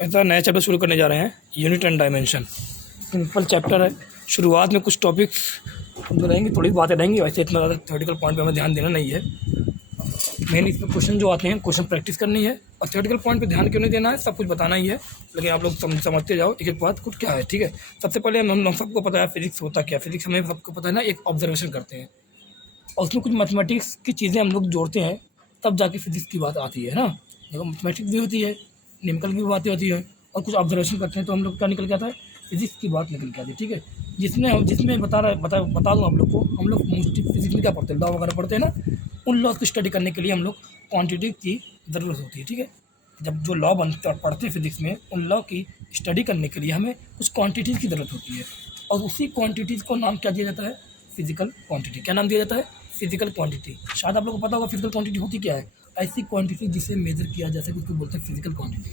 ऐसा नया चैप्टर शुरू करने जा रहे हैं, unit and dimension. Simple chapter है। शुरुआत में कुछ टॉपिक्स जो रहेंगे, थोड़ी बातें रहेंगी, वैसे इतना ज़्यादा थ्योरेटिकल पॉइंट पे हमें ध्यान देना नहीं है। मेन इसमें क्वेश्चन जो आते हैं, क्वेश्चन प्रैक्टिस करनी है और थ्योरेटिकल पॉइंट पे ध्यान क्यों नहीं देना है, सब कुछ बताना ही है। लेकिन आप लोग समझते जाओ एक एक बात कुछ क्या है, ठीक है। सबसे पहले हम सबको पता है फिजिक्स होता क्या। फिजिक्स हमें सबको पता है ना, एक ऑब्जर्वेशन करते हैं और उसमें कुछ मैथमेटिक्स की चीज़ें हम लोग जोड़ते हैं, तब जाके फिजिक्स की बात आती है ना। देखो मैथमेटिक्स भी होती है, न्यूमेरिकल की भी बातें होती है और कुछ ऑब्जर्वेशन करते हैं तो हम लोग क्या निकल के आता है, फिजिक्स की बात निकल के आती है, ठीक है। जिसमें बता दूँ आप लोग को, हम लोग मोस्टली फिजिक्स में क्या पढ़ते हैं, लॉ वगैरह पढ़ते हैं ना। उन लॉ को स्टडी करने के लिए हम लोग क्वांटिटी की ज़रूरत होती है, ठीक है। जब जो लॉ पढ़ते हैं फिजिक्स में, उन लॉ की स्टडी करने के लिए हमें कुछ क्वांटिटीज़ की ज़रूरत होती है और उसी क्वांटिटीज़ को नाम क्या दिया जाता है, फिजिकल क्वांटिटी। क्या नाम दिया जाता है, फिजिकल क्वांटिटी। शायद आप लोगों को पता होगा फिजिकल क्वांटिटी होती क्या है। ऐसी क्वांटिटी जिसे मेजर किया जा सके उसको बोलते हैं फिजिकल क्वांटिटी।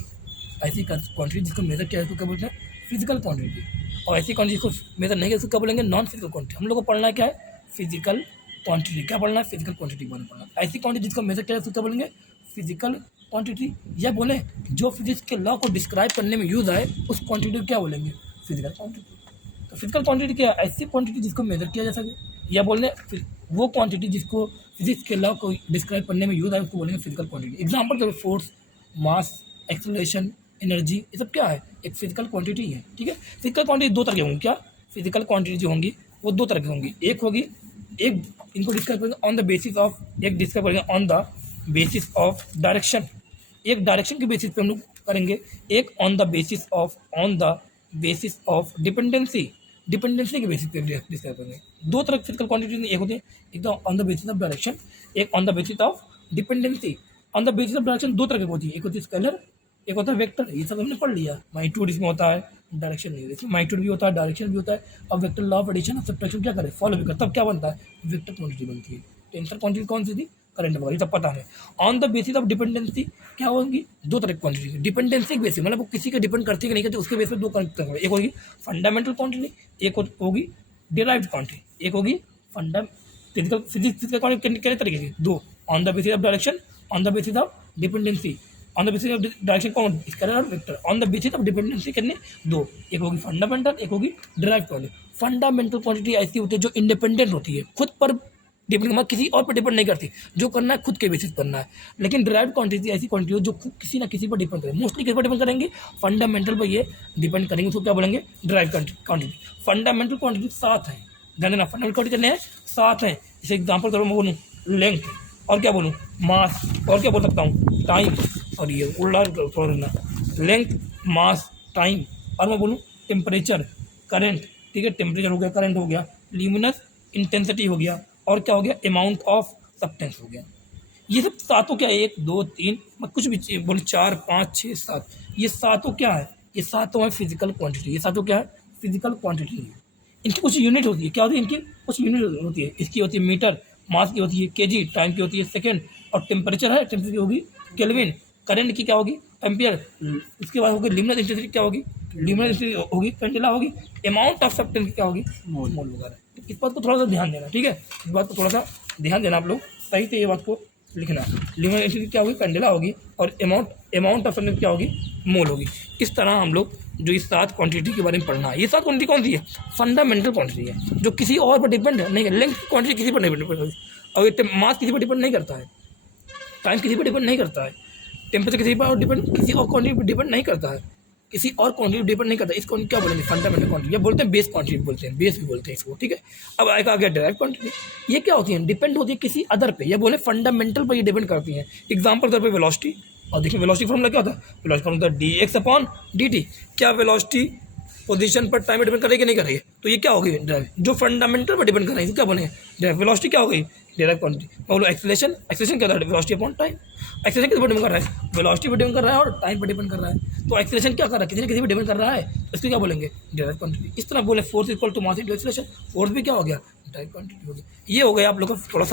ऐसी क्वांटिटी जिसको मेजर किया जाए उसको क्या बोलते हैं, फिजिकल क्वांटिटी। और ऐसी क्वांटिटी जिसको मेजर नहीं किया उसको क्या बोलेंगे, नॉन फिजिकल क्वांटिटी। हम लोग को पढ़ना है क्या है, फिजिकल क्वांटिटी। क्या पढ़ना है, फिजिकल क्वांटिटी के बारे में पढ़ना है। ऐसी क्वांटिटी जिसको मेजर किया जाए उसको क्या बोलेंगे, फिजिकल क्वांटिटी। या बोले जो फिजिक्स के लॉ को डिस्क्राइब करने में यूज आए उस क्वांटिटी को क्या बोलेंगे, फिजिकल क्वांटिटी। तो फिजिकल क्वांटिटी क्या है, ऐसी क्वांटिटी जिसको मेजर किया जा सके। या बोलने वो क्वांटिटी जिसको फिजिक्स के लॉ को डिस्क्राइब करने में यूज आए उसको बोलेंगे फिजिकल क्वांटिटी। एग्जाम्पल के फोर्स, मास, एक्सेलरेशन, एनर्जी, ये सब क्या है, एक फिजिकल क्वांटिटी है, ठीक है। फिजिकल क्वांटिटी दो तरह की होंगी। क्या, फिजिकल क्वांटिटी जो होंगी वो दो तरह की होंगी। एक होगी, एक इनको डिस्क्राइब करेंगे ऑन द बेसिस ऑफ, एक डिस्क्राइब करेंगे on the basis of direction. एक डायरेक्शन के बेसिस पे हम लोग करेंगे, एक on the basis of dependency. Dependency के बेसिस पे डिस्क्राइब करेंगे। दो तरह की फिजिकल क्वांटिटी एक होती है, एक तो on the basis of direction, एक on the basis of dependency. On the basis of direction दो तरह की होती है, एक होती है स्केलर, एक होता है वेक्टर। ये सब हमने पढ़ लिया। मैग्नीट्यूड इसमें होता है, डायरेक्शन नहीं। देखिए मैग्नीट्यूड भी होता है, डायरेक्शन भी होता है। अब वेक्टर लॉ ऑफ एडिशन और सब्ट्रैक्शन क्या करे, फॉलो भी करे, तब क्या बनता है, वेक्टर क्वांटिटी बनती है। टेंसर क्वांटिटी कौन सी थी, करंट वगैरह, सब पता है। On the basis of dependency क्या होंगी, दो तरह की क्वांटिटी। डिपेंडेंसी के बेसिस मतलब वो किसी के डिपेंड करती है कि नहीं करती, उसके बेस पर दो क्वांटिटी, एक होगी फंडामेंटल क्वांटिटी, एक होगी डिराइव्ड क्वांटिटी। एक होगी फिजिक्स का क्वांटिटी कितने तरीके की, दो, on the basis of direction, on the basis of dependency. On the basis of direction कौन, स्केलर और vector. On the basis of dependency कितने, दो, एक होगी फंडामेंटल, एक होगी डिराइव्ड क्वांटिटी। फंडामेंटल क्वांटिटी ऐसी होती है जो इंडिपेंडेंट होती है, खुद पर डिपेंड, मतलब किसी और पर डिपेंड नहीं करती, जो करना है खुद के बेसिस करना है। लेकिन डिराइव्ड क्वांटिटी ऐसी क्वांटिटी हो जो किसी ना किसी पर डिपेंड करेंगे। मोस्टली किस पर डिपेंड करेंगे, फंडामेंटल पर ये डिपेंड करेंगे, उसको क्या बोलेंगे, डिराइव्ड क्वांटिटी। फंडामेंटल क्वांटिटी 7 है, ध्यान देना। फंडामेंटल क्वांटिटी कितने हैं, 7 हैं। जैसे एग्जाम्पल करो, मैं बोलूँ लेंथ, और क्या बोलूँ, मास, और क्या बोल सकता हूँ, टाइम। और ये उल्टा लेंथ, मास, टाइम, और मैं बोलूँ टेम्परेचर, करंट, ठीक है। टेम्परेचर हो गया, करंट हो गया, ल्यूमिनस इंटेंसिटी हो गया, और क्या हो गया, अमाउंट ऑफ सब्सटेंस हो गया। ये सब सातों क्या है, 1 2 3, कुछ भी बोले 4 5 6 7, ये सातों क्या है, ये सातों है फिजिकल क्वांटिटी। ये सातों क्या है, फिजिकल क्वांटिटी है। इनकी कुछ यूनिट होती है, क्या होती है, इनकी कुछ यूनिट होती है। इसकी होती है मीटर, मास की होती है केजी, टाइम की होती है सेकेंड, और टेम्परेचर है, टेम्परेचर की होगी केल्विन, करंट की क्या होगी, एम्पियर। उसके बाद होगी ल्यूमिनस इंटेंसिटी, क्या होगी, ल्यूमिनस इंटेंसिटी होगी, कैंडेला होगी। अमाउंट ऑफ सब्सटेंस क्या होगी, मोल वगैरह। इस बात को थोड़ा सा ध्यान देना, ठीक है। इस बात को थोड़ा सा ध्यान देना, आप लोग सही से ये बात को लिखना। ल्यूमिनस इंटेंसिटी क्या होगी, कैंडेला होगी, और अमाउंट ऑफ सब्सटेंस क्या होगी, मोल होगी। इस तरह हम लोग जो इस 7 क्वांटिटी के बारे में पढ़ना है। ये 7 क्वांटिटी कौन सी है, फंडामेंटल क्वांटिटी है, जो किसी और पर डिपेंड नहीं है। लेंथ क्वांटिटी किसी पर नहीं डिपेंड करती, और मास किसी पर डिपेंड नहीं करता है, टाइम किसी पर डिपेंड नहीं करता है, टेम्परेचर किसी पर किसी और क्वांटिटी पर डिपेंड नहीं करता है, किसी और क्वांटिटी डिपेंड नहीं करता। इसको क्या बोलेंगे, फंडामेंटल क्वांटिटी, या बोलते हैं बेस क्वांटिटी, बोलते हैं बेस भी बोलते हैं इसको, ठीक है। अब एक आ गया डायरेक्ट क्वांटिटी। ये क्या होती है, डिपेंड होती है किसी अदर पे, या बोले फंडामेंटल पर ये डिपेंड करती है। एग्जाम्पल तौर पर वेलोसिटी, और देखिए वेलोसिटी फॉर्मूला क्या होता है, velocity formula dx upon dt। क्या वेलोसिटी पोजीशन पर टाइम पर डिपेंड करेगी, नहीं करेगी, तो ये क्या होगी, ड्राइव, जो फंडामेंटल पर डिपेंड कर रहा है, क्या बोलेंगे, ड्राइव। वेलोसिटी क्या हो गई, डायरेक्ट क्वांटिटी। मैं बोलूँ एक्सेलरेशन, एक्सेलरेशन क्या होता है, वेलोसिटी अपॉन टाइम। एक्सेलरेशन किस पर डिपेंड कर रहा है, वेलोसिटी पर डिपेंड कर रहा है और टाइम पर डिपेंड कर रहा है। तो एक्सेलरेशन क्या कर रहा है, किसी न किसी पर डिपेंड कर रहा है, इसको क्या बोलेंगे, डायरेक्ट क्वांटिटी। इस तरह बोले force equal to mass into acceleration, force भी क्या हो गया, डायरेक्ट क्वांटिटी हो गया। ये हो गया आप लोग का थोड़ा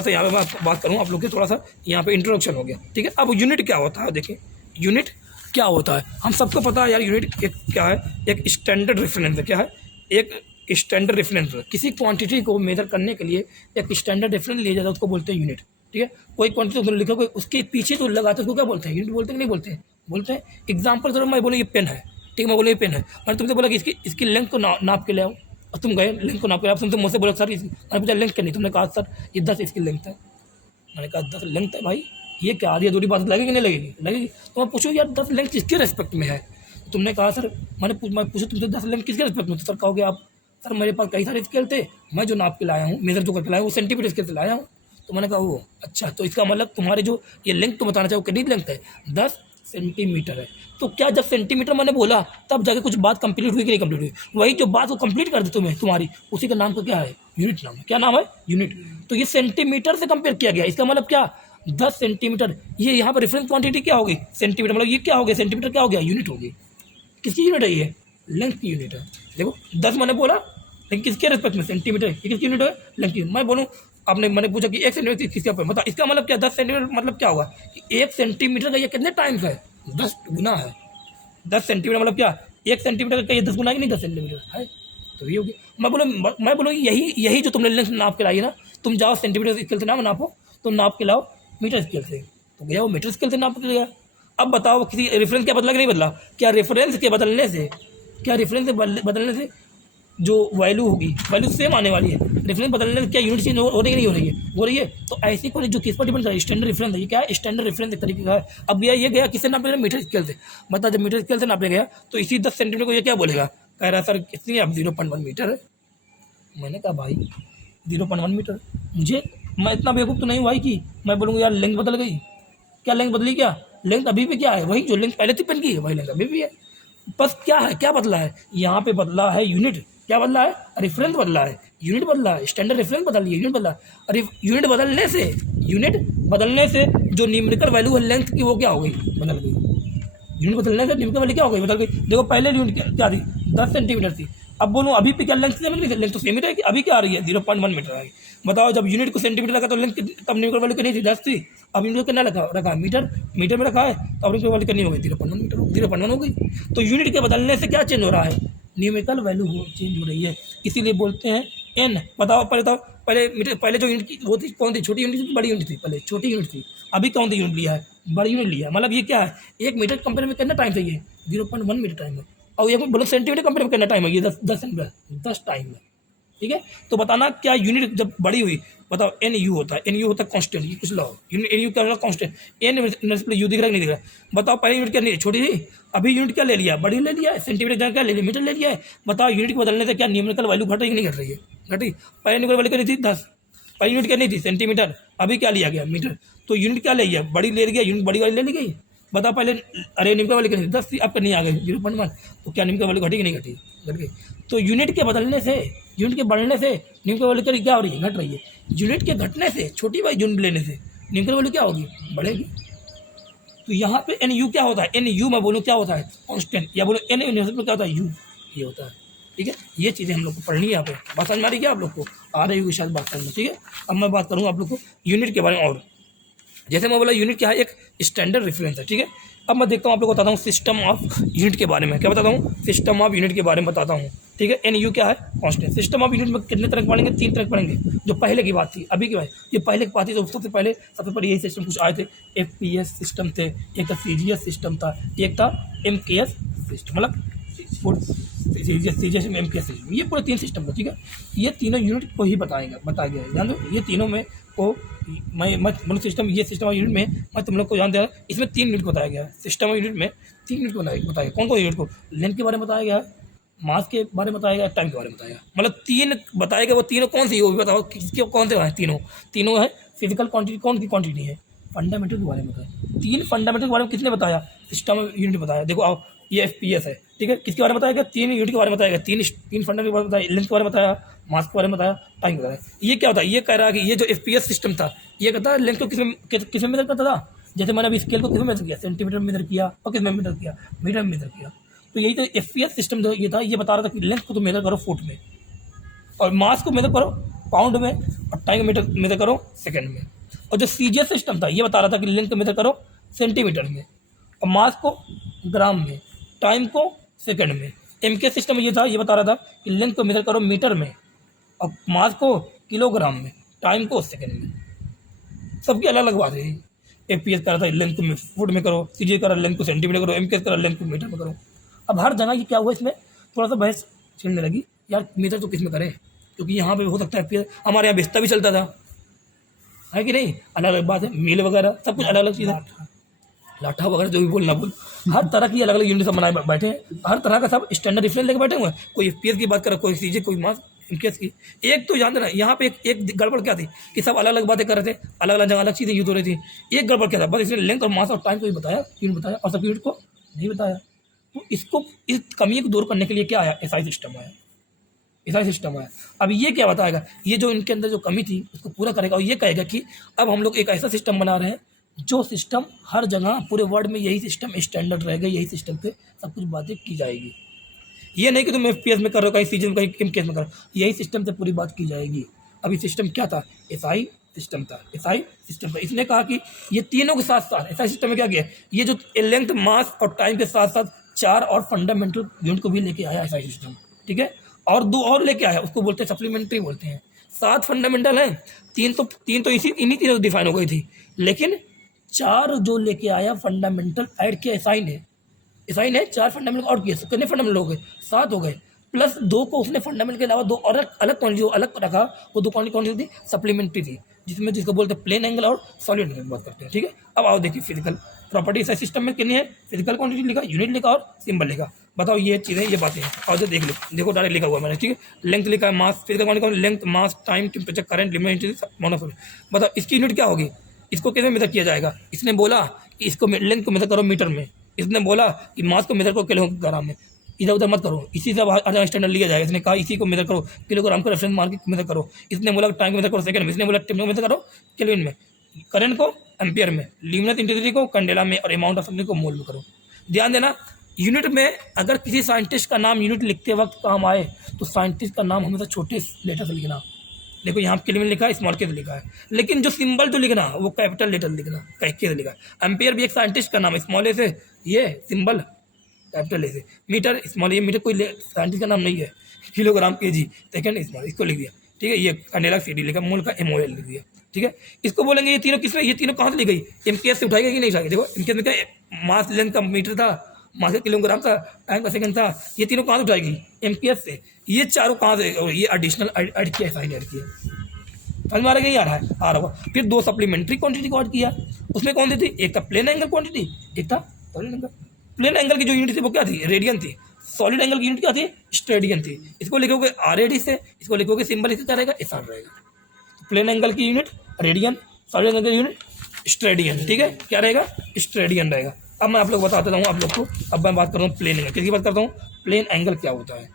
सा यहाँ पे मैं बात करूँ आप लोग के, थोड़ा सा यहाँ पे इंट्रोडक्शन हो गया, ठीक है। अब यूनिट क्या होता है, देखिए यूनिट क्या होता है, हम सबको पता है यार। यूनिट एक क्या है, एक स्टैंडर्ड रेफरेंस है। क्या है, एक स्टैंडर्ड रेफरेंस। किसी क्वांटिटी को मेजर करने के लिए एक स्टैंडर्ड रेफरेंस लिया जाता है, उसको बोलते हैं यूनिट, ठीक है। कोई क्वांटिटी उधर लिखा, कोई उसके पीछे जो लगाते हैं उसको क्या बोलते हैं, यूनिट बोलते हैं कि नहीं बोलते हैं, बोलते हैं एग्जाम्पल सर, मैं बोलूँ ये पेन है, ठीक है, मैं बोलूँ ये पेन है, मैंने तुमसे बोला कि इसकी लेंथ को नाप के ले आओ, और तुम गए लेंथ को नाप के, आप तुमसे मुझसे बोला सर मैंने पूछा लेंथ कितनी, तुमने कहा सर ये 10 इसकी लेंथ है। मैंने कहा 10 लेंथ है भाई, ये क्या आधी अधूरी बात लगेगी नहीं लगेगी, लगेगी। तो मैं पूछूँ यार 10 लेंथ किसके रेस्पेक्ट में है, तुमने कहा सर मैं पूछा तुमसे 10 लेंथ किसके रेस्पेक्ट में, तो सर कहोगे आप सर मेरे पास कई सारे स्केल थे, मैं जो नाप के लाया हूँ, मेजर जो करके लाया हूँ वो सेंटीमीटर स्केल से लाया हूँ। तो मैंने कहा वो अच्छा, तो इसका मतलब तुम्हारे जो ये लेंथ तो बताना चाहो कितनी लेंथ है, 10 सेंटीमीटर है। तो क्या जब सेंटीमीटर मैंने बोला तब जाके कुछ बात कंप्लीट हुई कि नहीं कंप्लीट हुई, वही जो बात को कंप्लीट कर दी तुम्हें तुम्हारी, उसी का नाम का क्या है, यूनिट नाम है। क्या नाम है, यूनिट। तो ये सेंटीमीटर से कंपेयर किया गया, इसका मतलब क्या 10 सेंटीमीटर, ये यहाँ पर रेफरेंस क्वांटिटी क्या होगी, सेंटीमीटर, मतलब ये क्या हो गया, सेंटीमीटर क्या हो गया, यूनिट होगी। किसकी यूनिट है ये, लेंथ की यूनिट है। देखो 10 मैंने बोला, लेकिन किसके रिस्पेक्ट में, सेंटीमीटर, ये किसकी यूनिट है, लेंथ की। मैं बोलूँ आपने मैंने पूछा कि 1 सेंटीमीटर किसका पे, मतलब इसका मतलब क्या 10 सेंटीमीटर मतलब क्या होगा कि 1 सेंटीमीटर का ये कितने टाइम्स है, 10 गुना है। 10 सेंटीमीटर मतलब क्या, 1 सेंटीमीटर का ये 10 गुना है कि नहीं, 10 सेंटीमीटर है, तो ये होगी। मैं बोलूँ यही जो तुमने लेंथ नाप के लाई है ना, तुम जाओ सेंटीमीटर स्केल से ना नापो, तुम नाप के लाओ मीटर स्केल से, तो गया वो मीटर स्केल से नाप के गया। अब बताओ किसी रेफरेंस क्या बदला कि नहीं बदला, क्या रेफरेंस के बदलने से, क्या रेफरेंस से बदलने से जो वैल्यू होगी, वैल्यू सेम आने वाली है, रेफरेंस बदलने से क्या यूनिट चेंज हो रही है, नहीं हो रही है, हो रही है। तो ऐसी कोई जो किस पर डिपेंड करे, स्टैंडर्ड रेफरेंस है, ये क्या है, स्टैंडर्ड रेफरेंस एक तरीके का है। अब ये गया किससे नापे गया, मीटर स्केल से, मतलब जब मीटर स्केल से नापे गया तो इसी 10 सेंटीमीटर को ये क्या बोलेगा, कह रहा सर कितनी, अब 0.1 मीटर है। मैंने कहा भाई 0.1 मीटर, मैं इतना बेवकूफ़ तो नहीं हुआ कि मैं बोलूँगा यार लेंथ बदल गई, क्या लेंथ बदली, क्या लेंथ अभी भी क्या है, वही जो लेंथ पहले थी पेन की वही लेंथ अभी भी है, बस क्या है, क्या बदला है, यहाँ पे बदला है यूनिट, क्या बदला है, रेफरेंस बदला है, यूनिट बदला है, स्टैंडर्ड रेफरेंस बदल है, यूनिट बदला है। अरे यूनिट बदलने से जो न्यूमेरिकल वैल्यू है लेंथ की वो क्या हो गई, बदल गई। यूनिट बदलने से न्यूमेरिकल वैल्यू क्या हो गई, बदल गई। देखो पहले यूनिट क्या थी, 10 सेंटीमीटर थी, अब बोलूँ अभी पे क्या लेंथ सेम है, लेंथ तो सेम ही रहेगी, अभी क्या आ रही है 0.1 मीटर आ रही। बताओ जब यूनिट को सेंटीमीटर रखा तो लेंथ तब न्यूमेरिकल वैल्यू कितनी थी, 10 थी, अब यूनिट को कितना रखा मीटर में रखा है, तो अब न्यूमेरिकल वैल्यू कितनी हो गई, 0.1 मीटर, 0.1 हो गई। तो यूनिट के बदलने से क्या चेंज हो रहा है, न्यूमेरिकल वैल्यू चेंज हो रही है, इसीलिए बोलते हैं एन। बताओ पहले मीटर, पहले जो यूनिट की वो थी कौन थी, छोटी यूनिट थी बड़ी यूनिट थी, पहले छोटी यूनिट थी, अभी कौन सी यूनिट लिया है, बड़ी यूनिट लिया है। मतलब ये क्या है, 1 मीटर कंपेयर में कितना टाइम चाहिए, 0.1 मीटर टाइम है, और ये बोलो सेंटीमीटर कंपेयर में कितना टाइम है, ये 10 टाइम है, ठीक है। तो बताना क्या यूनिट जब बड़ी हुई, बताओ एन यू होता है कांस्टेंट, ये कुछ लो एन यू क्या कांस्टेंट, एन यू दिख रहा है नहीं दिख रहा, बताओ पहले यूनिट क्या नहीं छोटी थी, अभी यूनिट क्या ले लिया, बड़ी ले लिया है, सेंटीमीटर क्या ले लिया, मीटर ले लिया है। बताओ यूनिट के बदलने से क्या न्यूमेरिकल वैल्यू घट रही है कि नहीं घट रही है, घटी। पहले न्यूमेरिकल वैल्यू कितनी थी 10, पहली यूनिट क्या नहीं थी सेंटीमीटर, अभी क्या लिया गया मीटर, तो यूनिट क्या ले गया, बड़ी ले गया, यूनिट बड़ी वाली ले ली गई। बताओ पहले अरे न्यूमेरिकल वैल्यू कितनी 10 थी, अब नहीं आ गई 0.1, तो क्या न्यूमेरिकल वैल्यू घटी कि नहीं घटी, घट गई। तो यूनिट के बदलने से, यूनिट के बढ़ने से न्यूमेरिकल वैल्यू क्या हो रही है, घट रही है। यूनिट के घटने से, छोटी वाली यूनिट लेने से न्यूमेरिकल वैल्यू क्या होगी, बढ़ेगी। तो यहाँ पे एन यू क्या होता है, एन यू मैं बोलूँ क्या होता है, कांस्टेंट, या बोलूँ एन यूनिवर्सल में क्या होता है, यू, ये होता है, ठीक है। ये चीज़ें हम लोग को पढ़नी है, यहाँ पे बात समझ में आ रही है आप लोग को, आ रही होगी शायद बात करना, ठीक है। अब मैं बात करूँगा आप लोग को यूनिट के बारे में, और जैसे मैं बोला यूनिट क्या है, एक स्टैंडर्ड रेफरेंस है, ठीक है। अब मैं देखता हूँ आप लोग को बताता हूँ सिस्टम ऑफ यूनिट के बारे में, क्या बताता हूँ, सिस्टम ऑफ यूनिट के बारे में बताता हूँ, ठीक है। एन यू क्या है, कांस्टेंट। सिस्टम ऑफ यूनिट में कितने तरह पढ़ेंगे, 3 तरह पढ़ेंगे, जो पहले की बात थी, अभी की बात, ये पहले की बात थी, तो सबसे पहले यही सिस्टम कुछ आए थे, FPS सिस्टम थे, एक था CGS सिस्टम था, एक था MKS सिस्टम, मतलब CGS में MKS सिस्टम, ये पूरे 3 सिस्टम था, ठीक है। ये तीनों यूनिट को ही बताया गया, ध्यान दो, ये तीनों में को मैं मतलब सिस्टम, ये सिस्टम ऑफ यूनिट में मैं तुम लोग को जान दे, इसमें 3 यूनिट बताया गया है, सिस्टम ऑफ यूनिट में 3 यूनिट बताया गया, कौन यूनिट को, लेंथ के बारे में बताया गया, मास के बारे में बताया गया, टाइम के बारे में बताया गया, मतलब 3 बताया गया। वो तीनों कौन सी, वो भी बताओ किसके कौन से हैं, तीनों है फिजिकल क्वांटिटी, कौन की क्वांटिटी है, फंडामेंटल के बारे में बताया। 3 फंडामेंटल के बारे में किसने बताया, सिस्टम ऑफ यूनिट बताया। देखो आओ, ये FPS है, ठीक है, किसके बारे में बताया गया, 3 यूनिट के बारे में बताया गया, 3 फंडामेंटल के बारे में बताया, लेंथ के बारे में बताया, मास के बारे में बताया, टाइम के बारे में। ये क्या होता है, ये कह रहा है कि ये जो FPS सिस्टम था, ये कहता है लेंथ को किसमें मेजर करता था, जैसे मैंने अभी स्केल को किसमें मेजर किया, सेंटीमीटर में मेजर किया, और किसमें मेजर किया, मीटर में मेजर किया। तो यही तो FPS सिस्टम जो ये था, ये बता रहा था कि लेंथ को तो मेजर करो फुट में, और मास को मेजर करो पाउंड में, और टाइम को मेजर करो सेकंड में। और जो CGS सिस्टम था, ये बता रहा था कि लेंथ को मेजर करो सेंटीमीटर में, और मास को ग्राम में, टाइम को सेकंड में। MK सिस्टम ये था, ये बता रहा था कि लेंथ को मेजर करो मीटर में, और मास को किलोग्राम में, टाइम को सेकंड में। सबकी अलग अलग बात है। FPS कर रहा था लेंथ को फुट में करो, CG कर रहा लेंथ को सेंटीमीटर करो, MKS कर रहा लेंथ को मीटर में करो। अब हर जगह ये क्या हुआ, इसमें थोड़ा सा बहस छिड़ने लगी, यार मीटर तो किस में करें, क्योंकि यहाँ पे हो सकता है FPS, हमारे यहाँ बेस्ता भी चलता था, है कि नहीं, अलग अलग बात है, मील वगैरह सब कुछ अलग अलग चीज़ है, लाठा वगैरह जो भी बोलना बोल, हर तरह की अलग अलग यूनिट सब बनाए बैठे हैं, हर तरह का सब स्टैंडर्ड डिफरेंस लेके बैठे हुए हैं। कोई FPS की बात कर रहा, कोई CG, कोई मास MKS की। एक तो जान देना यहाँ पे एक गड़बड़ क्या थी कि सब अलग अलग बातें कर रहे थे, अलग अलग जगह अलग चीज़ें यूज हो रही थी। एक गड़बड़ क्या था, बस इसने लेंथ और मास और टाइम को ही बताया, यूनिट बताया, और सब यूनिट को नहीं बताया। तो इसको, इस कमी को दूर करने के लिए क्या आया, SI सिस्टम आया, SI सिस्टम आया। अब ये क्या बताएगा, ये जो इनके अंदर जो कमी थी उसको पूरा करेगा, और ये कहेगा कि अब हम लोग एक ऐसा सिस्टम बना रहे हैं जो सिस्टम हर जगह पूरे वर्ल्ड में यही सिस्टम स्टैंडर्ड रहेगा, यही सिस्टम पे सब कुछ बातें की जाएगी। ये नहीं कि तुम FPS में कर रहे हो, कहीं CG में, कहीं MKS में कर रहे हो, यही सिस्टम से पूरी बात की जाएगी। अब ये सिस्टम क्या था, SI सिस्टम था, SI सिस्टम था। इसने कहा कि ये तीनों के साथ साथ SI सिस्टम में क्या किया, ये जो लेंथ, मास और टाइम के साथ साथ 4 और फंडामेंटल यूनिट को भी लेके आया SI सिस्टम, ठीक है, और 2 और लेके आया, उसको बोलते हैं सप्लीमेंट्री बोलते हैं। 7 फंडामेंटल हैं, तीन तो इन्हीं तीनों डिफाइन हो गई थी, लेकिन 4 जो लेके आया फंडामेंटल ऐड किया SI ने 4 फंडामेंटल और किए, कितने फंडामेंटल हो गए, 7 हो गए, प्लस 2 को उसने फंडामेंटल के अलावा 2 और अलग क्वांटिटी जो अलग रखा, वो 2 क्वांटिटी कौन सी थी, सप्लीमेंट्री थी, जिसको बोलते हैं प्लेन एंगल और सॉलिड एंगल बात करते हैं, ठीक है। अब आओ देखिए फिजिकल प्रॉपर्टी SI सिस्टम में कितनी है, फिजिकल क्वांटिटी लिखा, यूनिट लिखा और सिंबल लिखा। बताओ ये चीज़ें, ये बातें हैं, और जो देख लो, देखो डायरेक्ट लिखा हुआ है मैंने, ठीक है। लेंथ लिखा है, मास, फिजिकल क्वांटिटी लेंथ, मास, टाइम, टेम्परेचर, करंट, लिमिट, मोनोसोल। बताओ इसकी यूनिट क्या होगी, इसको कैसे मेजर किया जाएगा। इसने बोला कि इसको लेंथ को मेजर करो मीटर में, इसने बोला कि मास को मेजर करो किलोग्राम में, इधर उधर मत करो, इसी से आधा स्टैंडर्ड लिया जाएगा। इसने कहा इसी को मेजर करो, किलोग्राम को रेफरेंस मार के मेजर करो। इसने बोला टाइम को मेजर करो सेकंड में, इसने बोला टेम्परेचर को मेजर करो केल्विन में, करंट को एम्पियर में, ल्यूमिनस इंटेंसिटी को कैंडेला में, और अमाउंट ऑफ समथिंग को मोल में करो। ध्यान देना, यूनिट में अगर किसी साइंटिस्ट का नाम यूनिट लिखते वक्त काम आए तो साइंटिस्ट का नाम हमेशा छोटे लेटर से लिखना। देखो यहाँ केल्विन लिखा है, स्मॉल के से लिखा है, लेकिन जो सिंबल जो लिखना वो कैपिटल लेटर लिखना, के से लिखा है। एम्पियर भी एक साइंटिस्ट का नाम है, स्मॉल ए से, ये सिंबल कैपिटल ए से। मीटर स्मॉल, ये मीटर कोई साइंटिस्ट का नाम नहीं है। किलोग्राम केजी सेकंड स्मॉल, इसको लिख दिया, ठीक है। ये कैंडेला CD लिखा, मोल का MOL लिख दिया, ठीक है। इसको बोलेंगे ये तीनों किसमें, ये तीनों कहाँ से ली गई, MKS से उठाई गई कि नहीं उठाई। देखो MKS में क्या, मास लेंथ का मीटर था, मास का किलोग्राम था, टाइम का सेकंड था, ये तीनों कहाँ से उठाई गई, MKS से। ये चारों कहाँ से, और ये एडिशनल ऐड किया, साइन ऐड किया, समझ में आ रहा है, आ रहा है, आ रहा होगा। फिर 2 सप्लीमेंट्री क्वांटिटी को ऐड किया, उसमें कौन सी थी, एक था प्लेन एंगल क्वांटिटी, एक था सॉलिड एंगल। प्लेन एंगल की जो यूनिट थी वो क्या थी, रेडियन थी। सॉलिड एंगल की यूनिट क्या थी, स्ट्रेडियन थी। इसको लिखोगे RAD से, इसको लिखोगे सिंबल इसका क्या रहेगा, SR रहेगा। प्लेन एंगल की यूनिट रेडियन, सॉलिड एंगल की यूनिट स्ट्रेडियन, ठीक है, क्या रहेगा, स्ट्रेडियन रहेगा। अब मैं आप लोग बताता हूँ आप लोग को। अब मैं बात करता हूँ प्लेन एंगल, किसकी बात करता हूँ, प्लेन एंगल क्या होता है।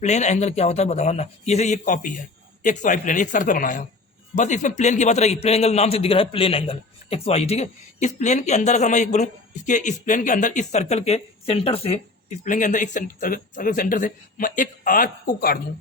प्लेन एंगल क्या होता है बताओ ना। ये कॉपी है, XY प्लेन, एक सर्कल बनाया, बस इसमें प्लेन की बात रहेगी। प्लेन एंगल नाम से दिख रहा है प्लेन एंगल XY, ठीक है। इस प्लेन के अंदर अगर मैं एक बोलूँ, इस प्लेन के अंदर इस सर्कल के सेंटर से, इस प्लेन के अंदर एक सर्कल सेंटर से मैं एक आर्क को काट दूँ,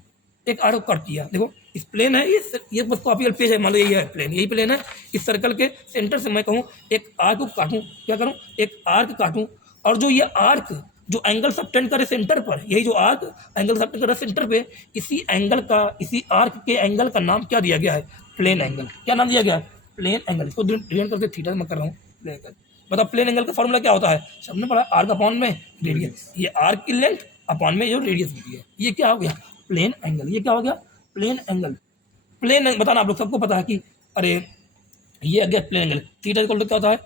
एक आर्क को काट किया, देखो इस प्लेन है, ये बस कॉपी पेज है, मान लो यही है प्लेन, यही प्लेन है। इस सर्कल के सेंटर से मैं कहूँ एक आर्क को काटूँ, क्या करूँ, एक आर्क काटूँ, और जो ये आर्क जो एंगल सबटेंड करे सेंटर पर, यही जो आर्क एंगल सबटेंड करे सेंटर पे, इसी एंगल का, इसी आर्क के एंगल का नाम क्या दिया गया है, प्लेन एंगल। क्या नाम दिया गया है, प्लेन एंगल। इसको डिवाइड करके थीटा मैं कर रहा हूँ, प्लेन एंगल। मतलब प्लेन एंगल का फॉर्मूला क्या होता है, सबने पढ़ा, आर्क अपॉन में रेडियस, ये आर्क की लेंथ अपॉन में जो रेडियस होती है, ये क्या हो गया, प्लेन एंगल। ये क्या हो गया, प्लेन एंगल। प्लेन बताना आप लोग सबको पता है कि अरे ये आ गया plane angle. Theta equal to क्या होता है,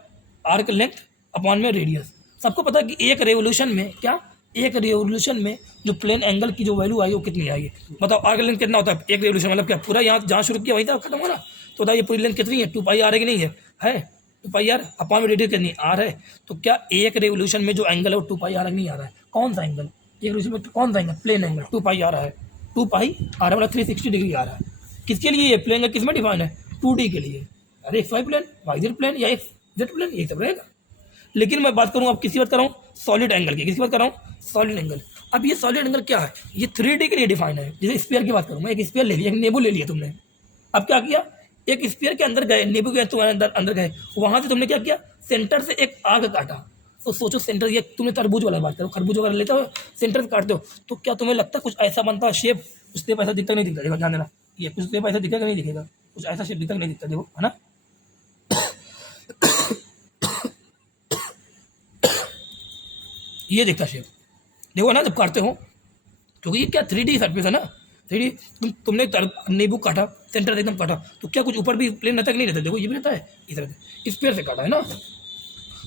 आर्क लेंथ अपॉन में रेडियस। सबको पता है कि एक रेवोल्यूशन में क्या, एक रेवोल्यूशन में जो प्लेन एंगल की जो वैल्यू आई वो कितनी आएगी। बताओ आर्क लेंथ कितना होता है एक रेवोल्यूशन, मतलब क्या पूरा यहाँ जहाँ शुरू किया वहीं तक खत्म हो रहा। तो बताइए पूरी लेंथ कितनी है, 2πr है कि नहीं है 2πr अपॉन में रेडियस कितनी r है। तो क्या एक रेवोल्यूशन में जो एंगल है वो 2πr नहीं आ रहा है। कौन सा एंगल, एक रेवोल्यूशन में कौन सा एंगल, प्लेन एंगल 2πr आ रहा है, 2πr मतलब 360 डिग्री आ रहा है। किसके लिए ये प्लेन एंगल, किसमें डिफाइन है, 2D के लिए। अरे XY प्लेन, YZ प्लेन या XZ प्लेन, ये सब रहेगा। लेकिन मैं बात करूँ, अब किसी बात कर रहा हूँ सॉलिड एंगल की, किसी बात कर रहा हूँ सॉलिड एंगल। अब ये सॉलिड एंगल क्या है, ये 3D के लिए डिफाइन है। जैसे स्फीयर की बात करूँ मैं, एक स्फीयर ले लिया, एक नेबू ले लिया तुमने। अब क्या किया, एक स्फीयर के अंदर गए, नेबू के तुम्हारे अंदर गए, वहां से तुमने क्या किया, सेंटर से एक आर्क काटा। तो सोचो सेंटर, ये तुमने तरबूज वाला बात करो, खरबूज वगैरह लेते हो, सेंटर से काटते हो, तो क्या तुम्हें लगता है कुछ ऐसा बनता है शेप, उससे पैसा दिखता नहीं दिखता, देखो ध्यान देना, ये कुछ से पैसा दिखेगा नहीं दिखेगा, कुछ ऐसा शेप दिखता नहीं दिखता, देखो है ना। ये दिखता शेप, देखो ना जब काटते हो, क्योंकि ये क्या 3D सरफेस है ना, 3D। तुमने नींबू काटा, सेंटर एकदम काटा, तो क्या कुछ ऊपर भी प्लेन रहता है कि नहीं रहता? देखो ये भी रहता है, इस तरह से स्पेयर से काटा है ना।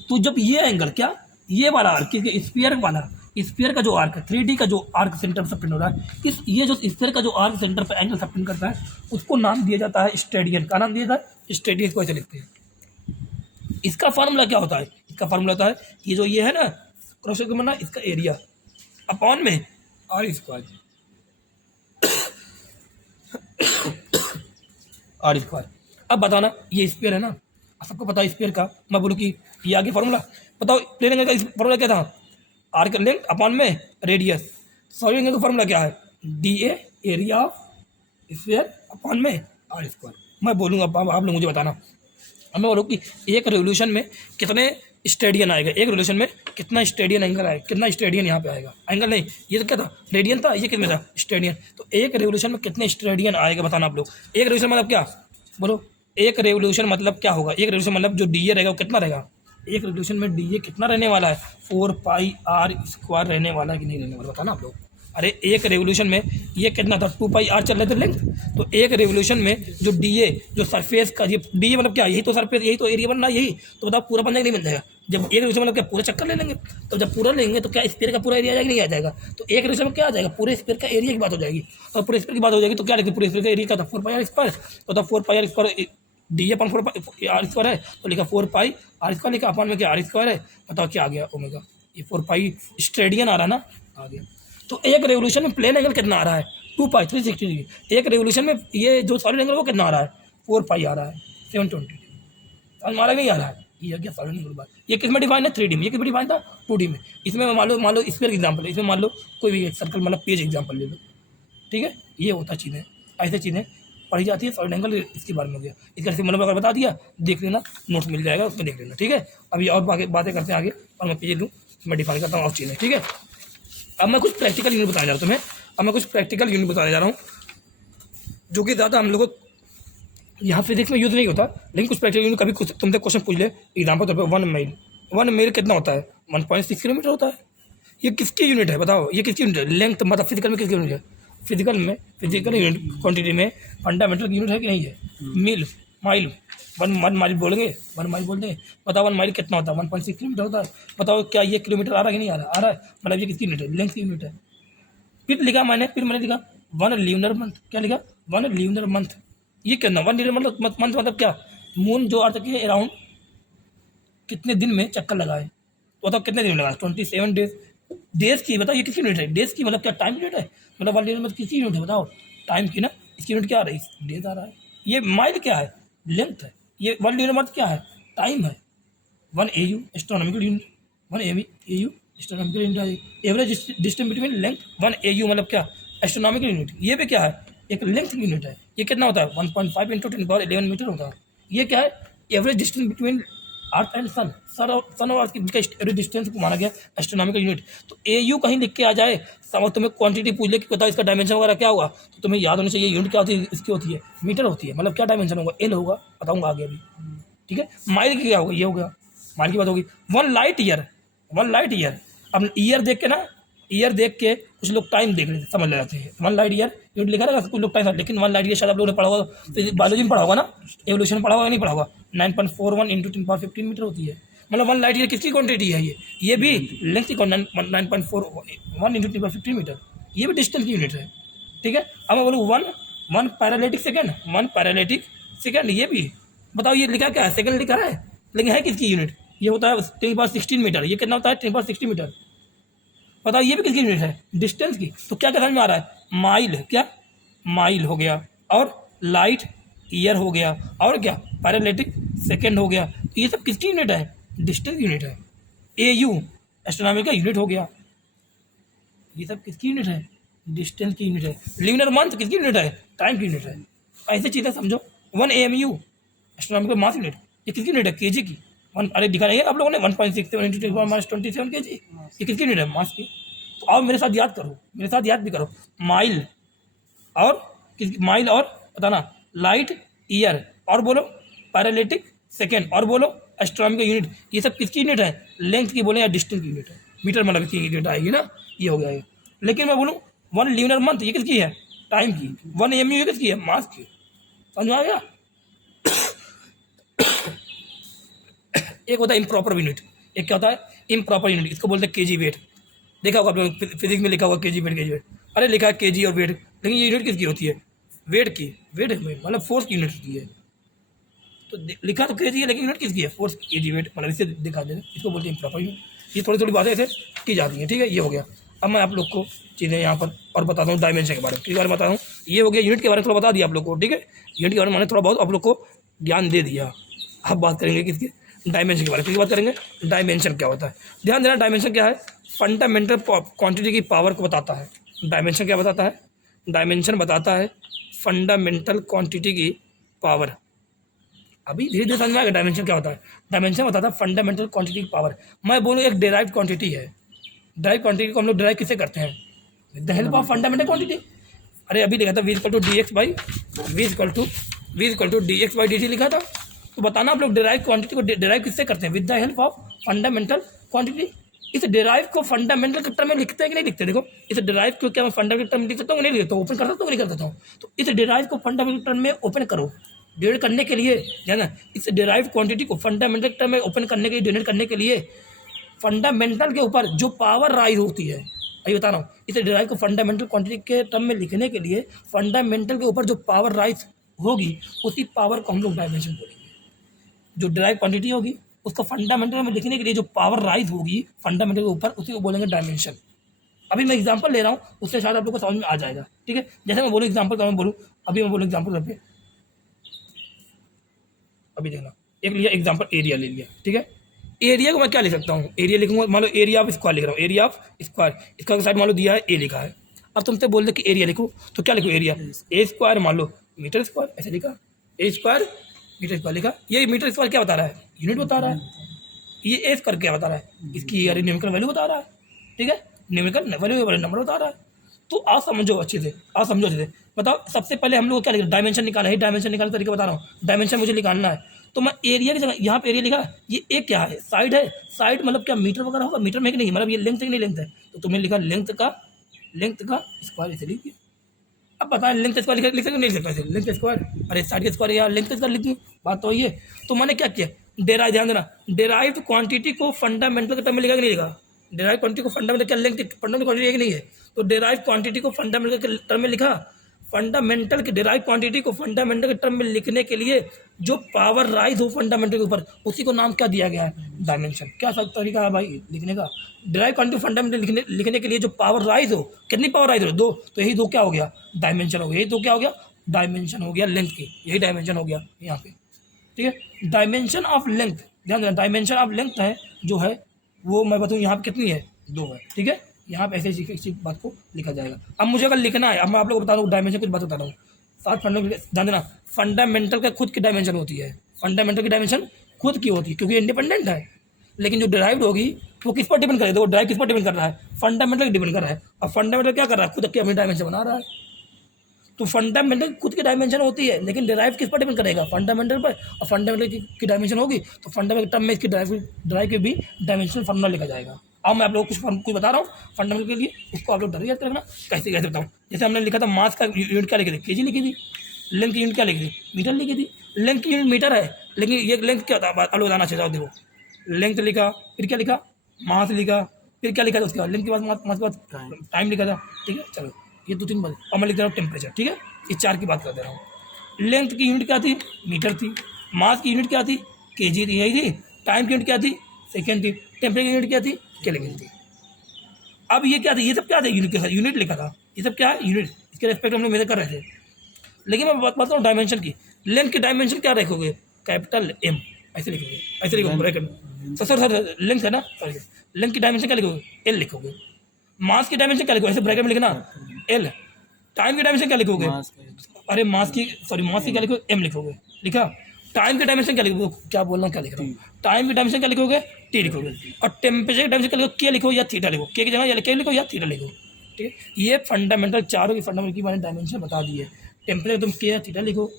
तो जब ये एंगल क्या, ये वाला आर्क, स्पेयर वाला, स्पेयर का जो आर्क है, 3D का जो आर्क सेंटर से पिन हो रहा है, ये जो स्पेयर का जो आर्क सेंटर पर एंगल सब पिन करता है, उसको नाम दिया जाता है स्टेडियन। का नाम दिया जाता है स्टेडियन, को ऐसे लिखते हैं। इसका फार्मूला क्या होता है? इसका फार्मूला होता है ये जो ये है ना क्रॉस सेक्शन ना, इसका एरिया अपॉन में आर स्क्वायर, आर स्क्वायर। अब बताना, ये स्पेयर है ना, सबको पता है स्पेयर का, मैं बोलूँ कि ये आगे फार्मूला बताओ, प्लेन एंगल का फार्मूला क्या था? आर का लेंथ अपॉन में रेडियस। सॉलिड एंगल का फार्मूला क्या है? D A area of sphere upon में आर स्क्वायर। मैं बोलूँगा, आप लोग मुझे बताना। अब मैं बोलूँ कि एक रेवोल्यूशन में कितने स्टेडियन आएगा, एक रेवोल्यूशन में कितना स्टेडियन एंगल आएगा, कितना स्टेडियन यहाँ पे आएगा, एंगल नहीं, ये तो क्या था, रेडियन था, ये कितने था, स्टेडियन। तो एक रेवोल्यूशन में कितने स्टेडियन आएगा बताना आप लोग। एक रेवोल्यूशन मतलब क्या, बोलो, एक रेवोल्यूशन मतलब क्या होगा? एक रेवोल्यूशन मतलब जो डी ए रहेगा वो कितना रहेगा? एक रेवोल्यूशन में डी ए कितना रहने वाला है? 4 पाई आर स्क्वायर रहने वाला है कि नहीं रहने वाला, बताना आप लोग। अरे एक रेवोल्यूशन में ये कितना था, 2 पाई आर चल रहे थे लेंथ। तो एक रेवोल्यूशन में जो डी ए, जो सरफेस का, ये डी ए मतलब क्या, यही तो सरफेस, यही तो एरिया बनना, यही तो बताओ पूरा बन जाएगा नहीं बन जाएगा? जब एक रेवोल्यूशन मतलब क्या, पूरा चक्कर ले लेंगे, तो जब पूरा लेंगे तो क्या स्फीयर का पूरा एरिया आ जाएगा, नहीं आ जाएगा? तो एक रेवोल्यूशन में क्या आ जाएगा, पूरे स्फीयर का एरिया की बात हो जाएगी। और पूरे स्फीयर की बात हो जाएगी तो क्या लिखेंगे, पूरे स्फीयर का एरिया का था 4 पाई आर स्क्वायर, तो था 4 pi R square, D A अपन 4 पाई आर स्क्वायर है, तो लिखा 4 पाई आर स्क्वायर, लिखा अपन में क्या आर स्क्वायर है, बताओ क्या आ गया, ओमेगा। ये 4 पाई स्टेडियन आ रहा ना, आ गया। तो एक रेवोल्यूशन में प्लेन एंगल कितना आ रहा है? 2 पाई 360 डिग्री। एक रेवोल्यूशन में ये जो सॉलिड एंगल वो कितना आ रहा है? 4 पाई आ रहा है, 720 हमारा नहीं आ रहा है। ये क्या सॉलिड एंगल बात, ये किस में डिफाइन है? 3D में। ये किस में डिफाइन था? 2D में। इसमें मान लो स्फीयर एग्जाम्पल, इसमें मान लो कोई भी एक सर्कल मतलब पेज एग्जाम्पल ले लो, ठीक है। ये होता चीज़ें, ऐसे चीज़ें पढ़ी जाती है। सॉलिड एंगल इसके बारे में हो गया, इसका मतलब अगर बता दिया, देख लेना, नोट्स मिल जाएगा, उसमें देख लेना, ठीक है। अभी और बातें करते हैं आगे, और मैं पेज लूँ, मैं डिफाइन करता हूँ और चीज़ें, ठीक है। अब मैं कुछ प्रैक्टिकल यूनिट बताने जा रहा हूँ तुम्हें, अब मैं कुछ प्रैक्टिकल यूनिट बताने जा रहा हूँ, जो कि ज़्यादा हम लोगों को यहाँ फिजिक्स में यूज़ नहीं होता, लेकिन कुछ प्रैक्टिकल यूनिट कभी कुछ तुमसे क्वेश्चन पूछ ले, एग्जाम्पल तौर पर 1 मील कितना होता है? 1.6 किलोमीटर होता है। ये किसकी यूनिट है बताओ, ये किसकी यूनिट है? लेंथ, मतलब फिजिकल में किसकी यूनिट है? फिजिकल यूनिट क्वांटिटी में फंडामेंटल की यूनिट है कि नहीं है? मील, माइल, 1 माइल बोलेंगे, 1 माइल बोलते हैं। बताओ 1 माइल कितना होता है? 1.6 किलोमीटर होता है। बताओ क्या ये किलोमीटर आ रहा है कि नहीं आ रहा? आ रहा है, मतलब ये किसकी यूनिट है? लेंथ की यूनिट है। फिर मैंने लिखा 1 ल्यूनर मंथ। क्या लिखा? 1 ल्यूनर मंथ। ये क्या, 1 ल्यूनर मंथ मतलब क्या? मून जो अर्थ के अराउंड कितने दिन में चक्कर लगाए, तो बताओ कितने दिन में लगाए? 27 डेज। डेज की बताओ, ये किसकी यूनिट है? डेज की मतलब क्या, टाइम यूनिट है? मतलब 1 ल्यूनर मंथ किसकी यूनिट है बताओ? टाइम की ना। इसकी यूनिट क्या आ रही है? डेज आ रहा है। ये माइल क्या है? लेंथ है। ये 1 ल्यूनर मंथ क्या है? टाइम है। 1 AU astronomical unit, 1 AU astronomical unit. Average distance between length 1 AU मतलब क्या? Astronomical unit. ये भी क्या है? एक लेंथ यूनिट है। ये कितना होता है? 1.5 × 10⁻11 मीटर होता है। ये क्या है? Average distance between earth and sun, sun और अर्थ के एवरेज डिस्टेंस को माना गया एस्ट्रोनॉमिकल यूनिट। तो AU कहीं लिख के आ जाए, तुम्हें क्वांटिटी पूछ ले कि बताओ इसका डायमेंशन वगैरह क्या होगा, तो तुम्हें याद होनी चाहिए यूनिट क्या होती है, इसकी होती है मीटर होती है। मतलब क्या डायमेंशन होगा? L होगा, बताऊंगा आगे अभी, ठीक है। माइल की क्या होगा? ये हो गया, माइल की बात होगी। 1 लाइट ईयर, 1 लाइट ईयर। अब ईयर देख के ना, ईयर देख के कुछ लोग टाइम देख लेते, समझ ले जाते हैं। 1 लाइट ईयर यूनिट लिखा रहेगा, कुछ लोग टाइम, लेकिन 1 लाइट ईयर शायद आप लोगों ने पढ़ा होगा, तो बायोलॉजी में पढ़ा होगा ना, एवोल्यूशन में पढ़ा होगा, नहीं पढ़ा होगा। 9.41 × 10⁻15 मीटर होती है। मतलब 1 लाइट ईयर किसकी क्वांटिटी है? ये भी लेंथ की 9.41 × 10⁻15 मीटर, ये भी डिस्टेंस की यूनिट है, ठीक है। अब मैं बोलूँ 1 पैरालिटिक सेकेंड, 1 पैरालिटिक सेकेंड, ये भी बताओ ये लिखा क्या है? सेकेंड लिखा है, लेकिन है किसकी यूनिट? ये होता है 10⁻16 मीटर। ये कितना होता है? 10⁻60 मीटर। बताओ ये भी किसकी यूनिट है? डिस्टेंस की। तो क्या समझ में आ रहा है? माइल, क्या माइल हो गया, और लाइट ईयर हो गया, और क्या पैरालिटिक सेकेंड हो गया। तो ये सब किसकी यूनिट है? डिस्टेंस यूनिट है। AU एस्ट्रोनॉमिकल यूनिट हो गया, ये सब किसकी यूनिट है? डिस्टेंस की यूनिट है। ल्यूनर मंथ किसकी यूनिट है? टाइम की यूनिट है। ऐसे चीज़ें समझो। 1 AMU एस्ट्रोनॉमिकल मास यूनिट, ये किसकी यूनिट है? KG की। अरे दिखा नहीं है आप लोगों ने 1.67 × 10⁻27 kg, ये किसकी यूनिट है? मास की। तो आओ मेरे साथ याद करो, मेरे साथ याद भी करो। माइल और बताना, लाइट ईयर, और बोलो पैरालिटिक सेकेंड, और बोलो एस्ट्रोनॉमिकल यूनिट। ये सब किसकी यूनिट है? लेंथ की बोले या डिस्टेंस की यूनिट है? मीटर मतलब इसकी यूनिट आएगी ना, ये हो गया ये। लेकिन मैं बोलूँ 1 ल्यूनर मंथ ये किसकी है, टाइम की। 1 AMU ये किसकी है, मास की। समझ में आ गया। एक होता है इम्प्रॉपर यूनिट, एक क्या होता है इम्प्रॉपर यूनिट, इसको बोलते हैं केजी वेट। देखा होगा आप लोग फिजिक्स में लिखा हुआ केजी वेट, केजी वेट, अरे लिखा है केजी और वेट, लेकिन ये यूनिट किसकी होती है, वेट की। वेट मतलब फोर्स की यूनिट होती है। तो लिखा तो केजी है लेकिन यूनिट किसकी है, फोर्स केजी वेट, मतलब इसे दिखा देना, इसको बोलते हैं इम्प्रॉपर यूनिट। ये थोड़ी थोड़ी बातें ऐसे की जाती हैं, ठीक है। ये हो गया। अब मैं आप लोग को चीज़ें यहाँ पर और बताता हूँ डायमेंशन के बारे में, किस बारे में बता रहा हूँ। ये हो गया यूनिट के बारे में, थोड़ा बता दिया आप लोग को, ठीक है। यूनिट के बारे में मैंने थोड़ा बहुत आप लोग को ज्ञान दे दिया। अब बात करेंगे किसकी, डायमेंशन के बारे में। किसकी बात करेंगे, डायमेंशन क्या होता है। ध्यान देना, डायमेंशन क्या है, फंडामेंटल क्वांटिटी की पावर को बताता है। डायमेंशन क्या बताता है, डायमेंशन बताता है फंडामेंटल क्वांटिटी की पावर। अभी धीरे धीरे समझ में आएगा डायमेंशन क्या होता है। डायमेंशन बताता है फंडामेंटल क्वांटिटी की पावर। मैं बोलूँ एक डिराइव्ड क्वांटिटी है। डिराइव क्वांटिटी को हम लोग डिराइव किससे करते हैं, with the help of fundamental quantity. अरे अभी लिखा था v equal to dx by dt लिखा था। तो बताना आप लोग डिराइव क्वांटिटी को डिराइव किससे करते हैं, with the help of fundamental quantity. इस डिराइव को फंडामेंटल टर्म में लिखते हैं कि नहीं लिखते, देखो इस डिराइव को क्या मैं फंडामेंटल टर्म में लिख सकता हूँ, नहीं लिखता हूँ, ओपन कर सकता हूँ, नहीं कर सकता हूँ। तो इस डिराइव को फंडामेंटल टर्म में ओपन करो, डिवाइड करने के लिए, है ना। इस डिराइव क्वांटिटी को फंडामेंटल टर्म में ओपन करने के लिए, डिवाइड करने के लिए फंडामेंटल के ऊपर जो पावर राइज होती है, अभी बता रहा हूँ, इसे डिराइव को फंडामेंटल क्वांटिटी के टर्म में लिखने के लिए फंडामेंटल के ऊपर जो पावर राइज होगी उसी पावर को हम लोग डायमेंशन बोलेंगे। जो डिराइव क्वांटिटी होगी उसको फंडामेंटल में लिखने के लिए जो पावर राइज होगी फंडामेंटल के ऊपर, उसी को बोलेंगे डायमेंशन। अभी मैं एग्जांपल ले रहा हूँ, उससे शायद आप लोग को समझ में आ जाएगा, ठीक है। जैसे मैं बोलूँ एग्जांपल का, मैं बोलूँ अभी मैं बोलूँ एग्जांपल पे, अभी देखना, एक लिया एग्जांपल एरिया ले लिया, ठीक है। एरिया को मैं क्या लिख सकता हूँ, एरिया लिखूंगा, मान लो एरिया ऑफ स्क्वायर लिख रहा हूँ, एरिया ऑफ स्क्वायर, इसका साइड मान लो दिया है ए लिखा है। अब तुमसे बोल दे कि एरिया लिखो, तो क्या लिखो, एरिया ए स्क्वायर मान लो मीटर स्क्वायर, ऐसे लिखा, ए स्क्वायर मीटर स्क्वायर लिखा। ये मीटर स्क्वायर क्या बता रहा है, यूनिट बता रहा है। ये ए स्क्वायर क्या बता रहा है, इसकी न्यूमेरिकल वैल्यू बता रहा है, ठीक है, न्यूमेरिकल वैल्यू नंबर बता रहा है। तो आप समझो अच्छे से, आप समझो अच्छे से। बताओ सबसे पहले हम लोग क्या लिखा, डायमेंशन निकाला है, डायमेंशन निकालने तरीका बता रहा हूँ। डायमेंशन मुझे निकालना है, तो मैं एरिया की जगह यहाँ पे एरिया लिखा, ये एक क्या है, साइड है। साइड मतलब क्या, मीटर वगैरह होगा, मीटर में कि नहीं, मतलब ये लेंथ है कि नहीं, लेंथ है। तो तुमने लिखा लेंथ का स्क्वायर, इसे लिखिए। अब बताएं लेंथ स्क्वायर लिख सकते नहीं लिख सकते, लेंथ स्क्वायर, अरे साइड के स्क्वायर या लेंथ स्क्वायर लिख दूँ, बात तो ये। तो मैंने क्या किया, डेराइव, ध्यान देना, डेराइव्ड क्वांटिटी को फंडामेंटल के टर्म में लिखा कि नहीं लिखा। डेराइव क्वांटिटी को फंडामेंटल क्या, लेंथ फंडामेंटल क्वांटिटी है कि नहीं है, तो डेराइव क्वांटिटी को फंडामेंटल के टर्म में लिखा। फंडामेंटल के डेराइव क्वांटिटी को फंडामेंटल के टर्म में लिखने के लिए जो पावर राइज हो फंडामेंटल के ऊपर, उसी को नाम क्या दिया गया है, डायमेंशन। क्या सब तरीका है भाई लिखने का, डेराइव क्वांटिटी फंडामेंटल लिखने के लिए जो पावर राइज हो, कितनी पावर राइज हो, 2, तो यही 2 क्या हो गया, डायमेंशन हो गया। यही 2 क्या हो गया, डायमेंशन हो गया लेंथ की, यही डायमेंशन हो गया यहाँ पे, ठीक है। डायमेंशन ऑफ लेंथ, ध्यान देना, डायमेंशन ऑफ लेंथ है जो है वो मैं बताऊँ यहाँ पे कितनी है, 2 है, ठीक है। यहाँ पे ऐसे इसी बात को लिखा जाएगा। अब मुझे अगर लिखना है, अब मैं आप लोग को बता रहा हूँ डायमेंशन, कुछ बात बता रहा हूँ साथ, फंडामेंटल ध्यान देना, फंडामेंटल का खुद की डायमेंशन होती है, फंडामेंटल की डायमेंशन खुद की होती है क्योंकि इंडिपेंडेंट है। लेकिन जो डिराइव्ड होगी वो किस पर डिपेंड करेगा, वो ड्राइव किस पर डिपेंड कर रहा है, फंडामेंटल डिपेंड कर रहा है। अब फंडामेंटल क्या कर रहा है, खुद की अपनी डायमेंशन बना रहा है। तो फंडामेंटल खुद की डायमेंशन होती है, लेकिन डिराइव किस पर डिपेंड करेगा, फंडामेंटल पर। और फंडामेंटल की डायमेंशन होगी तो फंडामेंटल टर्म में इसकी ड्राइव की भी डायमेंशनल फार्मूला लिखा जाएगा। अब मैं आप लोग कुछ बता रहा हूँ फंडामेंटल के लिए, उसको आप लोग डर याद रखना, कैसे बताऊँ। जैसे हमने लिखा था मास का यूनिट क्या लिखी थी, केजी लिखी थी। लेंथ की यूनिट क्या लिखी थी, मीटर लिखी थी। लेंथ की यूनिट मीटर है, लेकिन ये लेंथ क्या था, आप लोग बताना चाहिए। देखो लेंथ लिखा, फिर क्या लिखा, मास लिखा, फिर क्या लिखा था उसके बाद, लेंथ के बाद मास के बाद टाइम लिखा था, ठीक है। चलो ये 2-3 बात, और मैं लिख दे रहा हूँ टेम्परेचर, ठीक है। इस 4 की बात कर दे रहा हूँ। लेंथ की यूनिट क्या थी, मीटर थी। मास की यूनिट क्या थी, केजी थी, यही थी। टाइम की यूनिट क्या थी, सेकेंड थी। टेम्परेचर की यूनिट क्या थी, केल्विन थी। अब ये क्या था, ये सब क्या था, यूनिट लिखा था, ये सब क्या है, यूनिट, इसके रेस्पेक्ट हम लोग मेजर कर रहे थे। लेकिन मैं बात करता हूँ डायमेंशन की। लेंथ की डायमेंशन क्या रखोगे, कैपिटल M, ऐसे लिखोगे, ऐसे लिखोगे ब्रैकेट में। सर लेंथ है ना, सॉरी, लेंथ की डायमेंशन क्या लिखोगे, L लिखोगे। मास की डायमेंशन क्या लिखोगे, ऐसे ब्रैकेट में लिखना L। टाइम की डायमेंशन क्या लिखोगे, अरे मास की क्या लिखोगे, M लिखोगे, लिखा। टाइम की डायमेंशन क्या लिखोगे, क्या बोलना क्या लिख रहा हूँ, टाइम की डायमेंशन क्या लिखोगे, T लिखोगे। और टेम्परेचर की डायमेंशन क्या लिखोगे, K लिखो या थीटा लिखो, K की जगह या K लिखो या थीटा लिखो, ठीक है। ये फंडामेंटल, चारों की फंडामेंटल की मैंने डायमेंशन बता दी है। टेम्परेचर तुम K या थीटा लिखो,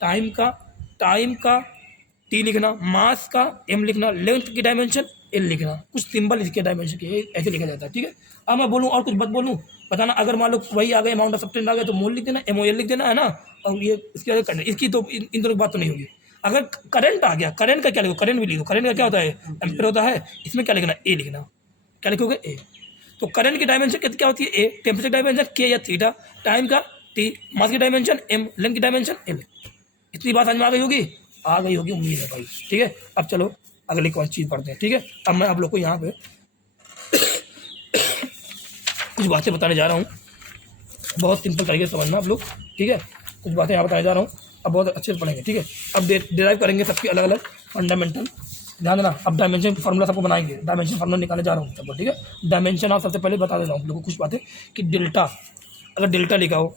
टाइम का T लिखना, मास का M लिखना, लेंथ की डायमेंशन एल लिखना, कुछ सिंबल इसके डायमेंशन के ऐसे लिखा जाता है, ठीक है। अब मैं बोलूँ और कुछ बात बोलूँ, बताना। अगर मान लो वही आ गया अमाउंट ऑफ सब्सटेंस आ गया तो मोल लिख देना, MOL लिख देना, है ना। और ये इसके आगे करंट, इसकी तो इन दोनों की बात तो नहीं होगी। अगर करंट आ गया, करंट का क्या लिखो, करंट भी लिखो, करंट का क्या होता है, एम्पीयर होता है। इसमें क्या लिखना, ए लिखना, क्या लिखोगे, ए। तो करंट की डायमेंशन क्या होती है, ए। टेम्परेचर डायमेंशन के या थीटा, टाइम का टी, मास की डायमेंशन एम, लेंथ की डायमेंशन एल। इतनी बात समझ में आ गई होगी, आ गई होगी उम्मीद है भाई, ठीक है। अब चलो अगली कौन चीज़ पढ़ते हैं, ठीक है। अब मैं आप लोग को यहाँ पे कुछ बातें बताने जा रहा हूँ, बहुत सिंपल तरीके से समझना आप लोग, ठीक है। कुछ बातें यहाँ बताने जा रहा हूँ, अब बहुत अच्छे से पढ़ेंगे, ठीक है। अब डिराइव करेंगे सबकी अलग अलग फंडामेंटल, ध्यान देना। अब डायमेंशन फार्मूला सबको बनाएंगे, डायमेंशन फार्मूला निकालने जा रहा हूँ सबको, ठीक है। डायमेंशन आप सबसे पहले बता देता हूँ आप लोगों को कुछ बातें कि डेल्टा, अगर डेल्टा लिखा हो,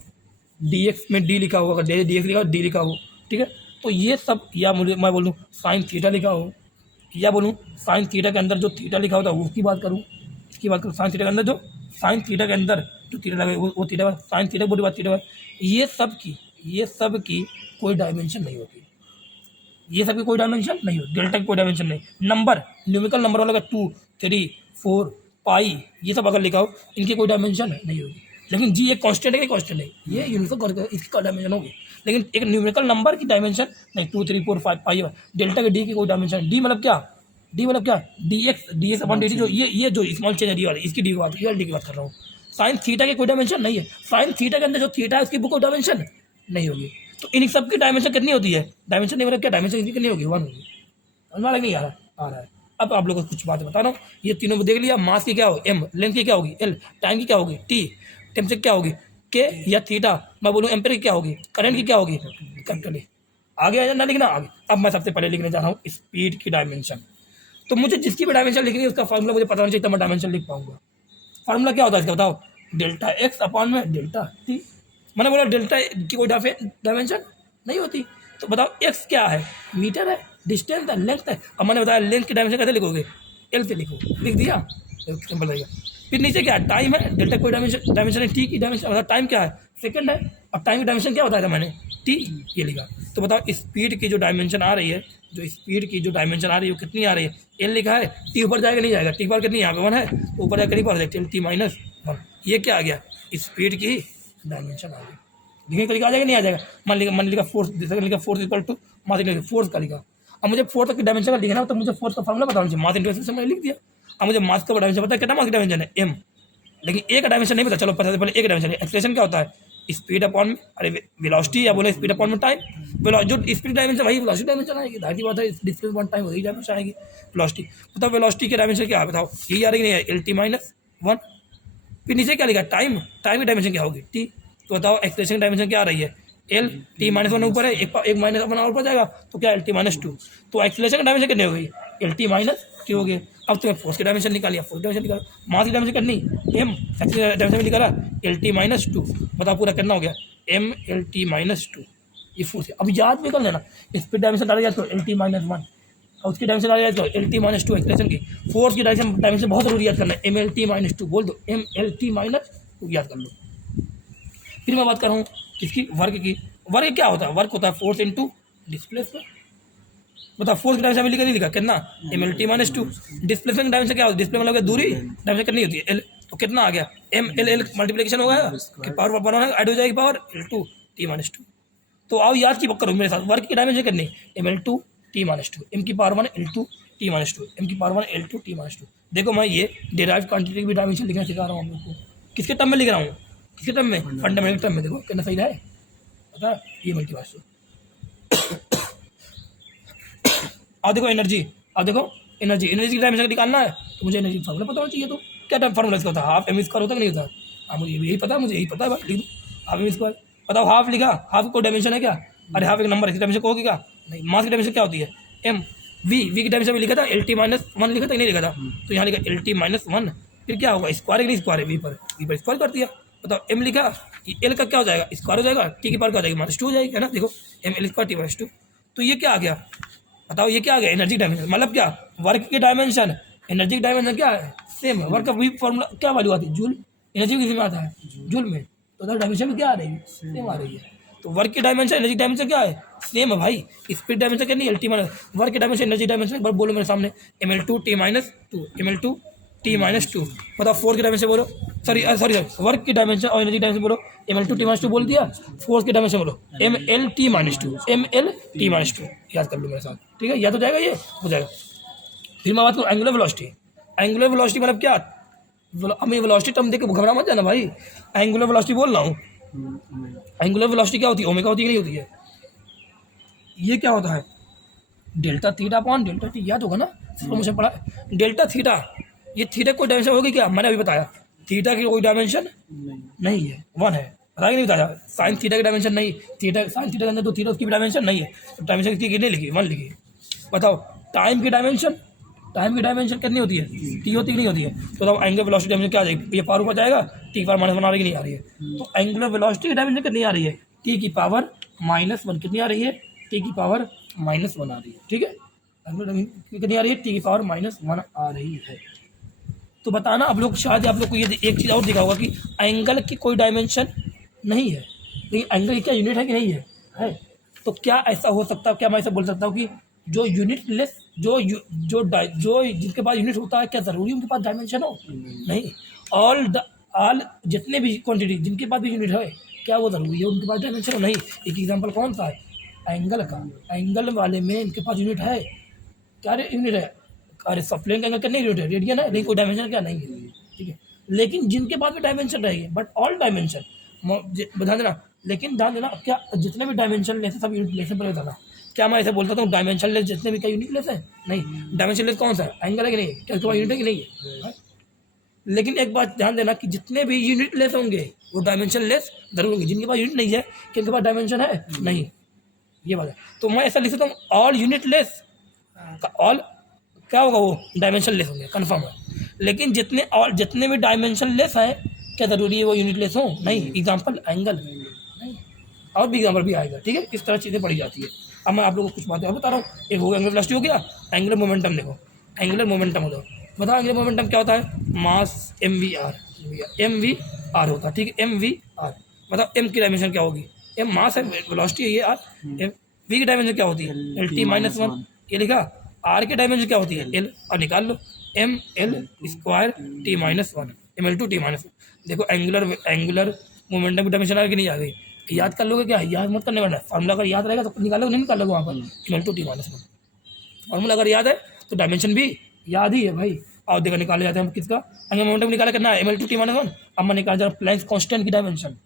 DX में D लिखा हो, अगर DX लिखा हो, D लिखा हो, ठीक है। तो ये सब, या मुझे मैं बोलूँ साइन थीटा लिखा हो, या बोलूँ साइन थीटा के अंदर जो थीटा लिखा होता है उसकी बात करूँ, इसकी बात करूँ। साइन थीटा के अंदर जो, साइन थीटा के अंदर जो थीटा लगे वो थीटा, साइन थीटा बोली बात थीटा, ये सब की कोई डायमेंशन नहीं होती, ये सब की कोई डायमेंशन नहीं होती, डेल्टा की कोई डायमेंशन नहीं। नंबर, न्यूमेरिकल नंबर वाला 2, 3, 4, पाई, ये सब अगर लिखा हो, इनकी कोई डायमेंशन नहीं होगी। लेकिन जी एक कांस्टेंट है कि कांस्टेंट नहीं, ये यूनिवर्सल करके इसकी डायमेंशन होगी। लेकिन एक न्यूमेरिकल नंबर की डायमेंशन नहीं, 2, 3, 4, 5 पाई। डेल्टा के डी की कोई डायमेंशन, डी मतलब क्या, DX अपॉन dt, जो ये जो स्मॉल चेंज है डी वाली, इसकी डी की बात, ये डी की बात कर रहा हूँ। साइन थीटा की कोई डायमेंशन नहीं है, साइन थीटा के अंदर जो थीटा है उसकी कोई डायमेंशन नहीं होगी। तो इन सब की डायमेंशन कितनी होती है, डायमेंशन नहीं मतलब क्या, डायमेंशन इसकी कितनी होगी, 1 होगी। समझ नहीं आ रहा है। अब आप लोगों को कुछ बात बता रहा हूँ, ये तीनों देख लिया। मास की क्या होगी, M, लेंथ की क्या होगी, L, टाइम की क्या होगी, T, टेम्परेचर क्या होगी, K या थीटा, मैं बोलूँ एम्पीयर की क्या होगी, करंट की क्या होगी, कैपिटल। आगे ना लिखना आगे। अब मैं सबसे पहले लिखने जा रहा हूँ स्पीड की डायमेंशन। तो मुझे जिसकी भी डायमेंशन लिखनी है उसका फार्मूला मुझे पता होना चाहिए, तब मैं डायमेंशन लिख पाऊंगा। फार्मूला क्या होता है इसका बताओ, डेल्टा एक्स अपॉन में डेल्टा टी। मैंने बोला डेल्टा की कोई डायमेंशन नहीं होती, तो बताओ एक्स क्या है, मीटर है, डिस्टेंस है, लेंथ है। अब मैंने बताया लेंथ की डायमेंशन कैसे लिखोगे, एल से लिखो, लिख दिया, सिंपल रहेगा। फिर नीचे क्या है, टाइम है, डेल्टा कोई डायमेंशन है, टी की डायमेंशन मतलब टाइम क्या है, सेकंड है। अब टाइम की डायमेंशन क्या बताया था मैंने, टी, ये लिखा। तो बताओ स्पीड की जो डायमेंशन आ रही है, जो स्पीड की जो डायमेंशन आ रही है वो कितनी आ रही है, एल लिखा है, टी ऊपर जाएगा नहीं जाएगा, टी पर कितनी यहाँ पे 1 है, तो ऊपर जाकर नहीं पढ़ सकते, टी -1। ये क्या आ गया, स्पीड की डायमेंशन आ गई। लिखने का तरीका आ जाएगा नहीं आ जाएगा। मान लिखा फोर्स, लिखा force equal to mass into force का लिखा। अब मुझे फोर्स तक की डायमेंशन का लिखना हो तो मुझे फोर्स का फॉर्मूला बताना चाहिए, मास इंटू एक्सेलरेशन मैंने लिख दिया। अब मुझे मास का डायमेंशन पता है, कितना मास की डायमेंशन है, m, लेकिन ए का डायमेंशन नहीं पता। चलो पता पहले ए का डायमेंशन, एक्सेलरेशन क्या होता है, स्पीड अपॉन में, अरे वेलोसिटी या बोले स्पीड अपॉन में टाइम। जो स्पीड डायमेंशन वही वेलोसिटी डायमेंशन आएगी, धारी बात है, डिस्टेंस अपॉन टाइम वही डायमेंशन आएगी वेलोसिटी। बताओ वेलोसिटी की डायमेंशन क्या है, बताओ यही आ रही नहीं है, LT-1। फिर नीचे क्या लिखा, टाइम, टाइम की डायमेंशन क्या होगी, टी। तो बताओ एक्सेलरेशन की डायमेंशन क्या आ रही है, LT-1 ऊपर है, एक माइनस अपना ऊपर जाएगा तो क्या LT-2। तो एक्सेलरेशन की डायमेंशन कितनी हो गई, LT-2 हो गई। अब तुम्हें फोर्स की डायमेंशन निकालिए, फोर्स डायमेंशन निकाला, मास की डायमेंशन करनी m, एक्सेलरेशन डायमेंशन निकाला LT-2। बताओ पूरा कितना हो गया, m LT-2, ये फोर्स है। अब याद भी कर लेना, स्पीड डायमेंशन डाला जाए तो LT-1 और उसकी डायमेंशन डाला जाए तो LT-2 एक्सेलरेशन की। फोर्स की डायमेंशन बहुत जरूरी याद करना है, MLT-2 बोल दो, MLT-2 याद कर लो। फिर मैं बात कर रहा हूँ किसकी, वर्क की। वर्क क्या होता है, वर्क होता है फोर्स इनटू डिस्प्लेसमेंट। बताओ फोर्स की डायमेंशन लिखा नहीं लिखा, कितना MLT-2। डिस्प्लेसमेंट डायमेंशन क्या होता है, डिस्प्ले मतलब दूरी, डायमेंशन कितनी होती है L, तो कितना आ गया ML मल्टीप्लिकेशन हो गया, पावर बनाना ऐड हो जाएगी पावर L2T-2। तो आओ याद की करो मेरे साथ, वर्क की डायमेंशन कितनी ML2T-2, M की पावर 1 L2T-2, M की पावर 1 L2T-2। देखो मैं ये डिराइव क्वांटिटी की भी डायमेंशन लिखना सिखा रहा हूँ हम लोग को। किसके टर्म में लिख रहा हूँ, किसके टर्म में, फंडामेंटल टर्म में। देखो कितना सही है, पता ये मल्टीप्लाई। अब देखो एनर्जी, अब देखो एनर्जी की डायमेंशन निकालना है तो मुझे एनर्जी फार्मूला पता होना चाहिए। तो क्या टाइम फार्मूला इसका होता है, हाफ m² होता है कि नहीं होता। हाँ मुझे यही पता है, मुझे यही पता है, भाई लिख दो हाफ m²। बताओ हाफ लिखा, हाफ को डायमेंशन है क्या, अरे हाफ एक नंबर है, इसकी डायमेंशन को होगी क्या नहीं। मास की डायमेंशन क्या होती है m, v की डायमेंशन भी लिखा था LT-1 लिखा था कि नहीं लिखा था, तो यहाँ लिखा LT-1। फिर क्या होगा, स्क्वायर है कि नहीं स्क्वायर है, v पर स्क्वायर कर दिया। बताओ m लिखा, l का क्या हो जाएगा, स्क्वायर हो जाएगा, t की पावर क्या हो जाएगी -2 हो जाएगी, है ना। देखो ML²T-2। तो ये क्या आ गया, बताओ ये क्या आ गया, एनर्जी डायमेंशन। मतलब क्या, वर्क की डायमेंशन, एनर्जी की डायमेंशन क्या है, सेम है। वर्क का भी फॉर्मूला क्या वैल्यू आती है, जूल, एनर्जी किसी में आता है जूल में, तो डायमेंशन में क्या आ रही है, सेम आ रही है। तो वर्क की डायमेंशन एनर्जी डायमेंशन क्या है, सेम है भाई। स्पीड डायमेंशन क्या नहीं, एल माइनस वर्क की डायमेंशन एनर्जी डायमेंशन। बोलो मेरे सामने ml2t-2 ml2t-2। बताओ फोर्स की डायमेंशन बोलो, सॉरी वर्क की डायमेंशन और एनर्जी डायमेंशन बोलो। ml2t-2 बोल दिया। फोर्स की डायमेंशन बोलो mlt-2 याद कर लो मेरे साथ, ठीक है। याद हो जाएगा, ये हो जाएगा। फिर मैं बात करूँ एंगुलर वेलोसिटी। एंगुलर वेलोसिटी मतलब क्या, अब मैं वेलोसिटी टर्म देख के घबरा मत जाना भाई, एंगुलर वेलोसिटी बोल रहा हूँ। एंगुलर वेलोसिटी क्या होती है, ओमेगा होती है कि नहीं होती है। ये क्या होता है, delta theta upon delta T, याद होगा ना, फॉर्मेशन पढ़ा है। डेल्टा थीटा, ये थीटा कोई डायमेंशन होगी क्या, मैंने अभी बताया। थीटा की कोई डायमेंशन नहीं है, वन है, बताया कि नहीं बताया। साइन थीटा की डायमेंशन नहीं, थीटा साइन थीटा के अंदर तो थीटा उसकी भी डायमेंशन नहीं है, तो डायमेंशन कितनी नहीं लिखी, वन लिखी। बताओ टाइम की डायमेंशन, टाइम की डायमेंशन कितनी होती है, टी होती है नहीं होती है। तो बताओ एंगुलर वेलोसिटी डायमेंशन क्या आ जाएगी, ये पावर ऊपर जाएगा, टी की पावर -1 आ रही नहीं आ रही है। तो एंगुलर वेलोसिटी की डायमेंशन कितनी आ रही है, टी की पावर -1 कितनी आ रही है, टी की पावर -1 आ रही है, ठीक है। कितनी आ रही है, टी की पावर -1 आ रही है। तो बताना आप लोग, शायद आप लोग को ये एक चीज़ और दिखा होगा कि एंगल की कोई डायमेंशन नहीं है, लेकिन एंगल की क्या यूनिट है कि नहीं है। तो क्या ऐसा हो सकता है, क्या मैं ऐसा बोल सकता हूँ कि जो यूनिट लेस जो जिनके पास यूनिट होता है, क्या ज़रूरी उनके पास डायमेंशन हो, नहीं। ऑल जितने भी क्वांटिटी जिनके पास भी यूनिट है, क्या वो ज़रूरी है उनके पास डायमेंशन हो, नहीं। एक एग्जाम्पल कौन सा है, एंगल का। एंगल वाले में इनके पास यूनिट है, क्या यूनिट है, अरे सप्लेन एंगल का नहीं यूनिट है, रेडियन है, नहीं कोई डायमेंशन क्या नहीं है, ठीक है। लेकिन जिनके पास भी डायमेंशन रहेगी, बट ऑल डायमेंशन, ध्यान देना, लेकिन ध्यान देना क्या जितने भी डायमेंशन लेस सब यूनिट लेस पर बताना। क्या मैं ऐसे बोलता हूँ डायमेंशन लेस जितने भी क्या यूनिट लेस है, नहीं। डायमेंशन लेस कौन सा है, एंगल है कि नहीं, क्या उसके पास यूनिट है कि नहीं है। लेकिन एक बात ध्यान देना कि जितने भी यूनिट लेस होंगे वो डायमेंशन लेस जरूर होंगे। जिनके पास यूनिट नहीं है, कि उनके पास डायमेंशन है नहीं, ये बात है। तो मैं ऐसा लिख सकता हूँ ऑल यूनिट लेस, ऑल क्या होगा, वो डायमेंशन लेस होंगे, कन्फर्म है। लेकिन जितने भी डायमेंशन लेस हैं, क्या ज़रूरी है वो यूनिट लेस हो, नहीं। एग्जाम्पल एंगल, नहीं, और भी एग्जाम्पल भी आएगा, ठीक है। इस तरह चीज़ें पढ़ी जाती है। अब मैं आप लोगों को कुछ बातें और बता रहा हूँ। एक हो गया एंगुलर वेलोसिटी हो गया, एंगुलर मोमेंटम देखो, एंगुलर मोमेंटम हो जाओ। बताओ एंगुलर मोमेंटम क्या होता है, मास mv/r होता है, ठीक है, mv/r। बताओ m की डायमेंशन क्या होगी, m मास है, वेलोसिटी है ये r, v की डायमेंशन क्या होती है, lt-1, ये लिखा। r की डायमेंशन क्या होती है, l, और निकाल लो ml² t-1 ml2t-1। देखो एंगुलर मोमेंटम की डायमेंशन आ गई कि नहीं आ गई, याद कर लोगे क्या, याद मत करने वाला, फार्मूला अगर याद रहेगा तो निकालोगे, नहीं निकालोगे वहाँ पर ml2t-1। फार्मूला अगर याद है तो डायमेंशन भी याद ही है भाई। और देखो निकाले जाते हैं हम किसका, एंगुलर मोमेंटम निकाला करना है ml2t-1। अब मैं निकाल जा प्लैंक कांस्टेंट की डायमेंशन।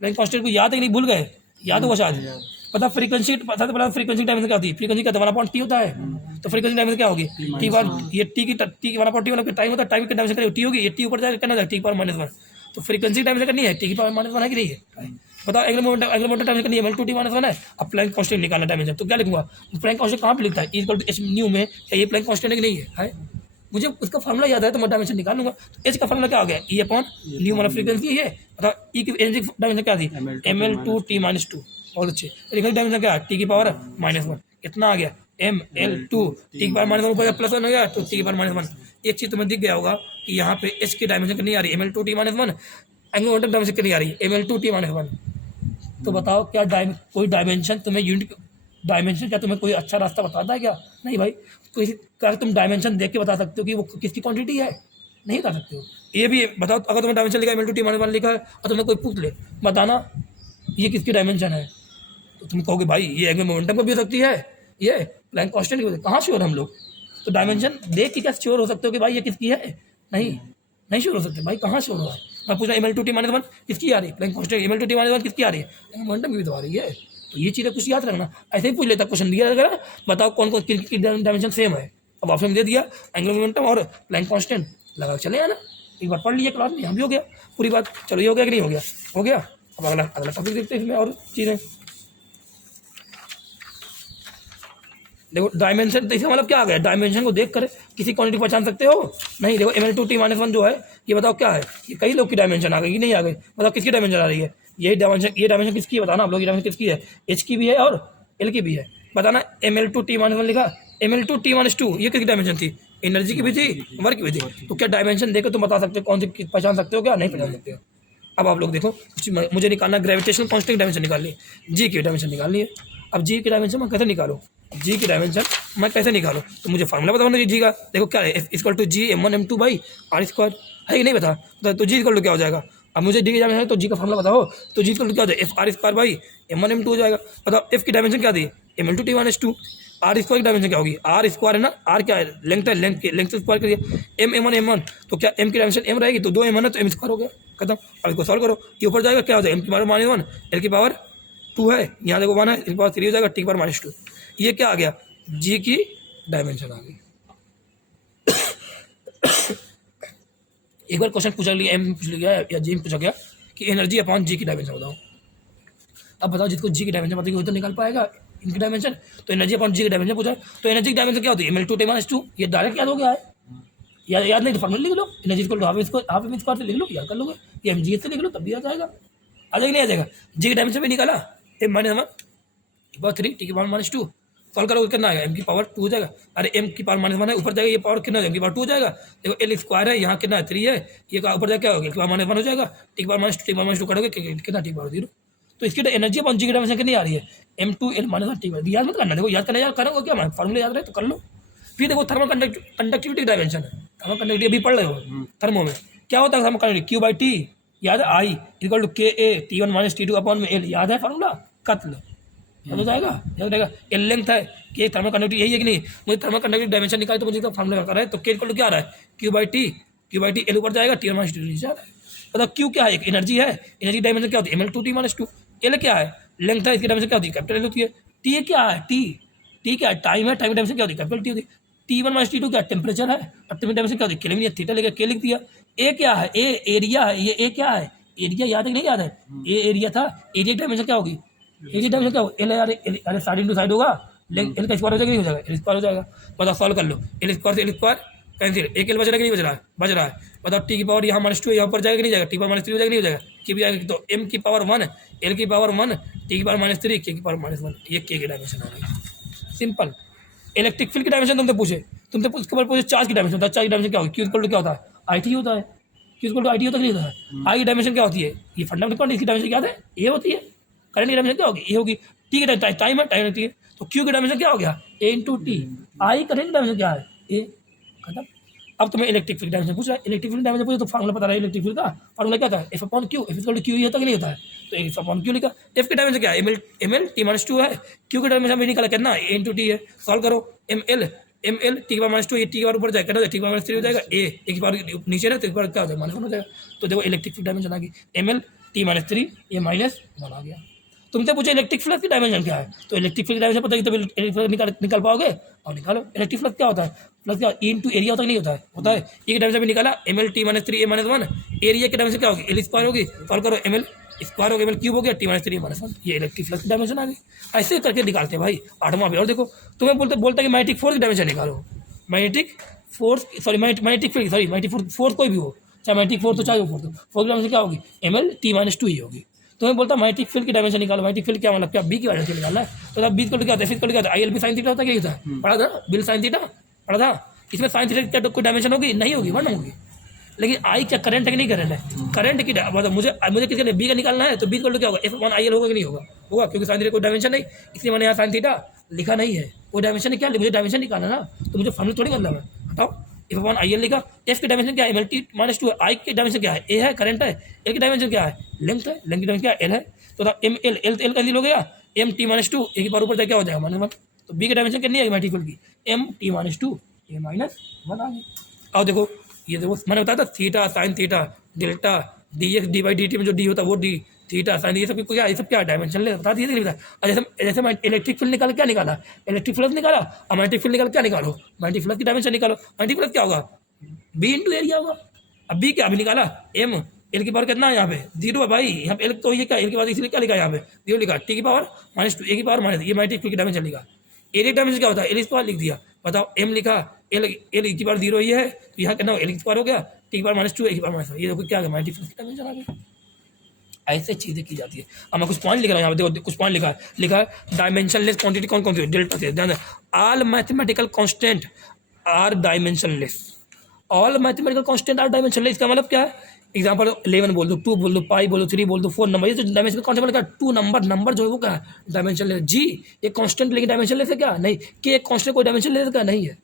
प्लैंक कांस्टेंट को याद है कि नहीं, भूल गए, याद होगा शायद। पता फ्रीक्वेंसी, पता तो पता फ्रीक्वेंसी डायमेंशन क्या होती है, फ्रीक्वेंसी का 1/t होता है। तो फ्रीक्वेंसी डायमेंशन क्या होगी, टी बार, ये टी की 1/t वाला टाइम होता है, टाइम की डायमेंशन टी होगी, ये टी ऊपर जाएगा कितना जाएगा, टी पावर -1। तो फ्रीक्वेंसी डायमेंशन करनी है, टी की पावर -1 है कि नहीं है। बताओ एंगुलर मोमेंटम डायमेंशन करनी है, ml2t-1 है। अब प्लैंक कांस्टेंट निकालना डायमेंशन, तो क्या लिखूंगा, प्लैंक कांस्टेंट कहाँ पे लिखता है, इक्वल टू h न्यू में, क्या ये प्लैंक कांस्टेंट है कि नहीं है। मुझे उसका फार्मूला याद है तो मैं डायमेंशन निकाल लूंगा। तो एच का फार्मूला क्या हो गया, ई अपॉन न्यू मतलब फ्रीक्वेंसी है, मतलब ई की एनर्जी डायमेंशन क्या थी, ml2t-2। बहुत अच्छे, लिखने डायमेंशन क्या है, टी की पावर -1, कितना आ गया ml2, टी की पावर -1 ऊपर +1 हो गया, तो टी की पावर -1। एक चीज़ तुम्हें दिख गया होगा कि यहाँ पे एच की डायमेंशन कितनी आ रही है, ml2t-1, एंगुलर मोमेंटम डायमेंशन कितनी आ रही है, ml2t-1। तो बताओ क्या कोई डायमेंशन तुम्हें यूनिट डायमेंशन क्या तुम्हें कोई अच्छा रास्ता बताता है क्या, नहीं भाई। कोई क्या तुम डायमेंशन देख के बता सकते हो कि वो किसकी क्वांटिटी है, नहीं बता सकते हो। ये भी बताओ, अगर तुम्हें डायमेंशन लिखा है ml2t-1 लिखा है और तुम्हें कोई पूछ ले बताना ये किसकी डायमेंशन है, तो तुम कहोगे भाई ये एंगुलर मोमेंटम को भी हो सकती है, ये प्लैंक कांस्टेंट की हो सकती है। कहाँ श्योर हम लोग, तो डायमेंशन देख के क्या श्योर हो सकते हो कि भाई ये किसकी है, नहीं श्योर हो सकते भाई, कहाँ श्योर हुआ है। मैं पूछ रहा हूँ ml2t-1 किसकी आ रही है, प्लैंक कांस्टेंट ml2t-1 किसकी आ रही है, मोमेंटम की भी तो आ रही है। तो ये चीज़ें कुछ याद रखना, ऐसे ही पूछ लेता क्वेश्चन दिया रहेगा, बताओ कौन कौन की डायमेंशन सेम है। अब ऑप्शन दे दिया एंगुलर मोमेंटम और प्लैंक कांस्टेंट, लगा चले आना, एक बार पढ़ लिया क्लास में, यहाँ भी हो गया पूरी बात। चलो ये हो गया कि नहीं हो गया, हो गया। अब अगला टॉपिक देखते हैं इसमें और चीज़ें। देखो डायमेंशन, तो इसका मतलब क्या आ गया, डायमेंशन को देख कर किसी क्वांटिटी को पहचान सकते हो, नहीं। देखो ml2t-1 जो है, ये बताओ क्या है, ये कई लोग की डायमेंशन आ गई कि नहीं आ गई, बताओ किसकी डायमेंशन आ रही है, ये डायमेंशन किसकी है, बताना आप लोग, ये डायमेंशन किसकी है, एच की भी है और एल की भी है, बताना। ml2t-1 लिखा, ml2t-2 ये किसकी डायमेंशन थी, एनर्जी की भी थी, वर्क की भी थी। तो क्या डायमेंशन देकर तुम बता सकते हो, कौन सी पहचान सकते हो क्या, नहीं पहचान सकते हो। अब आप लोग देखो, मुझे निकालना ग्रेविटेशनल कांस्टेंट की डायमेंशन निकालनी है, जी की डायमेंशन निकालनी है। अब जी की डायमेंशन मैं कैसे निकालूँ, जी की डायमेंशन मैं कैसे निकालूँ, तो मुझे फार्मूला बताओ ना जी का। देखो क्या है, equal to G M1 M2 by R square, है कि नहीं बता, तो जी इक्वल टू क्या हो जाएगा। अब मुझे डी की डायमेंशन है तो जी का फार्मूला बताओ, तो जी इक्वल टू क्या हो जाएगा, F R square by M1 M2 हो जाएगा। बताओ एफ की डायमेंशन क्या दी, M L2 T1 R square की डायमेंशन क्या होगी, आर स्क्वायर है ना, आर क्या है लेंथ है, लेंथ स्क्वायर करिए एम M1 M1, तो क्या एम की डायमेंशन एम रहेगी, तो 2 M1 है तो एम स्क्वायर हो गया, खत्म। अब इसको सॉल्व करो, ये ऊपर जाएगा क्या हो जाएगा, एम की पावर -1 एल की पावर 2 है, यहाँ देखो 1 है, इसकी पावर 3 हो जाएगा, टी की पावर -2, ये क्या आ गया, जी की डायमेंशन आ गई। एक बार क्वेश्चन पूछा लिया, एम पूछ लिया या जी में पूछा गया कि एनर्जी अपॉन जी की डायमेंशन बताओ। अब बताओ जिसको जी की डायमेंशन पता है वो तो निकाल पाएगा इनकी डायमेंशन, तो एनर्जी अपॉन जी की डायमेंशन पूछा, तो एनर्जी की डायमेंशन क्या होती है, ML2 T-2, ये डायरेक्ट याद हो गया है, याद नहीं तो फॉर्मूला लिख लो, एनर्जी को हाफ एम स्क्वायर से लिख लो, याद कर लोगे, ये एम जी से लिख लो तब भी आ जाएगा, आ जाएगा नहीं आ जाएगा। जी की डायमेंशन भी निकाला, एम -1/3 टी की पावर -2, सॉल्व करोगे कितना आएगा, एम की पावर 2 हो जाएगा, अरे एम की पावर -1 है ऊपर जाएगा, ये पावर कितना है, एम की पावर 2 हो जाएगा। देखो एल स्क्वायर है, यहाँ कितना है 3 है, ये ऊपर जाएगा क्या होगा, एल की पावर -1 हो जाएगा, टी की पावर -2, टी की पावर -2 करोगे कितना, टी की पावर 0। तो इसकी एनर्जी अपॉन जी की डायमेंशन कितनी आ रही है, M2L -1 टी। याद मत करना, देखो याद करना, याद करोगे क्या, फॉर्मूला याद रहे तो कर लो। फिर देखो थर्मल कंडक्टिविटी डायमेंशन है, थर्मल कंडक्टिविटी अभी पढ़ रहे हो थर्मो में, क्या होता है थर्मल कंडक्टिविटी, Q/T याद है, I equal to KA T1 - T2 upon में L, याद है फॉर्मूला, कत लो, याद हो जाएगा, याद रहेगा। एल लेंथ है कि थर्मल कंडक्टिविटी यही है कि नहीं, मुझे थर्मल कंडक्टिविटी डायमेंशन निकाले तो मुझे फॉर्मूला कर रहा है, तो K इक्वल टू क्या आ रहा है, Q/T L ऊपर जाएगा, T1 - T2 नीचे आ रहा है। मतलब Q क्या है, एक एनर्जी है, एनर्जी डायमेंशन क्या होती है, ML2 T-2, L क्या है लेंथ है, इसकी डायमेंशन क्या होती है, कैपिटल L होती है। टी क्या है, टी क्या है, टाइम है, टाइम डायमेंशन क्या होती है, कैपिटल टी होती है। T1 - T2 क्या टेम्परेचर है, और टेम्परेचर डायमेंशन क्या होती है, केल्विन, थीटा लेकर के लिख दिया। ए क्या है, ए एरिया है, ये ए क्या है, एरिया याद है कि नहीं याद है, ए एरिया था, एरिया डायमेंशन क्या होगी, एरिया डायमेंशन क्या होगी, एल अरे साइड इंटू साइड होगा, एल का स्क्वायर हो जाएगा, नहीं हो जाएगा, एल स्क्वायर हो जाएगा। बताओ सॉल्व कर लो, एल स्क्वायर से एल स्क्वायर कैंसिल, एक एल बच रहा है कि नहीं बच रहा है, बच रहा है। बताओ टी की पावर यहाँ -2 यहाँ पर जाएगा कि नहीं जाएगा, टी पावर -3 हो जाएगा, नहीं हो जाएगा, की भी जाएगा, तो एम की पावर 1 एल की पावर 1 टी की पावर -3 के की पावर -1, ये के की डायमेंशन हो गई, सिंपल। इलेक्ट्रिक फील्ड की डायमेंशन तुमसे पूछे, उसके बाद पूछे चार्ज की डायमेंशन, चार्ज की डायमेंशन क्या होगी, क्यू इक्वल टू क्या होता है, IT होता है, क्यू इक्वल टू IT होता है, नहीं होता है। आई की डायमेंशन क्या होती है, ये फंडामेंटल क्वांटिटी, इसकी डायमेंशन क्या है, ये होती है। करंट की डायमेंशन क्या होगी, ये होगी। टी की टाइम है, टाइम होती है, तो क्यू की डायमेंशन क्या हो गया, A into T. I current की डायमेंशन क्या है, ए, खत्म। अब तुम्हें इलेक्ट्रिक फील्ड डायमेंशन पूछ रहा है, इलेक्ट्रिक फील्ड डायमेंशन पूछे तो फार्मूला पता रहा है इलेक्ट्रिक फील्ड का, फार्मूला क्या था, F upon Q, F equal to Q ही होता है कि नहीं होता है, तो एफ अपॉन क्यू लिखा। एफ की डायमेंशन क्या है, एम एल T-2 है, क्यू की डायमेंशन भी निकाला कितना, ए इंटू टी है, सॉल्व करो, एम एल टी की पावर -2, ये टी की पावर ऊपर जाएगा, टी की पावर -3 हो जाएगा, ए की पावर नीचे ना, तो एक बार क्या हो जाएगा, -1 हो जाएगा। तो देखो इलेक्ट्रिक फील्ड डायमेंशन आ गई, ML T-3 ये -1 आ गया। तुमसे पूछे इलेक्ट्रिक फ्लक्स की डायमेंशन क्या है, तो इलेक्ट्रिक फ्लक्स डायमेंशन पता है तो इलेक्ट्रिक फ्लक्स निकाल पाओगे, और निकालो। इलेक्ट्रिक फ्लक्स क्या होता है, फ्लक्स क्या इंटू एरिया होता है, नहीं होता है, होता है। ये डायमेंशन भी निकाला, ML T-3 A -1, एरिया की डायमेंशन क्या होगी, एल स्क्वायर होगी, सॉल्व करो, ML स्क्वायर हो गया, ML क्यूब हो गया, T-3 A-1, ये इलेक्ट्रिक फ्लक्स की डायमेंशन आ गई। ऐसे करके निकालते हैं भाई, 8वां भी। और देखो तुम्हें बोलते हैं कि मैग्नेटिक फोर्स की डायमेंशन निकालो, magnetic force sorry magnetic field sorry magnetic force कोई भी हो, चाहे मैग्नेटिक फोर्स हो चाहे वो फोर्स हो, फोर्स की डायमेंशन क्या होगी, ML T-2 ही होगी। तुम्हें बोलता है मैग्नेटिक फील्ड की डायमेंशन निकालो, मैग्नेटिक फील्ड क्या मतलब क्या, बी की डायमेंशन निकालना है, तो अब बी को क्या होता है, फिर क्या होता है, IL भी साइन थीटा होता है, क्या होता है, पढ़ा था बिल साइन थीटा, पढ़ा था। इसमें साइन थीटा क्या कोई डायमेंशन होगी, नहीं होगी, 1 होगी। लेकिन आई क्या करंट है कि नहीं करंट है, करंट की मतलब मुझे किसका बी का निकालना है, तो बी को क्या होगा, F/IL होगा कि नहीं होगा, होगा, क्योंकि साइन थीटा कोई डायमेंशन नहीं, इसलिए मैंने यहाँ साइन थीटा लिखा नहीं है, कोई डायमेंशन नहीं, क्या मुझे डायमेंशन निकालना ना, तो मुझे फॉर्मूला थोड़ी मतलब है, बताओ। F/IL लिखा, एफ की डायमेंशन क्या है, ML T-2, आई की डायमेंशन क्या है, ए है, करंट है, एल की डायमेंशन क्या है, लेंथ है, लेंथ की डायमेंशन क्या है, एल है, तो एल कैंसिल हो गया, M T-2 ए की पावर ऊपर क्या हो जाएगा, -1, तो बी की डायमेंशन कितनी है मैग्नेटिक फील्ड की, M T-2 ए -1 आ गई। अब देखो ये देखो मैंने बताया था, theta sine theta delta dx dy/dt में जो डी होता है वो डी, थीटा साइन, ये सब क्या, ये सब क्या डायमेंशन ले बता दिए, जैसे मैं इलेक्ट्रिक फील्ड निकाल क्या निकाला, इलेक्ट्रिक फ्लक्स निकाला, और मैग्नेटिक फील्ड निकाल क्या निकालो, मैग्नेटिक फ्लक्स की डायमेंशन निकालो। मैग्नेटिक फ्लक्स क्या होगा, बी इंटू एरिया होगा। अब बी क्या अभी निकाला, एम एल की पावर कितना है यहाँ पे 0 है भाई, यहाँ पे एल तो ये क्या, एल की पावर इसलिए क्या लिखा यहाँ पे 0 लिखा, टी की पावर -2 ए की पावर -, ये मैग्नेटिक फील्ड की डायमेंशन लिखा। एरिया डायमेंशन क्या होता है, एल स्क्वायर लिख दिया। बताओ एम लिखा, एल की पावर 0 ये है, तो यहाँ कितना एल स्क्वायर हो गया, टी की पावर -2 ए की पावर -1, ये देखो क्या आ गया, मैग्नेटिक फील्ड की डायमेंशन आ गई। ऐसे चीजें की जाती है। अब मैं कुछ पॉइंट लिख रहा हूँ यहाँ पे, देखो कुछ पॉइंट लिखा है डायमेंशनलेस क्वांटिटी कौन कौन सी, डेल्टा से ध्यान, all mathematical constant are dimensionless, all mathematical constant are dimensionless. इसका मतलब क्या है, एग्जाम्पल 11 बोल दो, 2 बोल दो, पाई बोल दो, 3 बोल दो, 4 नंबर, ये तो डायमेंशन कौन सा बोलेगा? 2 नंबर जो है वो क्या है? Dimension less. जी ये कांस्टेंट लेकिन डायमेंशन लेस है क्या? नहीं। के एक कांस्टेंट कोई डायमेंशन लेस क्या? नहीं है।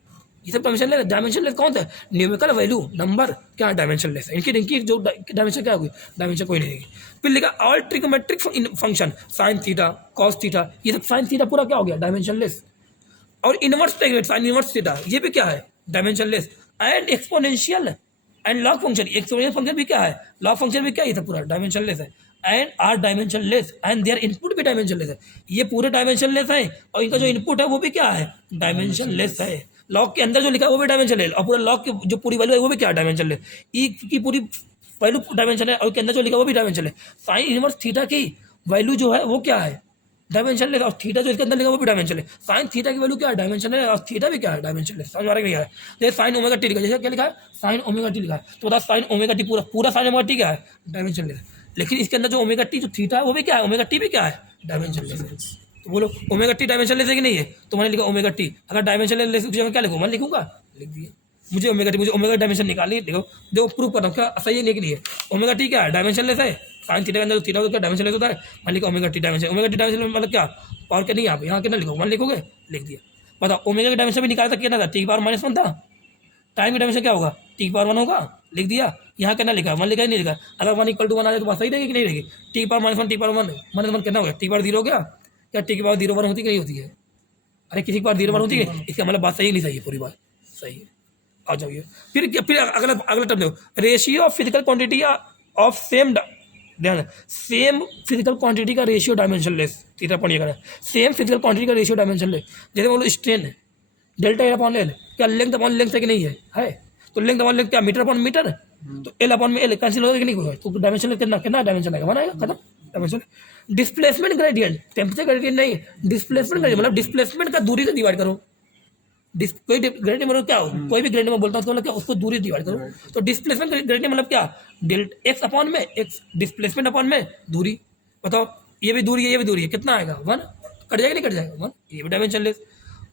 ये सब डायमेंशन लेस कौन सा है? न्यूमेरिकल वैल्यू नंबर क्या है? डायमेंशन लेस है। इनकी जो डायमेंशन क्या होगी? डायमेंशन कोई नहीं देगी। फिर लिखा all trigonometric function sine theta cos theta, ये सब साइन थीटा पूरा क्या हो गया? Dimension less. और इनवर्स साइन इनवर्स थीटा ये भी क्या है? Dimension less. And exponential and log function, exponential function भी क्या है? लॉग फंक्शन भी क्या है? ये सब पूरा डायमेंशन लेस है। And are dimensionless and their input भी डायमेंशन लेस है। ये पूरे डायमेंशन लेस है और इनका जो इनपुट है वो भी क्या है? डायमेंशन लेस है। लॉग के अंदर जो लिखा है वो भी डायमेंशन लेस, और पूरा लॉग की जो पूरी वैल्यू है वो भी क्या है? Dimension less. ई की पूरी वैल्यू डायमेंशन है और के अंदर जो लिखा है वो भी डायमेंशन है। साइन इनवर्स थीटा की वैल्यू जो है वो क्या है? Dimension less. और थीटा जो इसके अंदर लिखा वो भी डायमेंशन है। साइन थीटा की वैल्यू क्या है? डायमेंशन है। और थीटा भी क्या है? Dimension less. समझ आ रहा है नहीं आ रहा है? जैसे साइन ओमेगा टी लिखा है, जैसे क्या लिखा है? साइन ओमेगा टी लिखा है, तो बता साइन ओमेगा टी पूरा साइन ओमेगा टी क्या है? Dimension less. लेकिन इसके अंदर जो ओमेगा टी जो थीटा है वो भी क्या है? ओमेगा टी भी क्या है? डायमेंशन लेस है। तो बोलो ओमेगा टी डायमेंशन लेस है कि नहीं है? तो मैंने लिखा ओमेगा टी। अगर डायमेंशन लेस क्या लिखूँ? मैं लिखूंगा, लिख दिए। मुझे ओमेगा डायमेंशन निकालनी, देखो देखो प्रूव कर रहा हूँ क्या सही है नहीं है। ओमेगा टी क्या है? डायमेंशन लेस है। साइन थीटा के अंदर थीटा होता है डायमेंशन लेस होता है। मान लिखा omega T dimension. Omega T dimension मतलब क्या? पावर के नहीं यहाँ कितना लिखो? 1 लिखोगे, लिख दिया। बताओ ओमेगा का डायमेंशन भी निकाला था, कितना था? टी की पावर -1 था। टाइम की डायमेंशन क्या होगा? टी की पावर 1 होगा, लिख दिया। यहाँ कितना लिखा? 1 लिखा ही नहीं लिखा। अगर 1 = 1 आ जाए तो बात सही रहेगी कि नहीं रहेगी? टी की पावर -1 टी की पावर 1 -1 कितना हो गया? टी की पावर 0 हो गया। क्या टी की पावर 0 1 होती कि नहीं होती है? अरे किसी की पावर 0 1 होती है, इसका मतलब बात सही नहीं सही है? पूरी बात सही है। आ जाइए फिर अगला टर्म देखो, ratio of physical quantity of same, ध्यान सेम फिजिकल क्वांटिटी का रेशियो डायमेंशन लेस। तीसरा पॉइंट ये करना है, सेम फिजिकल क्वांटिटी का रेशियो डायमेंशन लेस। जैसे बोलो स्ट्रेन है, डेल्टा एल अपॉन एल, क्या लेंथ अपॉन लेंथ है कि नहीं है? तो लेंथ अपॉन लेंथ क्या? Metre upon metre. तो एल अपॉन में एल कैंसिल होगा कि नहीं होगा? तो डायमेंशन लेस कितना डायमेंशन आएगा? 1 आएगा, खत्म dimension. Displacement gradient, temperature gradient नहीं, डिस्प्लेसमेंट ग्रेडियंट मतलब डिस्प्लेसमेंट का दूरी से डिवाइड करो। कोई ग्रेडियंट मतलब क्या हो? कोई भी ग्रेडियंट में बोलता हूँ तो मतलब क्या? उसको दूरी डिवाइड करो। तो डिस्प्लेसमेंट ग्रेडियंट मतलब क्या? एक्स अपॉन में एक्स, डिस्प्लेसमेंट अपॉन में दूरी। बताओ ये भी दूरी है ये भी दूरी है, कितना आएगा? 1। कट जाएगा नहीं कट जाएगा? 1। ये भी डायमेंशन लेस।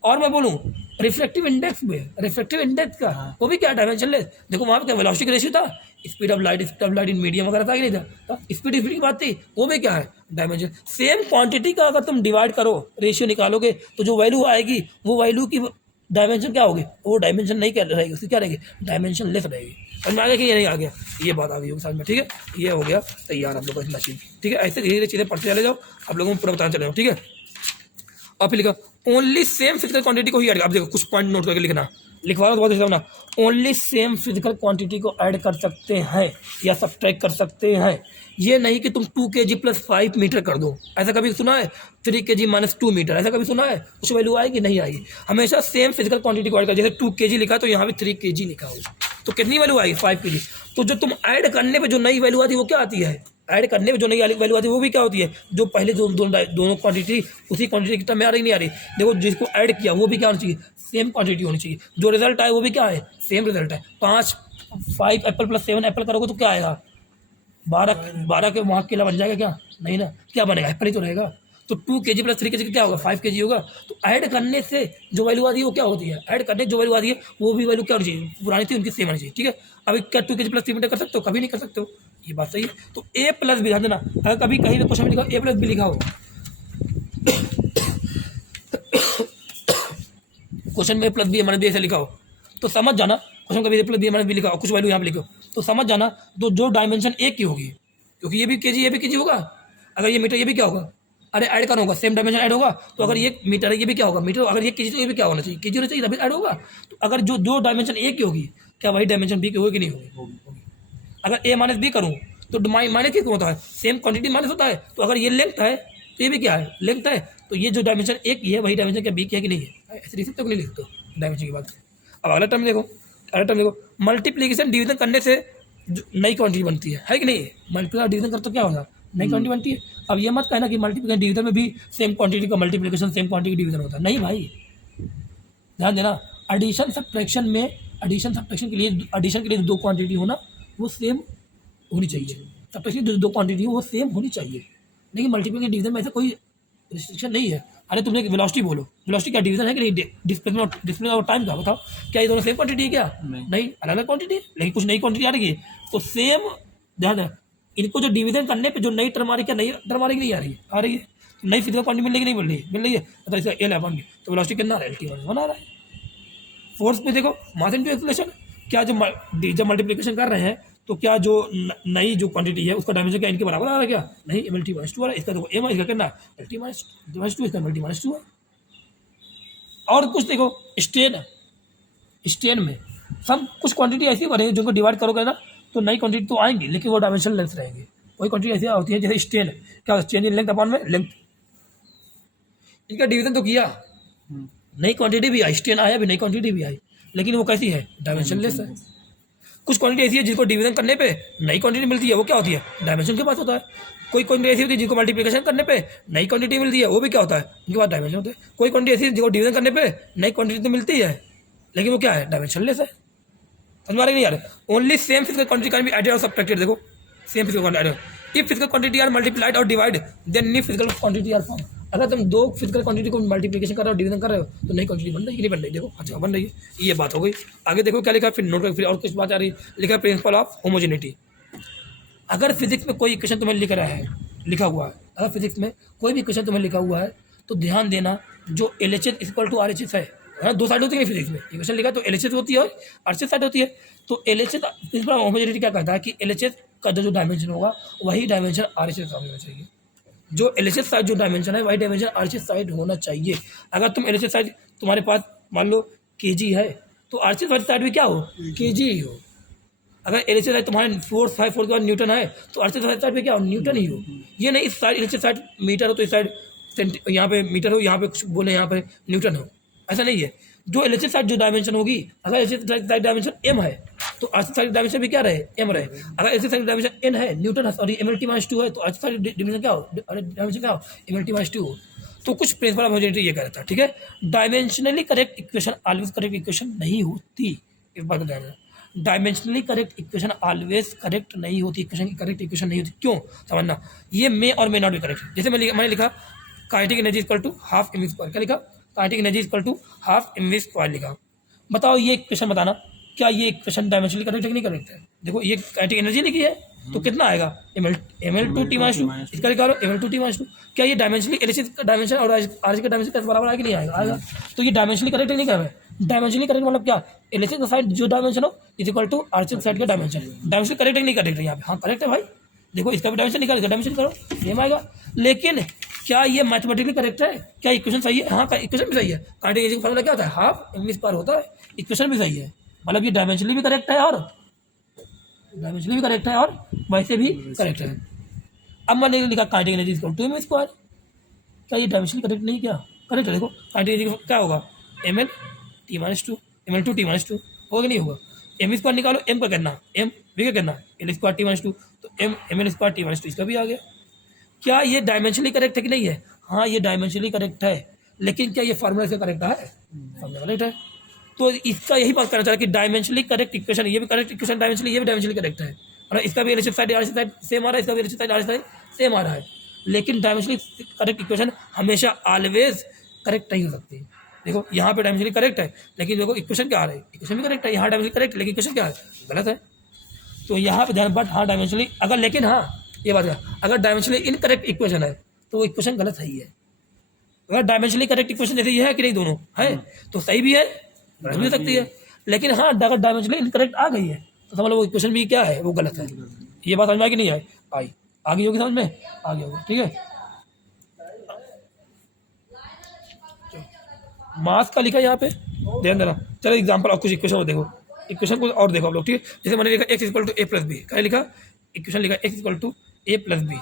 और मैं बोलूँ रिफ्लेक्टिव इंडेक्स में, रिफ्लेक्टिव इंडेक्स का वो भी क्या? Dimension less. देखो वहाँ पे क्या वेलोसिटी का रेशियो था, speed of light in medium वगैरह था कि नहीं था? तो स्पीड की बात थी, वो भी क्या है? डायमेंशन। सेम क्वांटिटी का अगर तुम डिवाइड करो, रेशियो निकालोगे, तो जो वैल्यू आएगी वो वैल्यू की डायमेंशन क्या होगी? वो डायमेंशन नहीं क्या रहेगी, उसकी क्या रहेगी? डायमेंशन लेस रहेगी। समझ में आ गया कि ये नहीं आ गया? ये बात आ गई होगी समझ में, ठीक है? ये हो गया तैयार आप लोगों को इतना चीज, ठीक है? ऐसे धीरे धीरे चीज़ें पढ़ते चले जाओ, आप लोगों को पूरा बताना चले जाओ, ठीक है? और फिर लिखा ओनली सेम फिजिकल क्वांटिटी को ही ऐड। अब देखो कुछ पॉइंट नोट करके लिखना, लिखवा रहा तो बहुत अच्छा ना। ओनली सेम फिजिकल क्वांटिटी को ऐड कर सकते हैं या सब्ट्रैक्ट कर सकते हैं। ये नहीं कि तुम 2 kg + 5 मीटर कर दो। ऐसा कभी सुना है? 3 kg - 2 मीटर, ऐसा कभी सुना है? कुछ वैल्यू आएगी? नहीं आएगी। हमेशा सेम फिजिकल क्वांटिटी को ऐड कर। जैसे 2 kg लिखा तो यहाँ भी 3 kg लिखा हो, तो कितनी वैल्यू आएगी? 5 kg। तो जो तुम ऐड करने पर जो नई वैल्यू आती है वो क्या आती है? ऐड करने में जो नई वैल्यू आती है वो भी क्या होती है? जो पहले दोनों क्वांटिटी उसी क्वांटिटी की टर्म में आ रही नहीं आ रही? देखो जिसको ऐड किया वो भी क्या होनी चाहिए? सेम क्वांटिटी होनी चाहिए। जो रिजल्ट आए वो भी क्या है? सेम रिजल्ट है। 5 एप्पल + 7 एप्पल करोगे तो क्या आएगा? 12 के वहाँ केला बन जाएगा क्या? नहीं ना, क्या बनेगा? एप्पल ही तो रहेगा। तो 2 kg + 3 kg क्या होगा? 5 kg होगा। तो ऐड करने से जो वैल्यू आती है वो क्या होती है? ऐड करने जो वैल्यू आती है वो भी वैल्यू क्या होनी चाहिए? पुरानी थी उनकी सेम होनी चाहिए, ठीक है? अभी क्या 2 kg + 3 मीटर कर सकते हो? कभी नहीं कर सकते हो, ये बात सही है। तो A+ भी ध्यान देना, अगर कभी कहीं भी क्वेश्चन में लिखा A+ भी लिखा हो, क्वेश्चन में A+B - B ऐसे लिखा हो तो समझ जाना, क्वेश्चन कभी A+B - B लिखा हो, कुछ वैल्यू यहाँ पे लिखो तो समझ जाना तो जो डायमेंशन एक की होगी, क्योंकि ये भी kg ये भी kg होगा। अगर ये मीटर ये भी क्या होगा? अरे ऐड करना होगा, सेम डायमेंशन ऐड होगा। तो अगर ये मीटर है ये भी क्या होगा? मीटर। अगर ये kg तो ये भी क्या होना चाहिए? kg होना चाहिए, तभी ऐड होगा। तो अगर जो डायमेंशन एक की होगी, क्या वही डायमेंशन B की होगी कि नहीं होगी? अगर A - B करूँ तो माइनस क्यों होता है? सेम क्वांटिटी माइनस होता है। तो अगर ये लेंथ है तो ये भी क्या है? लेंथ है। तो ये जो डायमेंशन एक की है वही डायमेंशन क्या B की है कि नहीं है? ऐसे लिख सकते हो कि नहीं लिख सकते हो डायमेंशन की बात। अब अगला टर्म देखो, मल्टीप्लीकेशन डिवीजन करने से नई क्वांटिटी बनती है कि नहीं? मल्टीप्लाई डिवीजन कर तो क्या होगा? नई क्वांटिटी बनती है। अब ये मत कहना कि मल्टीप्लिकेशन डिवीजन में भी सेम क्वांटिटी का मल्टीप्लिकेशन सेम क्वांटिटी डिवीजन होता है। नहीं भाई, ध्यान देना। एडिशन सब्ट्रैक्शन के लिए दो क्वांटिटी होना वो सेम होनी चाहिए। सब्ट्रैक्शन की दो क्वांटिटी वो सेम होनी चाहिए, लेकिन मल्टीप्लिकेशन डिवीजन में ऐसा कोई रिस्ट्रिक्शन नहीं है। अरे तुमने वेलोसिटी बोलो, वेलोसिटी क्या डिवीजन है कि नहीं? डिस्प्लेसमेंट और टाइम का बताओ, क्या ये दोनों सेम क्वांटिटी है क्या? नहीं, अलग अलग क्वांटिटी है, लेकिन कुछ नई क्वांटिटी आ रही है। तो सेम ध्यान देना, इनको जो डिवीजन करने पे जो नई टर्म आ रही है, क्या नई टर्म आ रही है कि नहीं आ रही है? आ रही है। तो नई फिजिकल क्वांटिटी मिल रही है कि नहीं मिल रही है? मिल रही है। मतलब इसका एल अपन तो वेलोसिटी कितना आ रहा है? LT1 आ रहा है। फोर्स पे देखो, मास इनटू एक्सेलरेशन, क्या जब मल्टीप्लिकेशन कर रहे हैं तो क्या जो नई जो क्वांटिटी है उसका डायमेंशन क्या इनके बराबर आ रहा है? क्या नहीं, MLT-2 आ रहा है। इसका देखो एम है, इसका कितना है? LT-2, इसका MLT-2 है। और कुछ देखो, स्टेन में सब कुछ क्वांटिटी ऐसी बनेगी जिनको डिवाइड करोगे ना तो नई क्वांटिटी तो आएंगी, लेकिन वो डायमेंशनल लेंथ रहेंगे। कोई क्वांटिटी ऐसी होती है जैसे स्टेन, क्या चेंज इन लेंथ अपॉन में लेंथ, इनका डिवीजन तो किया, नई क्वांटिटी भी आई, स्टेन आया भी, नई क्वांटिटी भी आई, लेकिन वो कैसी है? डायमेंशनलेस है। कुछ क्वांटिटी ऐसी है जिसको डिवीजन करने पे नई क्वांटिटी मिलती है, वो क्या होती है? डायमेंशन के पास होता है। कोई क्वांटिटी ऐसी होती है जिसको मल्टीप्लिकेशन करने पे नई क्वांटिटी मिलती है, वो भी क्या होता है? उनके पास डायमेंशन होता है। कोई क्वांटिटी ऐसी है जिसको डिवीजन करने पे नई क्वांटिटी तो मिलती है, लेकिन वो क्या है? डायमेंशनलेस है। समझ में नहीं आ रहा? Only same physical quantity can be added और सब्ट्रैक्टेड। देखो, same physical quantity, if physical quantity are multiplied और divide then new physical quantity are form. अगर तुम दो फिजिकल क्वांटिटी को मल्टीप्लिकेशन कर रहे हो, डिवीजन कर रहे हो, तो नई क्वांटिटी बन रही है कि नहीं बन रही? देखो, अच्छा बन रही है। ये बात हो गई। आगे देखो क्या लिखा है, फिर नोट कर, फिर और कुछ बात आ रही है। लिखा है प्रिंसिपल ऑफ होमोजेनिटी। अगर फिजिक्स में कोई इक्वेशन तुम्हें लिखा हुआ है, अगर फिजिक्स में कोई भी इक्वेशन तुम्हें लिखा हुआ है तो ध्यान देना, जो LHS इक्वल टू RHS है ना, दो साइड होती है फिजिक्स में। इक्वेशन लिखा है तो LHS होती है और RHS साइड होती है। तो LHS प्रिंसिपल ऑफ होमोजेनिटी क्या कहता है कि LHS का जो डायमेंशन होगा वही डायमेंशन RHS का होना चाहिए। जो LHS साइड जो डायमेंशन है वही डायमेंशन RHS साइड होना चाहिए। अगर तुम LHS साइड तुम्हारे पास मान लो kg है तो RHS वाली साइड भी क्या हो? kg ही हो। अगर LHS साइड तुम्हारे 4 के बाद न्यूटन है तो RHS वाली साइड पे क्या हो? न्यूटन ही हो। ये नहीं इस साइड LHS साइड मीटर हो तो इस साइड यहाँ पे मीटर हो, यहाँ पे कुछ बोले यहाँ पे न्यूटन हो, ऐसा नहीं है। जो LHS साइड जो डायमेंशन होगी, अगर LHS साइड डायमेंशन m है तो RHS साइड डायमेंशन भी क्या रहे? m रहे। अगर LHS साइड डायमेंशन n है, न्यूटन है, सॉरी MLT-2 है, तो RHS साइड डायमेंशन क्या हो? डायमेंशन क्या हो? MLT-2 हो। तो कुछ प्रिंसिपल ऑफ होमोजेनिटी ये कहता है, ठीक है। Dimensionally correct equation always correct equation नहीं होती, इस बात को ध्यान रखना। Dimensionally correct equation always correct नहीं होती, इक्वेशन करेक्ट इक्वेशन नहीं होती। क्यों? समझना, ये मे और मे नॉट भी करेक्ट। जैसे मैंने लिखा kinetic energy equal to half mv square, क्या लिखा? Kinetic energy equal to half mv square लिखा। बताओ ये क्वेश्चन बताना, क्या ये क्वेश्चन डायमेंशनली करेक्ट है कि नहीं करेक्ट है? देखो, ये काइनेटिक एनर्जी लिखी है तो कितना आएगा? ml2t-2, इसका निकालो ml2t-2। क्या ये डायमेंशनली LHS का डायमेंशन और RHS का डायमेंशन कैसे बराबर आएगा कि नहीं आएगा? आएगा। तो ये डायमेंशनली करेक्ट नहीं कर रहा है। डायमेंशनली करेक्ट मतलब क्या? LHS का साइड जो डायमेंशन हो is equal to RHS side का डायमेंशन। डायमेंशन करेक्ट है नहीं करेक्ट है यहाँ पे? हाँ करेक्ट है भाई। देखो, इसका भी डायमेंशन निकाल, इसका डायमेंशन करो, सेम आएगा। लेकिन क्या ये मैथमेटिकली करेक्ट है? क्या इक्वेशन सही है? हाँ, इक्वेशन भी सही है। काइनेटिक एनर्जी का फॉर्मूला क्या होता है? हाफ mv स्क्वायर होता है। इक्वेशन भी सही है, मतलब ये डायमेंशनली भी करेक्ट है और वैसे भी करेक्ट है। अब मैंने लिखा kinetic energy equal to mv square, क्या ये डायमेंशनली करेक्ट नहीं? क्या करेक्ट है? देखो, काइनेटिक एनर्जी क्या होगा? ml2 ml2t-2 होगा कि नहीं होगा? mv स्क्वायर निकालो, m का करना, m भी क्या करना, l स्क्वायर t-2, तो ml स्क्वायर t-2 इसका भी आ गया। क्या ये डायमेंशनली करेक्ट है कि नहीं है? हाँ, ये डायमेंशनली करेक्ट है। लेकिन क्या ये फार्मूला से करेक्ट है? फार्मूला करेक्ट है। तो इसका यही बात करना चाह रहा है कि डायमेंशनली करेक्ट इक्वेशन, ये भी करेक्ट इक्वेशन डायमेंशनली, ये भी डायमेंशनली करेक्ट है। और इसका भी LHS side RHS side same आ रहा है, इसका भी LHS side RHS side same आ रहा है। लेकिन डायमेंशनली करेक्ट इक्वेशन हमेशा ऑलवेज करेक्ट नहीं हो सकती। देखो, यहाँ पे डायमेंशनली करेक्ट है, लेकिन देखो इक्वेशन क्या आ रहा है? इक्वेशन भी करेक्ट है। यहाँ डायमेंशनली करेक्ट है, लेकिन इक्वेशन क्या है? गलत है। तो यहाँ पे ध्यान, बट हाँ डायमेंशनली अगर, लेकिन हाँ ये बात है, अगर डायमेंशनली इनकरेक्ट इक्वेशन है तो वो इक्वेशन गलत है ही है। अगर डायमेंशनली करेक्ट इक्वेशन जैसे ये है कि नहीं, दोनों है तो सही भी है, गलत भी हो सकती है। लेकिन हाँ, अगर डायमेंशनली इनकरेक्ट आ गई है तो समझ लो वो इक्वेशन भी क्या है? वो गलत है। ये बात समझ में आई कि नहीं आई? आ गई होगी समझ में? आ गई होगी, ठीक है। मास का लिखा यहाँ पे, ध्यान देना। चलो एग्जाम्पल और कुछ इक्वेशन और देखो, इक्वेशन को और देखो आप लोग, ठीक है। जैसे मैंने लिखा x equal to a plus B, क्या लिखा? इक्वेशन लिखा x equal to a plus B.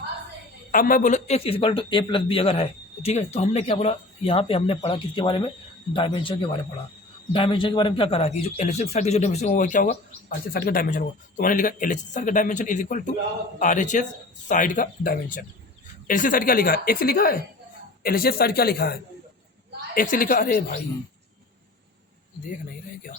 अब मैं बोलूँ x equal to a plus B अगर है तो ठीक है, तो हमने क्या बोला यहाँ पे? हमने पढ़ा किसके बारे में? डायमेंशन के बारे में पढ़ा। डायमेंशन के बारे में क्या करा कि जो LHS साइड का जो डायमेंशन होगा क्या होगा? RHS साइड का डायमेंशन होगा। तो मैंने लिखा LHS साइड का dimension is equal to RHS side का डायमेंशन। LHS साइड क्या लिखा है? x लिखा है। LHS साइड क्या लिखा है? x लिखा। अरे भाई देख नहीं रहे क्या?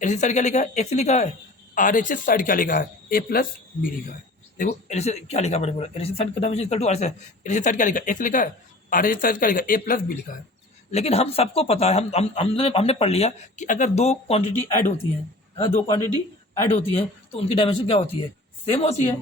LHS साइड क्या लिखा है? x लिखा है। RHS साइड क्या लिखा है? a प्लस बी लिखा है। देखो, LHS क्या लिखा मैंने बोला? LHS साइड का dimension equal to RHS। LHS side क्या लिखा? x लिखा है। RHS साइड क्या लिखा? a प्लस बी लिखा है। लेकिन हम सबको पता है, हमने पढ़ लिया कि अगर दो क्वांटिटी ऐड होती हैं, तो उनकी डायमेंशन क्या होती है? सेम होती है।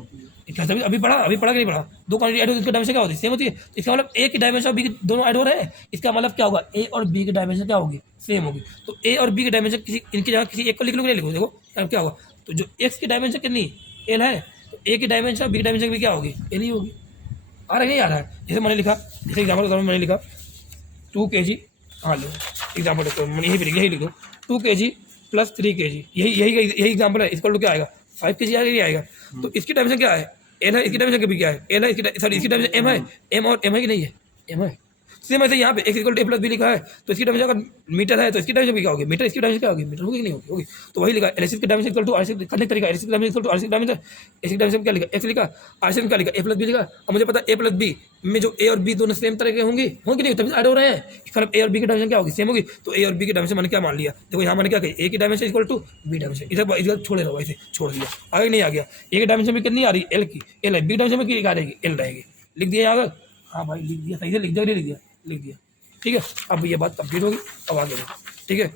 इसका मतलब अभी पढ़ा कि नहीं पढ़ा, दो क्वांटिटी ऐड होती है, इसका डायमेंशन क्या होती है? सेम होती है। तो इसका मतलब ए की डायमेंशन और बी दोनों ऐड हो रहे हैं, इसका मतलब क्या होगा? ए और बी की डायमेंशन क्या होगी? सेम होगी। तो ए और बी की डायमेंशन किसी इनकी जगह किसी एक को लिख लो कि नहीं लिखो, देखो अब क्या होगा। तो जो एक्स की डायमेंशन कितनी एल है, तो ए की डायमेंशन और बी की डायमेंशन भी क्या होगी? एल ही होगी। आ रहा है नहीं आ रहा है? जैसे मैंने लिखा, जैसे एग्जाम्पल मैंने लिखा 2 kg, हाँ लो एग्जाम्पल तो यही लिख दो 2 kg प्लस 3 kg, यही एग्जाम्पल है। इसका क्या आएगा? 5 kg आएगा, नहीं आएगा? तो इसकी डायमेंशन क्या है? एल है, इसकी डायमेंशन क्या है? एल है, इसकी डायमेंशन एम है, एम और एम है कि नहीं है? एम है। सेम ऐसे यहाँ पे X equal to A plus B लिखा है, तो इसकी डायमेंशन अगर मीटर है तो इसकी डायमेंशन क्या होगी? मीटर। इसकी डायमेंशन क्या होगी? मीटर होगी कि नहीं होगी? तो वही लिखा एलएचएस की डायमेंशन इक्वल टू आरसीएस करने का तरीका, एलएचएस की dimension equal to RHS dimension, इसकी डायमेंशन क्या लिखा? एक्स लिखा, आरसीएस में क्या लिखा? ए प्लस बी लिखा। अब मुझे पता है ए प्लस बी में जो ए और बी दोनों सेम तरह के होंगे नहीं, तभी ऐड हो रहे हैं। इसका मतलब ए और बी की डायमेंशन क्या होगी? सेम होगी। तो ए और बी की डायमेंशन मैंने क्या मान लिया? देखो यहाँ मैंने क्या कही, ए की dimension equal to B dimension, इधर छोड़े रहो, ऐसे छोड़ दिया, आगे नहीं आ गया। ए की डायमेंशन भी कितनी आ रही? एल की, एल है। बी डायमेंशन में क्या रहेगी? एल रहेगी। लिख दिया आगे? हाँ भाई लिख दिया, सही से लिख दिया, नहीं लिख दिया? लिख दिया। ठीक है, अब ये बात कंप्लीट होगी, अब आगे देखो। ठीक है,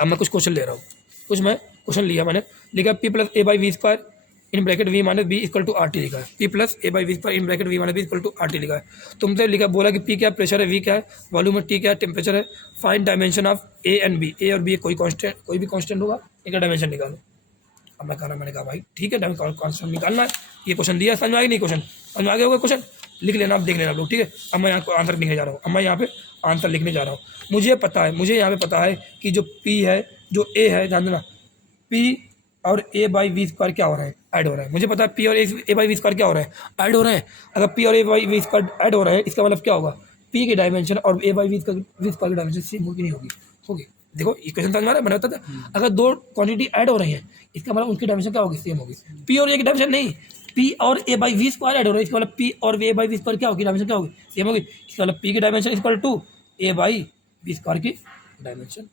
अब मैं कुछ क्वेश्चन ले रहा हूँ, कुछ मैं क्वेश्चन लिया, मैंने लिखा P plus A by V square in bracket V minus B equal to R T लिखा है। P plus A by V square in bracket V minus B equal to R T लिखा है। तुमसे लिखा, बोला कि पी क्या pressure है, वी क्या है वॉल्यूम है, टी क्या है टेम्परेचर है, find dimension of A and B. A और बी कोई कांस्टेंट, कोई भी कांस्टेंट होगा, इनका डायमेंशन निकालो। अब मैंने कहा भाई ठीक है, कांस्टेंट निकालना है। ये क्वेश्चन दिया, समझ में आएगा नहीं? क्वेश्चन समझ में आ गया होगा? क्वेश्चन लिख लेना, आप देख लेना लोग। ठीक है, अब मैं यहाँ को आंसर लिखने जा रहा हूँ, अब मैं यहाँ पे आंसर लिखने जा रहा हूँ। मुझे यहाँ पे पता है कि जो पी है, जो ए है, ध्यान देना, पी और ए बाई वी स्क्वायर क्या हो रहा है? ऐड हो रहा है। मुझे पता है पी और ए बाई वी स्क्वायर क्या हो रहा है? ऐड हो रहे हैं। अगर पी और ए बाई वी स्क्वायर ऐड हो रहा है, इसका मतलब क्या होगा? पी की डायमेंशन और ए बाई वी स्क्वायर की डायमेंशन सेम होगी नहीं होगी? होगी। देखो इक्वेशन समझ में आ रहा है? मैंने बताया था अगर दो क्वांटिटी ऐड हो रही है, इसका मतलब उनकी डायमेंशन क्या होगी? सेम होगी। पी और ए की डायमेंशन नहीं, पी और ए बाई वी स्क्वायर ऐड हो रहा है, इसका मतलब पी और ए बाई वी स्क्वायर क्या होगी? डायमेंशन क्या होगी? सेम होगी। इसका मतलब पी की dimension equal to A by V square की डायमेंशन।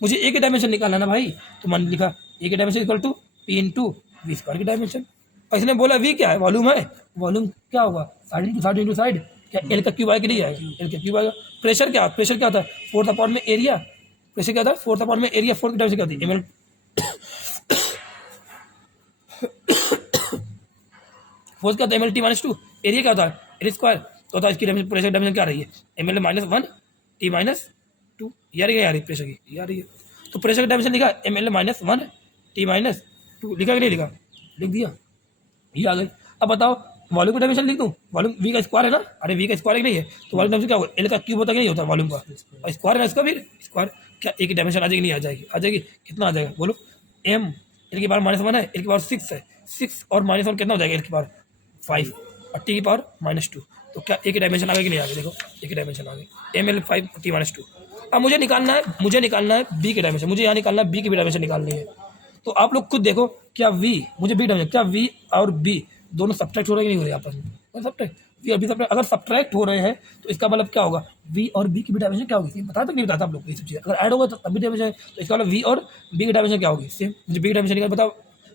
मुझे ए की डायमेंशन निकालना ना भाई, तो मैंने लिखा ए की dimension equal to P into V square की डायमेंशन। और इसने बोला वी क्या है? वॉल्यूम है। वॉल्यूम क्या होगा? Side into side. क्या एल का क्यूब आएगा? नहीं आएगा, एल का क्यूब आएगा। प्रेशर क्या होता है? फोर्थ अपॉन में एरिया। प्रेशर क्या होता है? फोर्थ अपॉन में एरिया। फोर्थ की डायमेंशन क्या होती है? M L. फोर्स क्या होता है? M L T minus two. Area क्या होता है? L square. तो होता है इसकी डायमेंशन, प्रेशर डायमेंशन क्या रही है? M L minus one T minus two. यार प्रेशर की यार ये, तो प्रेशर की डायमेंशन लिखा M L minus one T minus two. लिखा कि नहीं लिखा? लिख दिया, ये आ गई। अब बताओ वॉल्यूम की डायमेंशन लिख दूँ? वॉल्यूम वी का स्क्वायर है ना? अरे वी का स्क्वायर नहीं है, तो वॉल्यूम डायमेंशन क्या होगा? एल का क्यूब होता कि नहीं होता वॉल्यूम का? और स्क्वायर है ना इसका, फिर स्क्वायर। क्या एक की डायमेंशन आ जाएगी? नहीं आ जाएगी? आ जाएगी। कितना आ जाएगा बोलो? एम एल की पावर माइनस वन है, एल की पावर सिक्स है, सिक्स और माइनस वन कितना हो जाएगा? एल की पावर फाइव और टी की पावर माइनस टू। तो क्या एक की डायमेंशन आ गई कि नहीं आ गई? देखो एक की डायमेंशन आ गई, M L five T minus two. अब मुझे निकालना है बी की डायमेंशन। मुझे यहाँ निकालना है बी की भी डायमेंशन निकालनी है। तो आप लोग खुद देखो, क्या वी, मुझे बी डायमेंशन, क्या वी और बी दोनों सब्ट्रैक्ट हो रहे हैं कि नहीं हो रहे आपस में? सब्ट्रैक्ट, वी और बी सब्ट्रैक्ट। अगर सब्ट्रैक्ट हो रहे हैं तो इसका मतलब क्या होगा? वी और बी की भी डायमेंशन क्या होगी? बता तक नहीं बताता आप लोग को ये सब चीज़। अगर ऐड होगा तो तभी डायमेंशन है, तो इसका मतलब वी और बी की डायमेंशन क्या होगी? सेम। मुझे बी की डायमेंशन निकाल, बताओ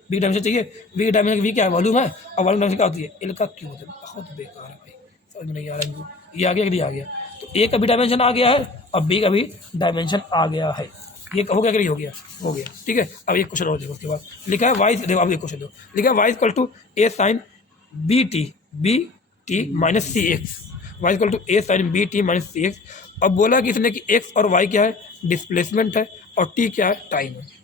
बी की डायमेंशन चाहिए। बी की डायमेंशन, वी क्या है? वॉल्यूम है, और वॉल्यूम डायमेंशन क्या होती है? एल का क्यूब होता है। बहुत बेकार है भाई, समझ में नहीं आ रहा है। ये आ गया कि नहीं आ गया? तो ए का भी डायमेंशन आ गया है और बी का भी डायमेंशन आ गया है। ये हो गया कि नहीं हो गया? हो गया। ठीक है, अब एक क्वेश्चन और देखो। उसके बाद लिखा है वाई, देखो अब एक क्वेश्चन देखो, लिखा है Y equal to A sine B T minus C X. Y equal to A sine B T minus C X. अब बोला कि इसने कि एक्स और वाई क्या है? डिस्प्लेसमेंट है, और टी क्या है? टाइम है।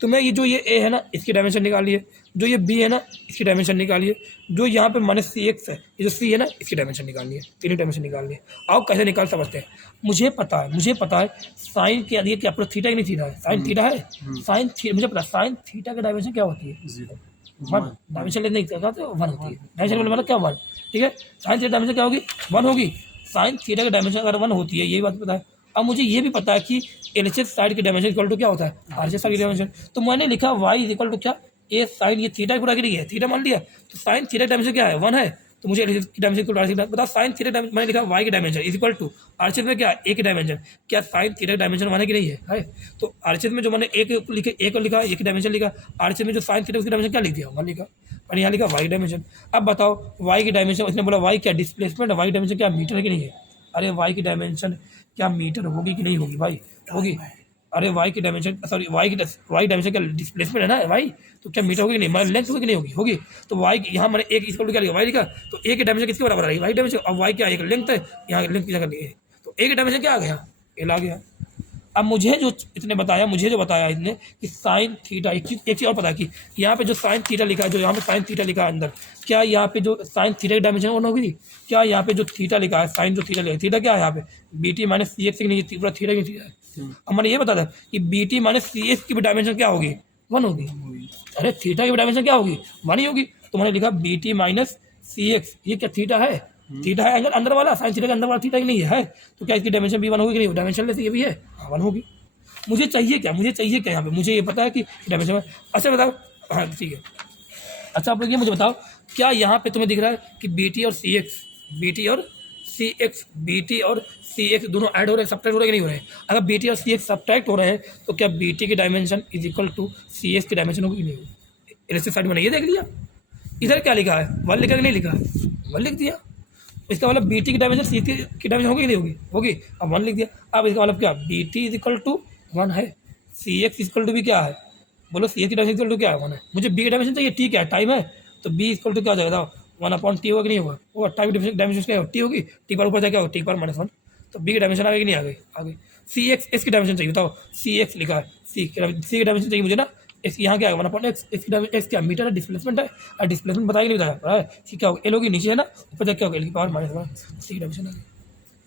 तो मैं ये जो ये ए है ना, इसकी डायमेंशन निकालिए, जो ये बी है ना, इसकी डायमेंशन निकालिए, जो यहाँ पे माइनस सी एक्स है, ये जो सी है ना, इसकी डायमेंशन निकालिए। तीनों डायमेंशन निकालिए। आओ कैसे निकाल समझते हैं। मुझे पता है साइन क्या दिया, क्या पूरा थीटा ही नहीं थीटा है? साइन थीटा है, साइन थीटा मुझे पता है। साइन थीटा की डायमेंशन क्या होती है? वन। डायमेंशन लेने क्या कहते हैं? वन होती है। डायमेंशन मतलब क्या? वन। ठीक है, साइन थीटा डायमेंशन क्या होगी? वन होगी। साइन थीटा की डायमेंशन अगर वन होती है, यही बात पता है। अब मुझे ये भी पता है कि एलएचएस साइड की डायमेंशन इक्वल टू क्या होता है? आरएचएस साइड की डायमेंशन। तो मैंने लिखा वाई इक्वल टू क्या? ए साइन, ये थीटा पूरा गिरी है, थीटा मान लिया, तो साइन थीटा डायमेंशन क्या है? वन है। तो मुझे एलएचएस की डायमेंशन इक्वल टू आरएचएस बताओ। साइन थीटा मैंने लिखा वाई की dimension is equal to RHS में क्या है? ए की डायमेंशन। क्या साइन थीटा डायमेंशन वन है कि नहीं है? तो आरएचएस में जो मैंने ए को लिखा, ए की डायमेंशन लिखा, आरएचएस में जो साइन थीटा उसकी डायमेंशन क्या लिख दिया? वन लिखा, और यहाँ लिखा वाई डायमेंशन। अब बताओ वाई की डायमेंशन, उसने बोला वाई क्या? डिस्प्लेसमेंट। वाई डायमेंशन क्या? मीटर है कि नहीं है? अरे वाई की डायमेंशन क्या मीटर होगी कि नहीं होगी भाई? होगी। अरे वाई की डायमेंशन, सॉरी वाई डायमेंशन क्या डिस्प्लेसमेंट है ना वाई, तो क्या मीटर होगी कि नहीं, मतलब लेंथ होगी कि नहीं होगी, होगी। तो वाई यहाँ मैंने एक इक्वल टू क्या लिखा, वाई लिखा, तो ए की डायमेंशन किसके बराबर आई, वाई डायमेंशन। अब वाई क्या, एक लेंथ है, यहाँ लेंथ की जगह नहीं है, तो ए की डायमेंशन क्या आ गया, एल आ गया। अब मुझे जो बताया इसने कि साइन थीटा, एक चीज़ और पता कि यहाँ पे जो साइन थीटा लिखा है, जो यहाँ पे साइन थीटा लिखा है अंदर, क्या यहाँ पे जो साइन थीटा की डायमेंशन वन होगी, क्या यहाँ पे जो थीटा लिखा है, साइन जो थीटा लिखा है, थीटा क्या है यहाँ पे, B T minus C X की नहीं, पूरा थीटा की थीटा है। अब मैंने ये बता था कि B T minus C X की भी डायमेंशन क्या होगी, वन होगी। अरे थीटा की भी डायमेंशन क्या होगी, वन ही होगी। तो मैंने लिखा B T minus C x, ये क्या थीटा है, थीटा है एंगल अंदर वाला, साइन थीटा के अंदर वाला थीटा ही नहीं है, तो क्या इसकी डायमेंशन भी वन होगी कि नहीं, डायमेंशन लेस ये भी है, हाँ वन होगी। मुझे चाहिए क्या यहाँ पे, मुझे ये पता है कि डायमेंशन में। अच्छा बताओ, हाँ ठीक है। अच्छा आप लोग ये मुझे बताओ, क्या यहाँ पे तुम्हें दिख रहा है कि बी टी और सी एक्स दोनों ऐड हो रहे हैं, सब्ट्रैक्ट हो रहे हैं कि नहीं हो रहे हैं। अगर बी टी और सी एक्स सब्ट्रैक्ट हो रहे हैं तो क्या बी टी की dimension is equal to C X की डायमेंशन होगी कि नहीं होगी। इलेक्ट्रिक साइड मैंने ये देख लिया, इधर क्या लिखा है, वन लिखा कि नहीं लिखा, वन लिख दिया। इसका मतलब बी टी की डायमेंशन सी की डायमेंशन होगी कि नहीं होगी, होगी, अब वन लिख दिया। अब इसका मतलब क्या, B T is equal to one है, सी एक्स इक्वल टू भी क्या है, बोलो सी एक्स की डायमेंशन इक्वल टू क्या है, वन है। मुझे बी की डायमेंशन चाहिए, टी क्या है, टाइम है, तो बी इक्वल टू क्या हो जाएगा, वन अपॉन टी होगा कि नहीं होगा, वो टाइम डायमेंशन क्या टी होगी, टी पर ऊपर जाए क्या होगा, टी पर माइनस वन, तो बी की डायमेंशन आ गई कि नहीं आ गई, आ गई। सी एक्स की डायमेंशन चाहिए, बताओ सी एक्स लिखा है, सी की डायमेंशन चाहिए मुझे ना, इस यहाँ क्या है, वन अपॉन एक्स, एक्स क्या मीटर है, डिस्प्लेसमेंट है, और डिस्प्लेसमेंट बताया कि नहीं बताया, सी क्या होगा, एल होगी नीचे है ना, ऊपर जाके क्या होगा, एल की पावर माइनस वन, सी की डायमेंशन आ गई।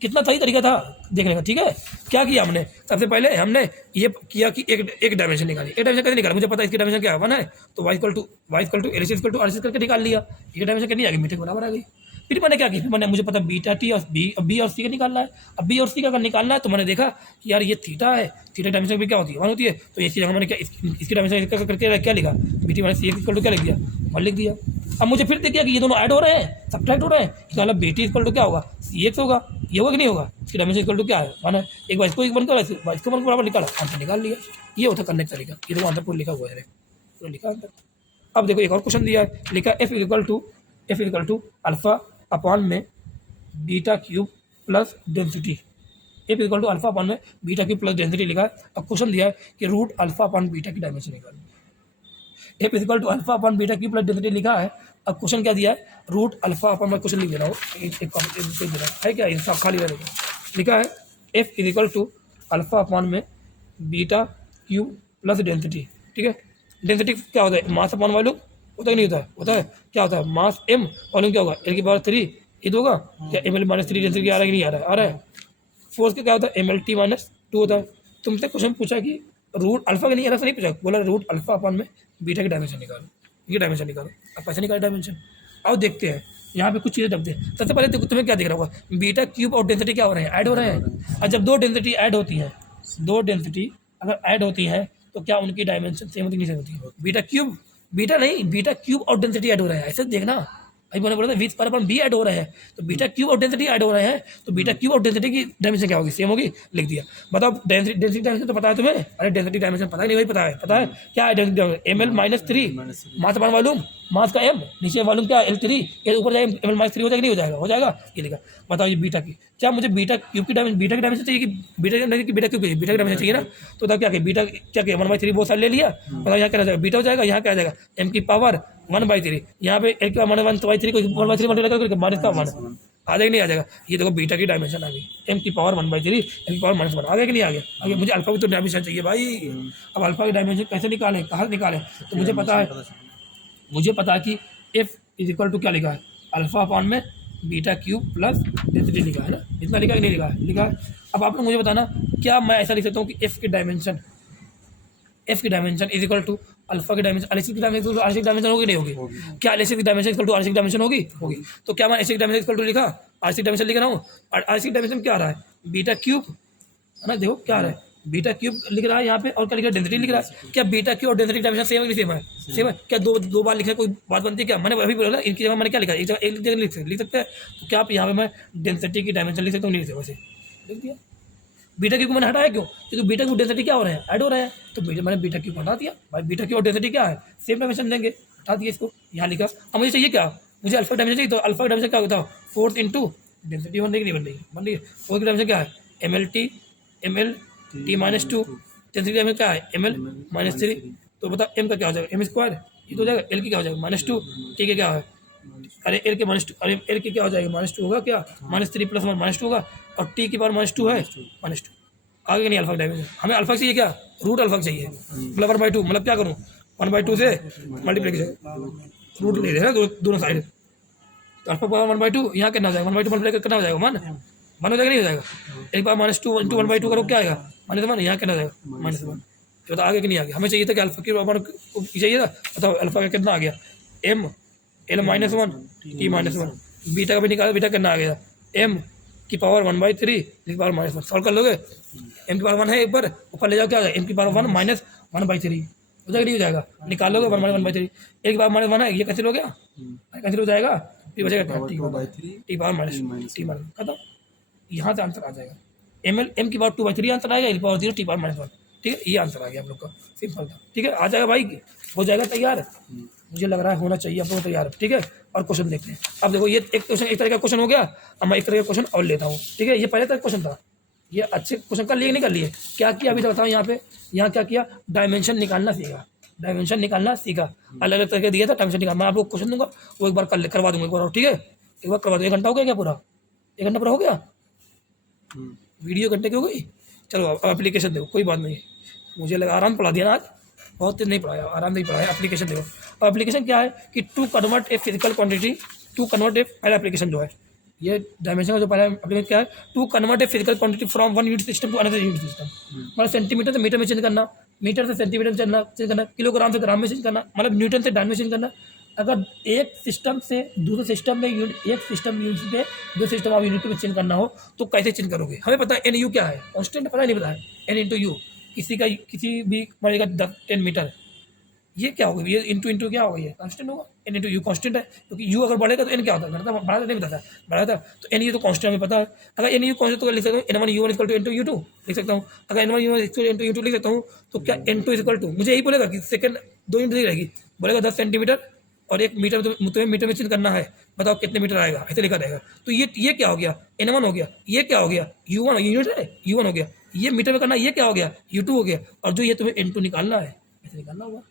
कितना सही तरीका था देखने का, ठीक है। क्या किया हमने, सबसे पहले हमने ये किया कि एक डायमेंशन निकाली, एक डायमेंशन कैसे निकाला, मुझे पता है इसकी डायमेंशन क्या है, वन है, तो Y equal to L equal to R करके निकाल लिया, ये डायमेंशन कितनी आ गई, मीटर के बराबर आ गई। फिर मैंने क्या किया, मैंने मुझे पता बीटा टी और बी और सी का निकालना है। अब बी और सी का अगर निकालना है तो मैंने देखा कि यार ये थीटा है, थीटा डायमेंशन भी क्या होती है, वन होती है, तो इसकी जगह मैंने क्या इसकी डायमेंशन करके क्या लिखा, B T minus C equal to क्या लिख दिया, वन लिख दिया। अब मुझे फिर देखिए कि ये दोनों ऐड हो रहे हैं, सब्ट्रैक्ट हो रहे हैं, इसका मतलब बी टी इक्वल टू क्या होगा, सी एक्स होगा, ये होगा कि नहीं होगा, इसकी डायमेंशन इक्वल टू क्या है, वन है। एक बार इसको एक वन करा, इसको वन बराबर निकाला, आंसर निकाल लिया। ये होता करने का तरीका, ये तो आंसर पूरा लिखा हुआ है, पूरा लिखा अंदर। अब देखो एक और क्वेश्चन दिया है, लिखा F equal to alpha upon में beta cube plus density, F equal to alpha upon में बीटा क्यूब प्लस डेंसिटी लिखा है। अब क्वेश्चन दिया है कि रूट अल्फा अपॉन बीटा की डायमेंशन निकालनी, F equal to alpha upon beta cube plus density लिखा है। अब क्वेश्चन क्या दिया है, रूट अल्फा अपॉन, मैं क्वेश्चन लिख दे रहा हूँ, है क्या इंसाफ खाली रहेगा, लिखा है F equal to alpha upon में बीटा क्यूब प्लस डेंसिटी, ठीक है। डेंसिटी क्या होता है, मास अपॉन वॉल्यूम होता है, नहीं होता है, होता है, क्या होता है, मास एम, वॉल्यूम क्या होगा, एल की पावर 3, ये तो होगा क्या, एम एल माइनस 3 डेंसिटी आ रहा है कि नहीं आ रहा है, आ रहा है। फोर्स का क्या होता है, एम एल टी माइनस 2 होता है। तुमसे क्वेश्चन पूछा कि रूट अल्फा का नहीं, ऐसा नहीं पूछा, बोला रूट अल्फा अपॉन में बीटा की डायमेंशन निकालो, ये डायमेंशन निकालो। अब कैसे निकाले डायमेंशन, आओ देखते हैं। यहाँ पे कुछ चीज़ें रखते हैं। सबसे पहले देखो तुम्हें क्या दिख रहा होगा, बीटा क्यूब और डेंसिटी क्या हो रहे हैं, ऐड हो रहे हैं। और जब दो डेंसिटी ऐड होती हैं, दो डेंसिटी अगर ऐड होती हैं तो क्या उनकी डायमेंशन सेम होती, नहीं सेम होती, बीटा क्यूब, बीटा नहीं, बीटा क्यूब और डेंसिटी ऐड हो रहे हैं, ऐसे देखना। अभी मैंने बोला था वी पर अपन बी ऐड हो रहे हैं, तो बीटा क्यूब और डेंसिटी ऐड हो रहे हैं, तो बीटा क्यूब और डेंसिटी की डायमेंशन क्या होगी, सेम होगी, लिख दिया। बताओ डेंसिटी डायमेंशन तो पता है तुम्हें, अरे डेंसिटी डायमेंशन पता ही नहीं, वही पता है क्या है density, M L minus 3 mass upon volume, mass का एम, नीचे वॉल्यूम क्या एल 3, ये ऊपर जाएगा एम एल माइनस 3 हो जाएगा, नहीं हो जाएगा, हो जाएगा, ये लिखा। बताओ ये बीटा की, क्या मुझे बीटा क्यूब की डायमेंशन, बीटा की डायमेंशन चाहिए कि बीटा क्यूब की, बीटा की डायमेंशन चाहिए ना, तो तब क्या बीटा क्या 1/3 बहुत सारे ले लिया, बताओ यहाँ क्या जाएगा, बीटा हो जाएगा, यहाँ क्या आ जाएगा एम की पावर 1/3, यहाँ पे एक की पावर 1/3 को 1/3 मल्टीप्लाई माइनस का 1 आ जाएगा, नहीं आ जाएगा। ये देखो बीटा की डायमेंशन आ गई, एम की पावर 1/3, एम की पावर -1 आ गया कि नहीं आ गया, आगे मुझे अल्फा की तो डायमेंशन चाहिए भाई। अब अल्फा की डायमेंशन कैसे निकालें, कहाँ से निकालें, तो मुझे पता है कि एफ इज इक्वल टू क्या लिखा है, अल्फा अपॉन में बीटा क्यूब प्लस डेंसिटी लिखा है ना, इतना लिखा है कि नहीं लिखा है, लिखा है। अब आप लोग मुझे बताना, क्या मैं ऐसा लिख सकता हूँ कि एफ की dimension is equal to alpha की डायमेंशन, एलएचएस की डायमेंशन आरएचएस की डायमेंशन होगी नहीं होगी, क्या एलएचएस की डायमेंशन इक्वल टू आरएचएस की डायमेंशन होगी, तो क्या मैं एलएचएस की डायमेंशन इक्वल टू लिखा, आरएचएस की डायमेंशन लिख रहा हूँ, और आरएचएस की डायमेंशन क्या आ रहा है, बीटा क्यूब है ना, देखो क्या आ रहा है, बीटा क्यूब लिख रहा है यहाँ पे, और क्या लिख रहा है, डेंसिटी लिख रहा है। क्या बीटा क्यूब और डेंसिटी डायमेंशन सेम है कि सेम है, सेम है, क्या दो बार लिखना कोई बात बनती है क्या, मैंने अभी बोला इनकी जगह मैंने क्या लिखा, एक जगह लिख सकते हैं, तो क्या आप यहाँ पे मैं डेंसिटी की डायमेंशन लिख सकता हूँ, नहीं लिख सकता, वैसे लिख दिया। बीटा क्यूब मैंने हटाया क्यों, क्योंकि बीटा क्यूब डेंसिटी क्या हो रहे हैं, ऐड हो रहे हैं, तो मैंने बीटा क्यूब हटा दिया भाई, बीटा क्यूब और डेंसिटी क्या है, सेम डायमेंशन देंगे, हटा दिया इसको, यहाँ लिखा। अब मुझे चाहिए क्या, मुझे अल्फा डायमेंशन चाहिए, तो अल्फा डायमेंशन क्या होता है, फोर्स इंटू डेंसिटी बन रही नहीं बन रही है, फोर्स की डायमेंशन क्या है, एम एल टी -2 10 में क्या है ml -3, तो बता m का क्या हो जाएगा, m स्क्वायर, ये तो हो जाएगा, l की क्या हो जाएगा -2, t के क्या है, अरे l के -2, अरे l की क्या हो जाएगा -2 होगा क्या, -3 + 1 -2 होगा, और t की पावर -2 है, -2 आगे नहीं अल्फा डायमेंशन, हमें अल्फा चाहिए क्या, रूट अल्फा चाहिए, मतलब 1/2, मतलब क्या करूँ 1/2 से मल्टीप्लीकेशन रूट ले रहे हैं दोनों साइड, तो अल्फा पावर 1/2 यहाँ कितना हो जाएगा, 1/2 मल्टीप्लाई कितना हो जाएगा 1 हो जाएगा, नहीं हो जाएगा, एक बार -2 इंटू 1/2 करो क्या आएगा -1, यहाँ कितना जाएगा -1, तो आगे कि नहीं आ गया, हमें चाहिए था कि अल्फा की पावर चाहिए था, बताओ अल्फा का कितना आ गया m l -1 t -1, बीटा का भी निकाला, बीटा कितना आ गया m की पावर 1/3 की पावर -1, सॉल्व कर लोगे, m की पावर 1 है ऊपर ले जाओ, क्या आ जाएगा m की पावर 1 -1/3 हो जाएगा, नहीं हो जाएगा, निकाल लोगे 1/3, एक बार -1 है, ये कैंसिल हो गया, कैंसिल हो जाएगा, फिर बचेगा टी पावर -t खत्म, यहाँ से आंसर आ जाएगा, m की पावर 2/3 आंसर आएगा, l पावर 0 t पावर -1, ठीक है, ये आंसर आ गया आप लोग का, सिंपल था, ठीक है, आ जाएगा भाई, हो जाएगा तैयार, मुझे लग रहा है होना चाहिए आप लोग तैयार, ठीक है, और क्वेश्चन देखते हैं, अब देखो ये एक क्वेश्चन एक तरह का क्वेश्चन हो गया, अब मैं एक तरह का क्वेश्चन और लेता हूँ, ठीक है, ये पहले तरह क्वेश्चन था, ये अच्छे क्वेश्चन कर लिए नहीं कर लिए, क्या किया अभी तो बताओ, यहाँ पे यहाँ क्या किया, डायमेंशन निकालना सीखा, डायमेंशन निकालना सीखा, अलग अलग तरीके दिया था डायमेंशन निकालना, मैं आप लोग क्वेश्चन दूंगा वो एक बार करवा दूंगा एक बार, ठीक है, एक बार करवा दूँ, 1 घंटा हो गया क्या पूरा, 1 घंटा पूरा हो गया, वीडियो घंटे की हो गई, चलो अब एप्लीकेशन देखो, कोई बात नहीं, मुझे लगा आराम पढ़ा दिया ना आज, बहुत नहीं पढ़ाया, आराम नहीं पढ़ाया, एप्लीकेशन देखो, अब एप्लीकेशन क्या है कि to convert a physical quantity, to convert a, पहला एप्लीकेशन जो है ये डायमेंशन का जो पहला एप्लीकेशन क्या है, to convert a physical quantity from one unit system to another unit system, मतलब सेंटीमीटर से मीटर में चेंज करना, मीटर से सेंटीमीटर चेंज करना, किलोग्राम से ग्राम में चेंज करना, मतलब न्यूटन से डायन में चेंज करना, अगर एक सिस्टम से दूसरे सिस्टम में एक सिस्टम यूनिट से दूसरे सिस्टम आप यूनिट में चेंज करना हो तो कैसे चेंज करोगे, हमें पता है एन यू क्या है, कॉन्स्टेंट पता नहीं, पता है एन इंटू यू, किसी भी मानेगा 10 मीटर, ये क्या होगा, ये इंटू क्या होगा, ये कांस्टेंट होगा, एन इंटू यू कांस्टेंट है, क्योंकि यू अगर बढ़ेगा तो एन क्या होता है, बढ़ाता नहीं बताता, बढ़ाता तो एन यू तो कांस्टेंट हमें पता है, अगर एन यू कांस्टेंट तो लिख सकता हूँ n1 u1 equal to n2 u2 लिख सकता हूँ, अगर n1 u1 equal to n2 u2 लिख सकता हूँ, तो क्या n2 इक्वल टू, मुझे यही बोलेगा कि सेकंड 2 यूनिट नहीं रहेगी, बोलेगा 10 सेंटीमीटर और 1 मीटर, तुम्हें मीटर में चेंज करना है, बताओ कितने मीटर आएगा, ऐसे लिखा रहेगा, तो ये क्या हो गया n1 हो गया, ये क्या हो गया u1 यूनिट है u1 हो गया, ये मीटर में करना, ये क्या हो गया u2 हो गया, और जो ये तुम्हें n2 निकालना है ऐसे निकालना होगा,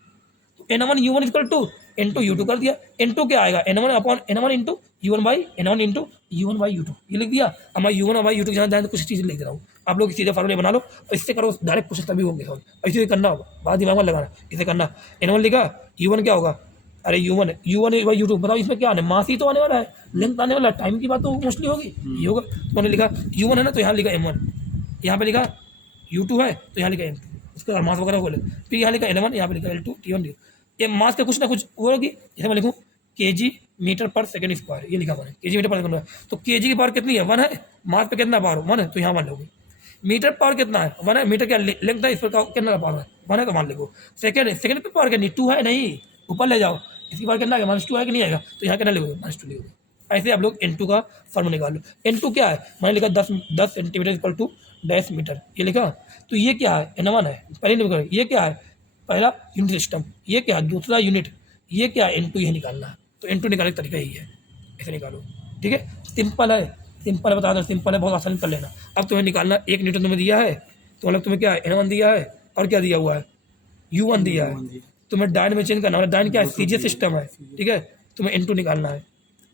n1 u1 equal to n2 u2 कर दिया, n2 क्या आएगा n1 upon n1 into u1 by n1 into u1 by u2, ये लिख दिया, अब मैं u1 बाई u2 जहाँ जाए कुछ चीज़ लिख दे रहा हूँ, आप लोग सीधे फार्मूले बना लो और इससे करो, डायरेक्ट क्वेश्चन तभी होंगे सॉल्व, इसे करना होगा, बाद दिमाग में लगाना, इसे करना, n1 लिखा u1 क्या होगा, अरे u1 बाई u2, बताओ इसमें क्या आने, मास ही तो आने वाला है, लेंथ आने वाला है, टाइम की बात तो मोस्टली होगी, ये होगा, तो मैंने लिखा u1 है ना, तो यहाँ लिखा m1, यहाँ पे लिखा u2 है तो यहाँ लिखा m2, उसका मास वगैरह बोले, फिर यहाँ लिखा n1, यहाँ पे लिखा l2 t1 ये मास का कुछ ना कुछ वो होगी, जैसे मैं लिखूँ kg मीटर पर सेकंड स्क्वायर, ये लिखा मैंने kg मीटर पर सेकंड, तो kg की पावर कितनी है 1 है, मास पे कितना पावर 1 है, तो यहाँ मान लोगे, मीटर पावर कितना है 1 है, मीटर क्या लेंथ है, इस पर कितना पावर है 1 है, तो मान लो, सेकंड पे पावर कितनी 2 है, नहीं ऊपर ले जाओ, इसकी पावर कितना है -2 है कि नहीं आएगा, तो यहाँ कितना लिखोगे -2 लिखोगे, ऐसे आप लोग n2 का फॉर्मूला निकाल लो, n2 क्या है, मैंने लिखा 10 centimetre equal to dash metre, ये लिखा, तो ये क्या है n1 है, पहले नहीं, ये क्या है पहला यूनिट सिस्टम, ये क्या दूसरा यूनिट, ये क्या n2, ये निकालना है, तो n2 निकालने का तरीका यही है, ऐसे निकालो, ठीक है, सिंपल है बता दो, सिंपल है, बहुत आसान कर लेना, अब तुम्हें निकालना 1 न्यूटन तुम्हें दिया है, तो मतलब तुम्हें क्या है n1 दिया है, और क्या दिया हुआ है u1 दिया है, तुम्हें डायन में चेंज करना है, डायन क्या है सीजीएस सिस्टम है, ठीक है, तुम्हें n2 निकालना है,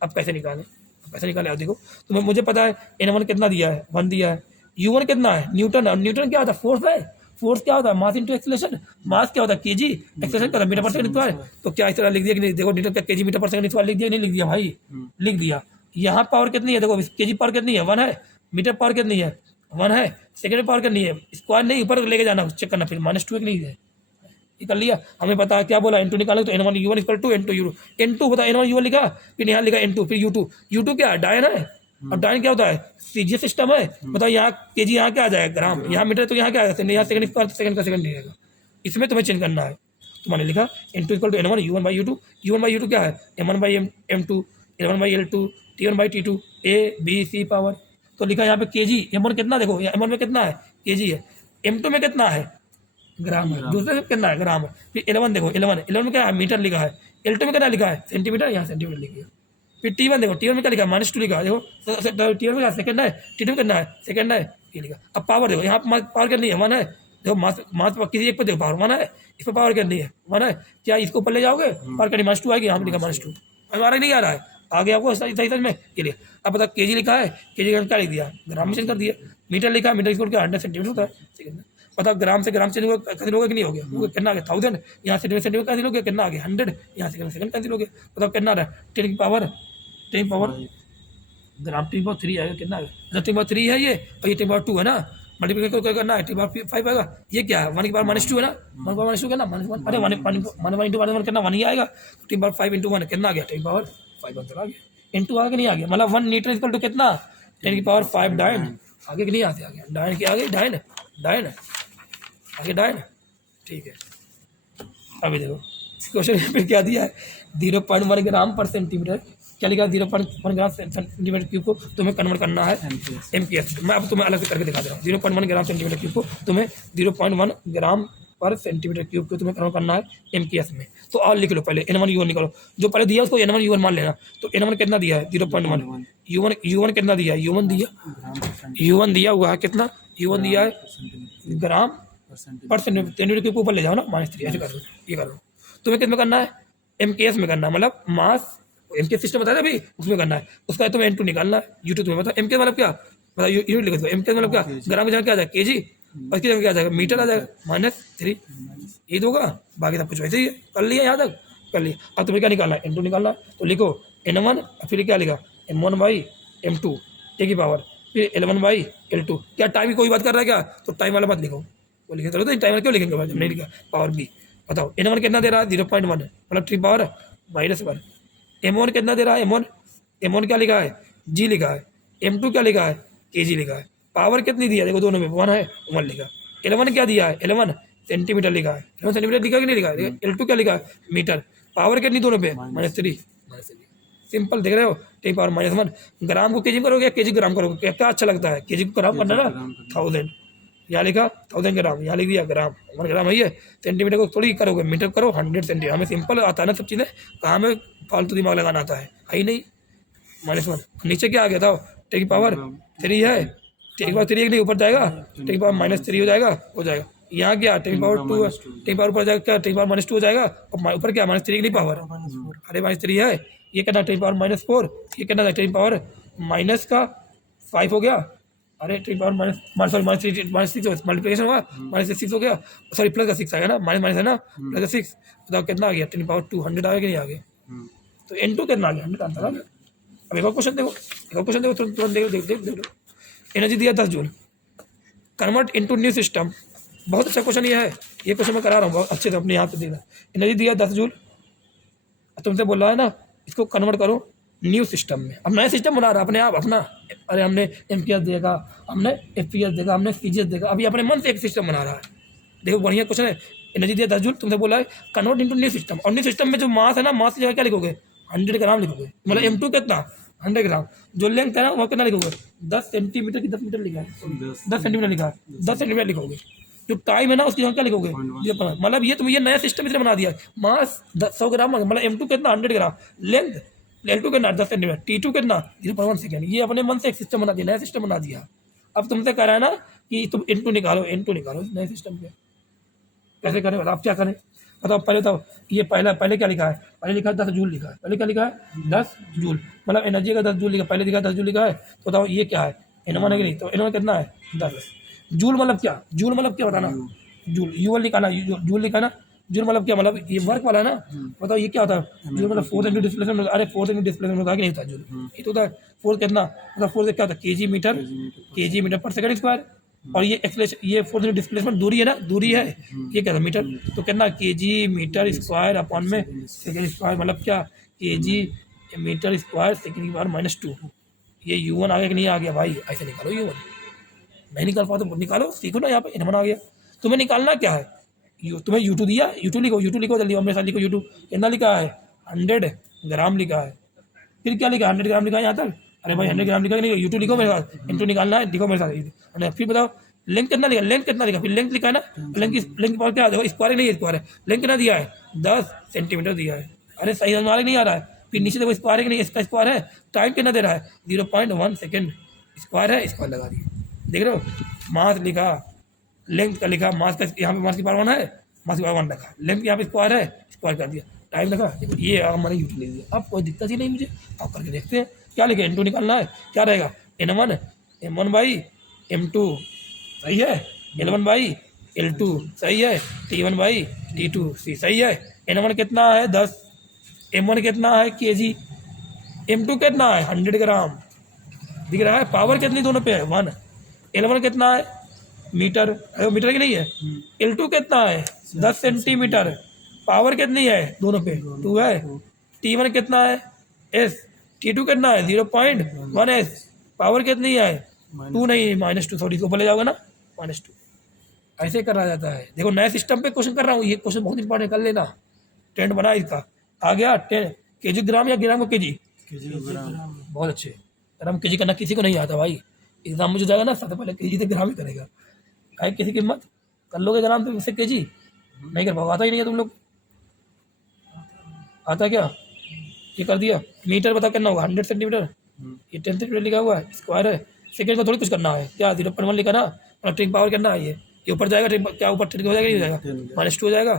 अब कैसे निकाले, अब देखो तुम्हें, मुझे पता है n1 कितना दिया है 1 दिया है, u1 कितना है न्यूटन है, न्यूटन क्या होता है फोर्स है, फोर्स क्या होता है मास इंटू एक्सेलरेशन, मास क्या होता है केजी, एक्सेलरेशन क्या मीटर पर सेकंड स्क्वायर, तो क्या इस तरह लिख दिया कि नहीं, देखो न्यूटन का केजी मीटर पर सेकंड स्क्वायर लिख दिया, नहीं लिख दिया भाई, लिख दिया, यहाँ पावर कितनी है, देखो केजी पावर कितनी है 1 है, मीटर पावर कितनी है 1 है, सेकंड पावर कितनी है, स्क्वायर नहीं ऊपर लेके जाना, चेक करना, फिर -2 नहीं है, ये कर लिया, हमें पता है क्या बोला n2 निकालो, तो n1 u1 equal to n2 u2, n2 बता n1 u1 लिखा, फिर यहाँ लिखा n2, फिर u2 क्या है डायन है, और डायन क्या होता है सीजीएस सिस्टम है, बताओ यहाँ केजी यहाँ क्या आ जाएगा ग्राम, यहाँ मीटर, तो यहाँ क्या आएगा, यहाँ सेकंड स्क्वायर, सेकंड का सेकंड रहेगा, इसमें तुम्हें चेंज करना है, तो मैंने लिखा n2 equal to n1 u1 by u2 क्या है m1 by m2 l1 by l2 t1 by t2 a b c power, तो लिखा यहाँ पे केजी, m1 कितना, देखो m1 में कितना है केजी है, m2 में कितना है ग्राम है, दूसरे में कितना है ग्राम है, फिर 11 देखो 11 में क्या है मीटर लिखा है, l2 में कितना लिखा है सेंटीमीटर, यहाँ सेंटीमीटर लिखिए, फिर T1 देखो, T1 में क्या लिखा है -2 लिखा है, देखो T1 में क्या सेकंड है, T2 में कितना है सेकंड है, ये लिखा, अब पावर देखो यहाँ पावर कितनी है 1 है, देखो मास मास पर किसी एक पर देखो पावर 1 है, इस पर पावर करनी है 1 है, क्या इसको ऊपर ले जाओगे पावर करनी -2 आएगी, यहाँ पे लिखा -2, हमारा नहीं आ रहा है, आगे आपको सही सही समझ में ये लिखा। अब पता केजी लिखा है, केजी का क्या लिख दिया, ग्राम में चेंज कर दिया। मीटर लिखा है, मीटर इसको क्या 100 सेंटीमीटर होता है, ठीक है। पता ग्राम से ग्राम चेंज होगा, कैंसिल होगा कि नहीं हो गया, वो कितना आ गया 1000, यहाँ से सेंटीमीटर कैंसिल हो गया, कितना आ गया 100, यहाँ से सेकंड कैंसिल हो गया, बताओ कितना आ रहा है 10 की पावर ग्राम 10 पावर 3 आएगा, कितना आएगा 10 पावर 3 है ये, और ये 10 पावर 2 है ना, मल्टीप्लिकेशन क्या करना है 10 पावर 5 आएगा, ये क्या है 1 की पावर -2 है ना, 1 पावर -2 करना -1, अरे 1 इंटू 1 करना 1 ही आएगा, 10 पावर 5 इंटू 1 कितना आ गया 10 पावर 5 अंतर आ गया, इंटू आगे नहीं आ गया, मतलब 1 मीटर इक्वल टू कितना 10 की पावर 5 डायन, आगे कि नहीं आते, आ गया डायन की आगे डायन डायन आगे डायन, ठीक है। अभी देखो क्वेश्चन पे क्या दिया है 0.1 ग्राम पर सेंटीमीटर, क्या लिखा 0.1 ग्राम सेंटीमीटर क्यूब को तुम्हें कन्वर्ट करना है एमपीएस। मैं अब तुम्हें अलग से करके दिखा दे रहा हूँ। 0.1 ग्राम सेंटीमीटर क्यूब को तुम्हें 0.1 ग्राम पर सेंटीमीटर क्यूब को तुम्हें कन्वर्ट करना है एमपीएस में। तो और लिख लो पहले N1 U1 निकालो, जो पहले दिया उसको N1 U1 मान लेना। तो N1 कितना दिया है 0.1, U1 कितना दिया है U1 दिया हुआ है कितना, U1 दिया है ग्राम पर सेंटीमीटर क्यूब ऊपर ले जाओ ना -3, ऐसे कर दो, ये कर दो। तुम्हें किस में करना है एमकेएस में करना है, मतलब मास एमकेएस सिस्टम बताया था भाई, उसमें करना है। उसका तुम्हें N2 निकालना है, U2 तुम्हें पता एमकेएस मतलब क्या, मतलब यूनिट लिखो, एमकेएस मतलब क्या, ग्राम की जगह क्या आ जाएगा केजी, और इसकी जगह क्या आ जाएगा मीटर आ जाएगा -3, ये तो होगा, बाकी सब कुछ वैसे ही है। कर लिया यहाँ तक कर लिया। अब तुम्हें क्या निकालना है N2 निकालना है, तो लिखो N1 फिर क्या लिखा M1/M2 टे की पावर, फिर L1/L2। क्या टाइम की कोई बात कर रहा है क्या, तो टाइम वाला मत लिखो, वो लिखे चलो, तो टाइमर क्यों लिखेंगे नहीं लिखा पावर बी। बताओ N1 कितना दे रहा है 0.1 मतलब 3 पावर -1। M1 कितना दे रहा है M1 क्या लिखा है जी लिखा है, M2 क्या लिखा है केजी लिखा है। पावर कितनी दिया देखो दोनों में 1 है 1 लिखा। L1 क्या दिया है L1 सेंटीमीटर लिखा है, L1 सेंटीमीटर लिखा कि नहीं लिखा है। L2 क्या लिखा है मीटर। पावर कितनी दोनों पे -3। सिंपल देख रहे हो 10 पावर -1। ग्राम को केजी करोगे केजी ग्राम करोगे, क्या अच्छा लगता है केजी को ग्राम करना ना 1000, यहाँ लिखा 1000 ग्राम, यहाँ लिख दिया ग्राम 1 ग्राम है ये। सेंटीमीटर को थोड़ी करोगे मीटर करो 100 सेंटीमीटर, हमें सिंपल आता है ना सब चीज़ें, कहाँ में फालतू दिमाग लगाना आता है ही नहीं। -1 नीचे क्या आ गया था 10 की पावर 3 है, 10 की पावर 3 नहीं ऊपर जाएगा 10 की पावर -3 हो जाएगा। यहाँ क्या 10 की पावर 2 है, 10 की पावर ऊपर जाएगा क्या 10 की पावर -2 हो जाएगा, और ऊपर क्या -3 की नहीं पावर, अरे -3 है। ये कहना 10 की पावर -4, ये कहना 10 की पावर -5 हो गया, अरे 10 पावर -6 मल्टीप्लिकेशन हुआ -6 हो गया, सॉरी प्लस का 6 आएगा ना, माइनस है ना प्लस का 6, बताओ कितना आ गया 10 पावर 2 100 आ गया कि नहीं आ गया। तो N2 कितना आ गया 100 आंसर आ गया। अब एक और क्वेश्चन देखो तुरंत देख लो। एनर्जी दिया 10 joule, convert into new system. बहुत अच्छा क्वेश्चन ये है, ये क्वेश्चन मैं करा रहा हूँ बहुत अच्छे से अपने यहाँ पे देना। एनर्जी दिया 10 जूल, तुमसे बोल रहा है ना इसको कन्वर्ट करो न्यू सिस्टम में। अब नया सिस्टम बना रहा है अपने आप अपना, अरे हमने एमपीएस देखा, हमने एफपीएस देखा, हमने सीजीएस देखा, अभी अपने मन से एक सिस्टम बना रहा है। देखो बढ़िया क्वेश्चन है। एनर्जी दिया 10 जूल, तुमसे बोला है कन्वर्ट इनटू न्यू सिस्टम, और न्यू सिस्टम में जो मास है ना, मास की जगह क्या लिखोगे 100 ग्राम लिखोगे, मतलब M2 कितना 100 ग्राम। जो लेंथ है ना वो कितना लिखोगे 10 सेंटीमीटर की 10 मीटर लिखा है 10 सेंटीमीटर लिखा है 10 सेंटीमीटर लिखोगे। जो टाइम है ना उसकी जगह क्या लिखोगे, मतलब ये तुम ये नया सिस्टम इसने बना दिया है। मास 100 ग्राम मतलब M2 कितना 100 ग्राम, लेंथ L2 कितना 10 सेंटीमीटर, T2 कितना 0.1 सेकेंड। ये अपने मन से एक सिस्टम बना दिया, नया सिस्टम बना दिया। अब तुमसे कह रहा है ना कि तुम N2 निकालो नए सिस्टम पे, कैसे करें बताओ, आप क्या करें बताओ पहले। तो ये पहले क्या लिखा है, पहले लिखा है 10 जूल लिखा है, पहले क्या लिखा है 10 जूल, मतलब एनर्जी का 10 जूल लिखा, पहले लिखा 10 जूल लिखा है। तो बताओ ये क्या है N1 है कि नहीं, तो N1 कितना है 10। जूल मतलब क्या बताना, जूल यूएल लिखाना, जूल लिखाना। जूल मतलब क्या, मतलब ये वर्क वाला है ना। बताओ ये क्या होता है जूल मतलब फोर्स इंटू डिस्प्लेसमेंट। अरे फोर्स इंटू डिस्प्लेसमेंट होता है कि नहीं होता जूल, ये तो होता है। फोर्स कितना मतलब फोर्स क्या होता है केजी मीटर पर सेकंड स्क्वायर, और ये एक्सलेशन ये फोर्स इंटू डिस्प्लेसमेंट दूरी है ना, दूरी है ये क्या था मीटर, तो कितना केजी मीटर स्क्वायर अपॉन में सेकंड स्क्वायर, मतलब क्या केजी मीटर स्क्वायर सेकंड की पावर -2। ये U1 आ गया कि नहीं आ गया भाई, ऐसे निकालो U1। नहीं निकाल पाओ तो निकालो, सीखो ना। यहाँ पे N1 आ गया, तुम्हें निकालना क्या है, तुम्हें U2 दिया, U2 लिखो जल्दी, मेरे साथ लिखो। U2 कितना लिखा है 100 ग्राम लिखा है, फिर क्या लिखा 100 ग्राम लिखा है यहाँ तक। अरे भाई 100 ग्राम लिखा कि नहीं, U2 लिखो मेरे साथ, N2 निकालना है, लिखो मेरे साथ। फिर बताओ लेंथ कितना लिखा, फिर लेंथ लिखा है ना, लेंथ की पावर क्या देखो, स्क्वायर नहीं है, स्क्वायर है। लेंथ कितना दिया है 10 सेंटीमीटर दिया है। अरे सही हमारे नहीं आ रहा है, फिर नीचे देखो स्क्वायर है कि नहीं, इसका स्क्वायर है। टाइम कितना दे रहा है 0.1 सेकेंड, स्क्वायर है, स्क्वायर लगा दिया। देख रहे हो मास लिखा, लेंथ का लिखा, मास का यहाँ पे मास की पावर 1 है, मास की पावर 1 रखा, लेंथ यहाँ पे स्क्वायर है, स्क्वायर कर दिया, टाइम रखा, देखो ये हमारा यूटी ले लिया। अब कोई दिक्कत ही नहीं मुझे, आप करके देखते हैं क्या लिखे, N2 निकालना है, क्या रहेगा N1 M1 बाई M2 सही है, L1 बाई L2 सही है, T1 बाई T2 सही है। N1 कितना है 10, M1 कितना है kg, M2 कितना है 100 ग्राम, दिख रहा है, पावर कितनी दोनों पे है 1, L1 कितना है मीटर, मीटर की नहीं है, L2 कितना है 10 सेंटीमीटर, पावर कितनी है दोनों पे 2 है, T1 कितना है S, T2 कितना है 0.1 S, पावर कितनी है 2 नहीं -2, सॉरी इसको बोले जाओगे ना -2, ऐसे करा जाता है। देखो नए सिस्टम पे क्वेश्चन कर रहा हूँ, ये क्वेश्चन बहुत इंपॉर्टेंट कर लेना, ट्रेंड बना इसका, आ गया 10 kg ग्राम या ग्राम को kg, बहुत अच्छे, ग्राम kg करना किसी को नहीं आता भाई, एग्जाम में जो जाएगा ना सबसे पहले kg से ग्राम ही करेगा, भाई किसी की हिम्मत कर लोगे ग्राम पे उससे kg नहीं कर पाओगे, आता ही नहीं है तुम लोग, आता है क्या, ये कर दिया। मीटर बता कितना होगा 100 सेंटीमीटर, ये 10 सेंटीमीटर लिखा हुआ है, स्क्वायर है, सेकेंड में थोड़ी कुछ करना है, क्या 0.1 लिखा ना, और ट्रिंग पावर करना है, ये ऊपर जाएगा, क्या ऊपर ट्रिंग हो जाएगा, नहीं हो जाएगा -2 हो जाएगा,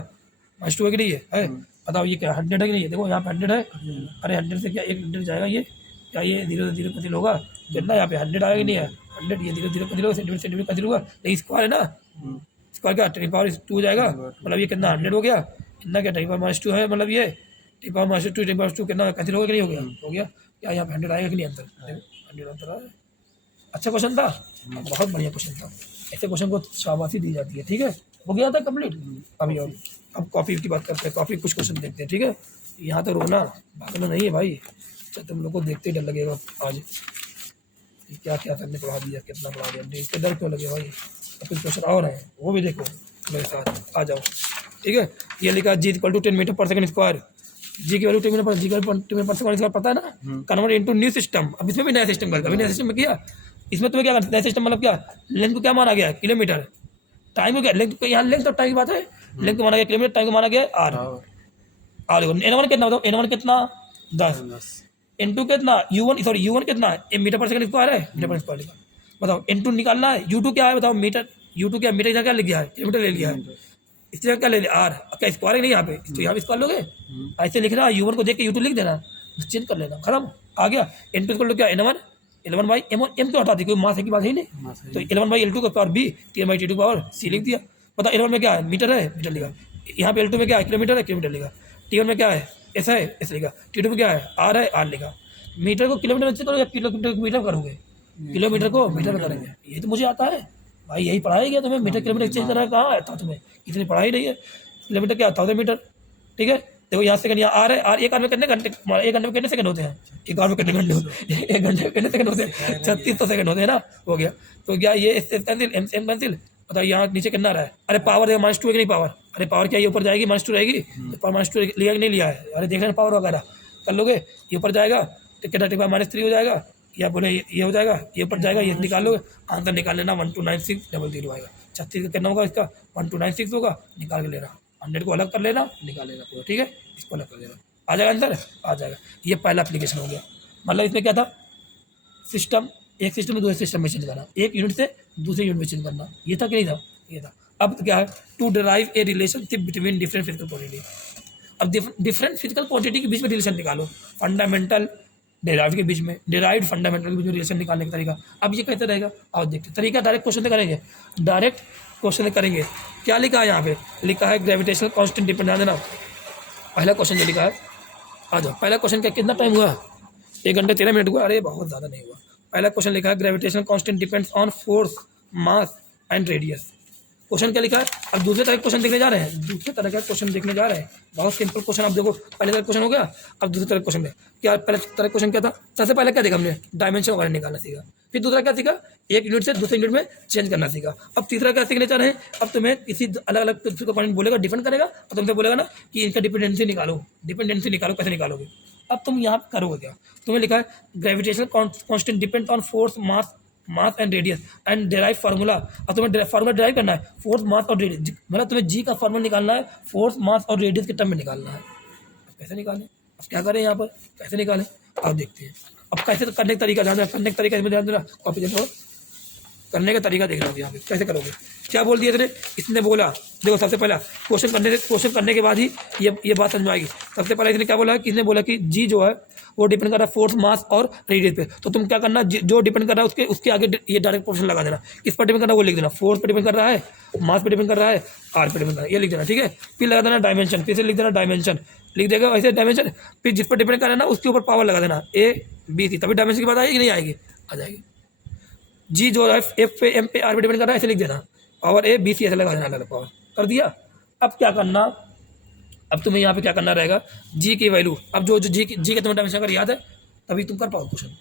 -2 है कि नहीं है, बताओ ये क्या 100 है कि नहीं है, देखो यहाँ पे 100 है, अरे 100 से क्या 1 100 जाएगा, ये क्या ये 0 0 कैंसिल होगा, कितना यहाँ पे 100 आएगा कि नहीं है, 100 ये 0 0 कैंसिल होगा, सेंटीमीटर कैंसिल होगा, नहीं स्क्वायर है ना, स्क्वायर क्या ट्रिंग पावर 2 हो जाएगा, मतलब ये कितना 100 हो गया, कितना क्या ट्रिंग पावर -2 है, मतलब ये ट्रिंग पावर -2 कितना कैंसिल होगा कि नहीं हो गया, हो गया, क्या यहाँ पे 100 आएगा कि नहीं आंसर, 100 आंसर आया, अच्छा क्वेश्चन था, बहुत बढ़िया क्वेश्चन था, ऐसे क्वेश्चन को शाबाशी दी जाती है, ठीक है, हो गया था कंप्लीट। अभी और अब कॉपी की बात करते हैं, कॉपी कुछ क्वेश्चन देखते हैं, ठीक है, यहाँ तो रोना भागना नहीं है भाई, अच्छा तुम लोग को देखते ही डर लगेगा आज क्या क्या करने पढ़ा दिया, कितना पढ़ा दिया, इसके डर क्यों लगे भाई, तो कुछ क्वेश्चन और हैं वो भी देखो मेरे साथ, आ जाओ, ठीक है। ये लिखा G = 10 मीटर पर सेकंड स्क्वायर, जी की वैल्यू 10 मीटर पर, जी की वैल्यू 10 मीटर पर सेकंड स्क्वायर पता है ना, कन्वर्ट इनटू न्यू सिस्टम, अब इसमें भी नया सिस्टम कर, कभी नया सिस्टम में किया, इसमें तुम्हें क्या करना, नया सिस्टम मतलब क्या, लेंथ को क्या माना गया किलोमीटर, टाइम को क्या, लेंथ को यहाँ लेंथ और टाइम की बात है, लेंथ को माना गया किलोमीटर, टाइम को माना गया आर, N1 कितना बताओ, N1 कितना 10, N2 कितना U1 कितना है मीटर पर सेकंड स्क्वायर है, मीटर पर स्क्वायर लिखा, बताओ N2 निकालना है, U2 क्या है बताओ, मीटर, U2 क्या मीटर, क्या लिख गया है किलोमीटर ले लिया है, इसलिए क्या ले लिया आर, क्या स्क्वायर है नहीं यहाँ पे, तो यहाँ पे स्क्वायर लोगे, ऐसे लिखना, U1 को देख के U2 लिख देना, चेंज कर लेना, खत्म, आ गया। N2 को क्या N1 L1 बाई M तो हटा दी, कोई मास की बात है नहीं, तो L1 बाई L2 का power B, T1 by T2 power C लिख दिया, पता L1 में क्या है मीटर है, मीटर लिखा, यहाँ पे L2 में क्या है किलोमीटर है, किलोमीटर लिखा, T1 में क्या है S है, S लिखा, T2 में क्या है R है, R लिखा, मीटर को किलोमीटर में करोगे या किलोमीटर को मीटर करोगे, किलोमीटर को मीटर में करेंगे, ये तो मुझे आता है भाई, यही पढ़ाया गया तुम्हें, मीटर किलोमीटर एक्सचेंज करना कहाँ आता तुम्हें, इतनी पढ़ाई नहीं है, किलोमीटर क्या 1000 मीटर, ठीक है, देखो यहाँ सेकंड यहाँ आ रहा है, और एक आर में कितने घंटे, एक घंटे में कितने सेकंड होते हैं, एक आर में कितने घंटे होते हैं, एक घंटे में कितने सेकंड होते हैं, 3600 सेकंड होते हैं ना, हो गया, तो क्या ये कैंसिल एम कैंसिल, बताओ यहाँ नीचे कितना रहा है, अरे पावर देखो -2 है कि नहीं पावर, अरे पावर क्या ये ऊपर जाएगी -2 रहेगी, तो पावर -2 लिया कि नहीं लिया है, अरे देख लेना पावर वगैरह कर लोगे, ये ऊपर जाएगा तो कितना टिका -3 हो जाएगा, या बोले ये हो जाएगा, ये ऊपर जाएगा, ये निकाल लोगे, आंसर निकाल लेना 129600 आएगा, 36 का कितना होगा इसका 1296 होगा, निकाल के लेना, 100 को अलग कर लेना, निकाल लेना पूरा, ठीक है, इसको अलग कर लेना, आ जाएगा आंसर, आ जाएगा। ये पहला एप्लीकेशन हो गया, मतलब इसमें क्या था, सिस्टम, एक सिस्टम में दूसरे सिस्टम में चेंज करना, एक यूनिट से दूसरे यूनिट में चेंज करना, ये था कि नहीं था, ये था। अब क्या है, to derive a relationship between different physical quantity, अब डिफरेंट फिजिकल क्वांटिटी के बीच में रिलेशन निकालो, फंडामेंटल डेराइव के बीच में, डेराइव फंडामेंटल के बीच में रिलेशन निकालने का तरीका, अब ये कैसे रहेगा, और देखते तरीका, डायरेक्ट क्वेश्चन से करेंगे, डायरेक्ट क्वेश्चन करेंगे, क्या लिखा है यहाँ पे, लिखा है ग्रेविटेशनल कांस्टेंट डिपेंड, ध्यान देना, पहला क्वेश्चन जो लिखा है, आ जाओ, पहला क्वेश्चन का कितना टाइम हुआ, 1 घंटे 13 मिनट हुआ, अरे बहुत ज़्यादा नहीं हुआ। पहला क्वेश्चन लिखा है gravitational constant depends on force, mass and radius, question क्या लिखा है। अब दूसरे तरह के क्वेश्चन देखने जा रहे हैं, दूसरे तरह का क्वेश्चन देखने जा रहे हैं, बहुत सिंपल क्वेश्चन। अब देखो पहले तरह क्वेश्चन हो गया, अब दूसरे तरह क्वेश्चन है क्या, पहले तरह क्वेश्चन क्या था, सबसे पहले क्या देखा हमने, डायमेंशन वगैरह निकालना सीखा, फिर दूसरा क्या सीखा, एक यूनिट से दूसरे यूनिट में चेंज करना सीखा। अब तीसरा क्या सीखने जा रहे हैं, अब तुम्हें किसी अलग अलग पॉइंट बोलेगा, डिफेंड करेगा और तुमसे बोलेगा ना कि इनका डिपेंडेंसी निकालो, डिपेंडेंसी निकालो, कैसे निकालोगे। अब तुम यहाँ करोगे क्या, तुम्हें लिखा है gravitational constant depend on force, mass and radius and derive formula. अब तुम्हें फार्मूला डेराइव करना है, फोर्स, मास और रेडियस, मतलब तुम्हें जी का फार्मूला निकालना है, फोर्स, मास और रेडियस के टर्म में निकालना है। कैसे निकालें, अब क्या करें यहाँ पर, कैसे निकालें, अब देखते हैं। अब कैसे करने का तरीका ध्यान देना, करने का तरीका इसमें ध्यान देना, कॉपी देखो, करने का तरीका देख रहे हो यहाँ पे कैसे करोगे। क्या बोल दिया तेरे, इसने बोला देखो सबसे पहला क्वेश्चन करने के बाद ही ये बात समझ में आएगी। सबसे पहले इसने क्या बोला कि इसने बोला कि जी जो है वो डिपेंड कर रहा है फोर्स, मास और रेडियस पे। तो तुम क्या करना, जो डिपेंड कर रहा है उसके आगे ये डायरेक्ट पोर्शन लगा देना। किस पर डिपेंड कर रहा है वो लिख देना, फोर्स पे डिपेंड कर रहा है, मास पे डिपेंड कर रहा है, आर पे डिपेंड कर रहा है, ये लिख देना। ठीक है, फिर लगा देना डायमेंशन, फिर से लिख देना डायमेंशन, लिख देगा वैसे डायमेंशन। फिर जिस पर डिपेंड कर रहा है ना उसके ऊपर पावर लगा देना A B C, तभी डायमेंशन की बात आएगी कि नहीं आएगी, आ जाएगी। जी जो है F पे M पे R पे डिपेंड कर रहा है ऐसे लिख देना, पावर A B C ऐसे लगा देना, अलग पावर कर दिया। अब क्या करना, अब तुम्हें यहाँ पे क्या करना रहेगा, जी की वैल्यू। अब जो जी का तुम्हें डायमेंशन अगर याद है तभी तुम कर पाओ क्वेश्चन।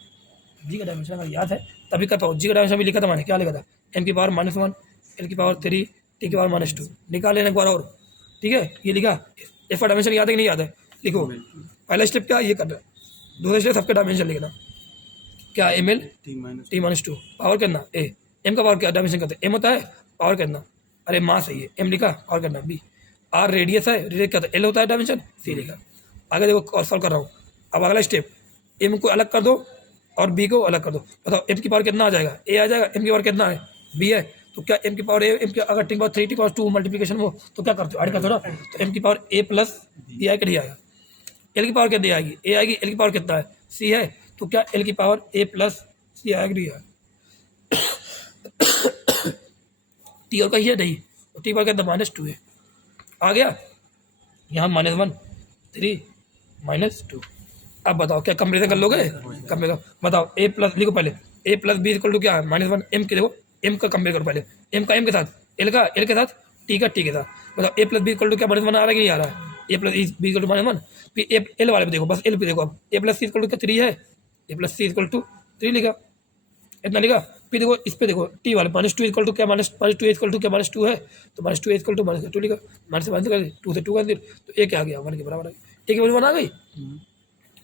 जी का डायमेंशन अगर याद है तभी कर पाओ। जी का डायमेंशन भी लिखा था मैंने, क्या लिखा था, M की पावर -1, L की पावर 3, T की पावर -2। निकाल लेना एक बार और, ठीक है। ये लिखा, F का डायमेंशन याद है कि नहीं याद है, लिखो। पहला स्टेप क्या ये करना, दूसरा स्टेप सबके डायमेंशन लिखना। क्या ML T-2 पावर करना A, M का पावर क्या डायमेंशन करते हैं, M होता है, पावर करना, अरे मास है ये, M लिखा, पावर करना B, R रेडियस है, रेडियस क्या होता है, L होता है डायमेंशन, C लिखा। आगे देखो और सॉल्व कर रहा हूँ। अब अगला स्टेप, M को अलग कर दो और B को अलग कर दो। बताओ M की पावर कितना आ जाएगा, A आ जाएगा, M की पावर कितना है, B है। तो क्या M की पावर A, M की अगर T power 3, T power 2 multiplication हो तो क्या करते हो, ऐड करते हो ना। तो M की पावर A प्लस B आएगा, नहीं आएगा। L की पावर कितनी आएगी, A आएगी, L की पावर कितना है, C है। तो क्या L की पावर A प्लस C आएगा, नहीं आएगा। T और कहीं है नहीं, तो T पावर कितना -2 है, आ गया यहाँ -1 3 -2। अब बताओ क्या कंपेरिजन कर लोगे, कंपेयर बताओ। A प्लस लिखो पहले, A plus B equal to क्या है -1, M के देखो, M का कंपेयर करो पहले, M का M के साथ, L का L के साथ, T का T के साथ। बताओ A plus B equal to क्या -1 आ रहा है कि नहीं आ रहा है, A plus B equal to -1। फिर L वाले पे देखो, बस L पे देखो। अब A plus C equal to क्या 3 है, A plus C equal to 3 लिखा, इतना लिखा। फिर देखो इस पे देखो T वाले -2 इक्वल टू क्या -2 इक्वल टू क्या -2 है, तो -2 इक्वल टू -2 लिखा, माइनस से माइनस कर 2 से 2 कर दिया, तो A क्या आ गया 1 के बराबर आ गया। A की वैल्यू 1 आ गई।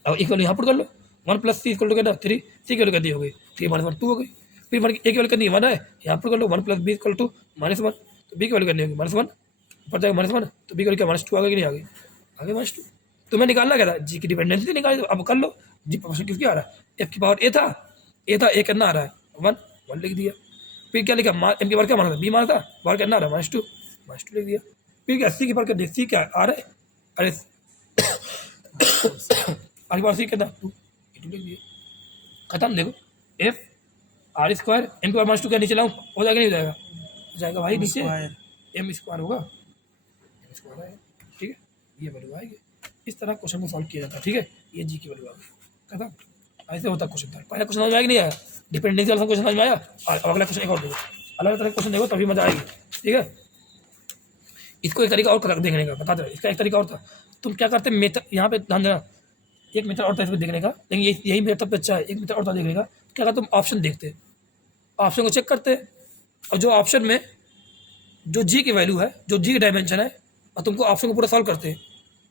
अब इक्वल यहाँ पर कर लो, 1 प्लस C इक्वल टू कितना 3, C की वैल्यू कर दी हो गई, 3 -1 2 हो गई। फिर A की वैल्यू करनी 1 है, यहाँ पर कर लो 1 प्लस B इक्वल टू -1, तो B की वैल्यू करनी होगी -1, ऊपर जाएगा -1, तो B की वैल्यू क्या -2 आ गई कि नहीं आ गई, आगे -2। तुम्हें निकालना क्या था, जी की डिपेंडेंसी निकाली, अब कर लो। जी पॉजिटिव क्या आ रहा है, F की पावर A था, A कितना आ रहा है 1 लिख दिया। फिर क्या लिखा, M की पावर क्या माना था, B माना था, पावर कितना आ रहा है -2 लिख दिया। फिर क्या C की पावर क्या, C क्या आ रहा है, अरे आगे पावर C कितना 2 लिख दिया, खत्म। देखो F R स्क्वायर, M की पावर -2 क्या नीचे लाऊं, हो जाएगा नहीं हो जाएगा, हो जाएगा भाई नीचे, M स्क्वायर होगा, M स्क्वायर आएगा, ठीक है। ये वैल्यू आएगी, इस तरह क्वेश्चन को सॉल्व किया जाता है, ठीक है। ये जी की वैल्यू आ गई, खत्म। ऐसे होता क्वेश्चन था। पहला क्वेश्चन समझ में आया कि नहीं आया, डिपेंडेंसी वाला क्वेश्चन समझ में आया। और अब अगला क्वेश्चन एक और देखो, अलग तरह क्वेश्चन देखो तभी मजा आएगी, ठीक है। इसको एक तरीका और देखने का बता दो, इसका एक तरीका और था। तुम क्या करते, मेथड यहाँ पे ध्यान देना, एक मेथड और था इसमें देखने का, लेकिन यही मेथड अच्छा है। एक मेथड और था देखने का, क्या करते तुम ऑप्शन देखते, ऑप्शन को चेक करते, और जो ऑप्शन में जो जी की वैल्यू है, जो जी की डायमेंशन है, और तुमको ऑप्शन को पूरा सॉल्व करते,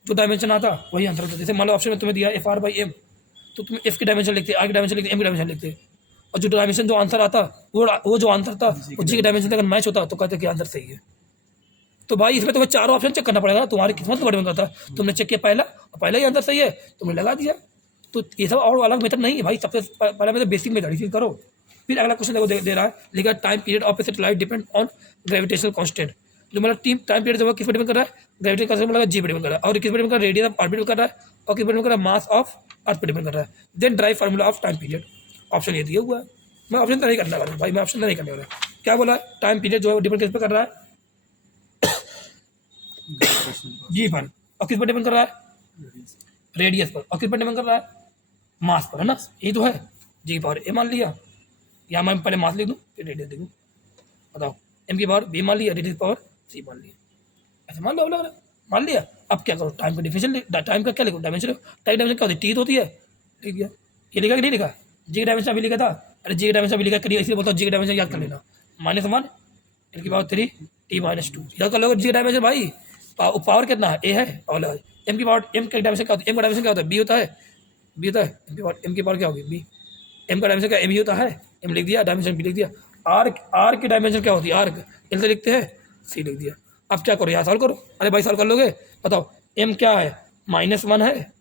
जो डायमेंशन आता वही आंसर होता। जैसे मान लो ऑप्शन में तुम्हें दिया FR/M, तो तुम F की डायमेंशन लिखते, R की डायमेंशन लिखते, M की डायमेंशन लिखते, और जो डायमेंशन जो आंसर आता वो जो आंसर था वो जी के डायमेंशन अगर मैच होता तो कहते कि आंसर सही है। तो भाई इसमें तुम्हें चारों ऑप्शन चेक करना पड़ेगा, तुम्हारी किस्मत पर डिपेंड करता है। तुमने चेक किया पहला, और पहला ही आंसर सही है, तुमने लगा दिया। तो ये सब और अलग मेथड नहीं है भाई, सबसे पहला मेथड बेसिक मेथड, इसी करो। फिर अगला क्वेश्चन देखो दे रहा है, लिखा time period of A satellite depend on gravitational constant. जो मतलब टाइम पीरियड जो किस पर डिपेंड कर रहा है, ग्रेविटेशनल कांस्टेंट मतलब जी पर डिपेंड कर रहा है, और किस पर डिपेंड कर रहा है, रेडियस ऑफ ऑर्बिट कर रहा है, और किस पर डिपेंड कर रहा है, मास ऑफ अर्थ पर डिपेंड कर रहा है। Then drive formula of time period, option ये दिया हुआ है। मैं ऑप्शन तो नहीं करने वाला भाई, मैं ऑप्शन नहीं करने वाला। क्या बोला, टाइम पीरियड जो है डिपेंड किस पर कर रहा है, जी पर, और किस पर डिपेंड कर रहा है, रेडियस पर, और किस पर डिपेंड कर रहा है, मास पर, है ना। यही तो है, जी पावर ए मान लिया, या मैं पहले मास लिख दूँ फिर रेडियस लिख दूँ। बताओ, एम की पावर बी मान लिया, रेडियस पावर सी मान लिया, ऐसे मान लो, लग रहा है मान लिया। अब क्या करो, टाइम का डिफिनेशन, टाइम का क्या लिखो, डायमेंशन। टाइम डायमेंशन क्या होती है, टी होती है, लिख दिया। ये लिखा कि नहीं लिखा, जी का डायमेंशन अभी लिखा था, अरे जी का डायमेंशन अभी लिखा करिए, इसलिए बोलता हूँ जी का डायमेंशन याद कर लेना, -1 एल की पावर 3 T -2 याद कर लो जी का डायमेंशन भाई। पावर कितना है, ए है, और एम की पावर, एम का डायमेंशन क्या होता है, एम का डायमेंशन क्या होता है, बी होता है, बी होता है, एम की पावर क्या होगी, बी। एम का डायमेंशन क्या, एम ही होता है, एम लिख दिया, डायमेंशन बी लिख दिया। आर की डायमेंशन क्या होती है, आर एल से लिखते हैं, सी लिख दिया। अब क्या करो, यहाँ सॉल्व करो, अरे भाई सॉल्व कर लोगे। बताओ एम क्या है, -1 है,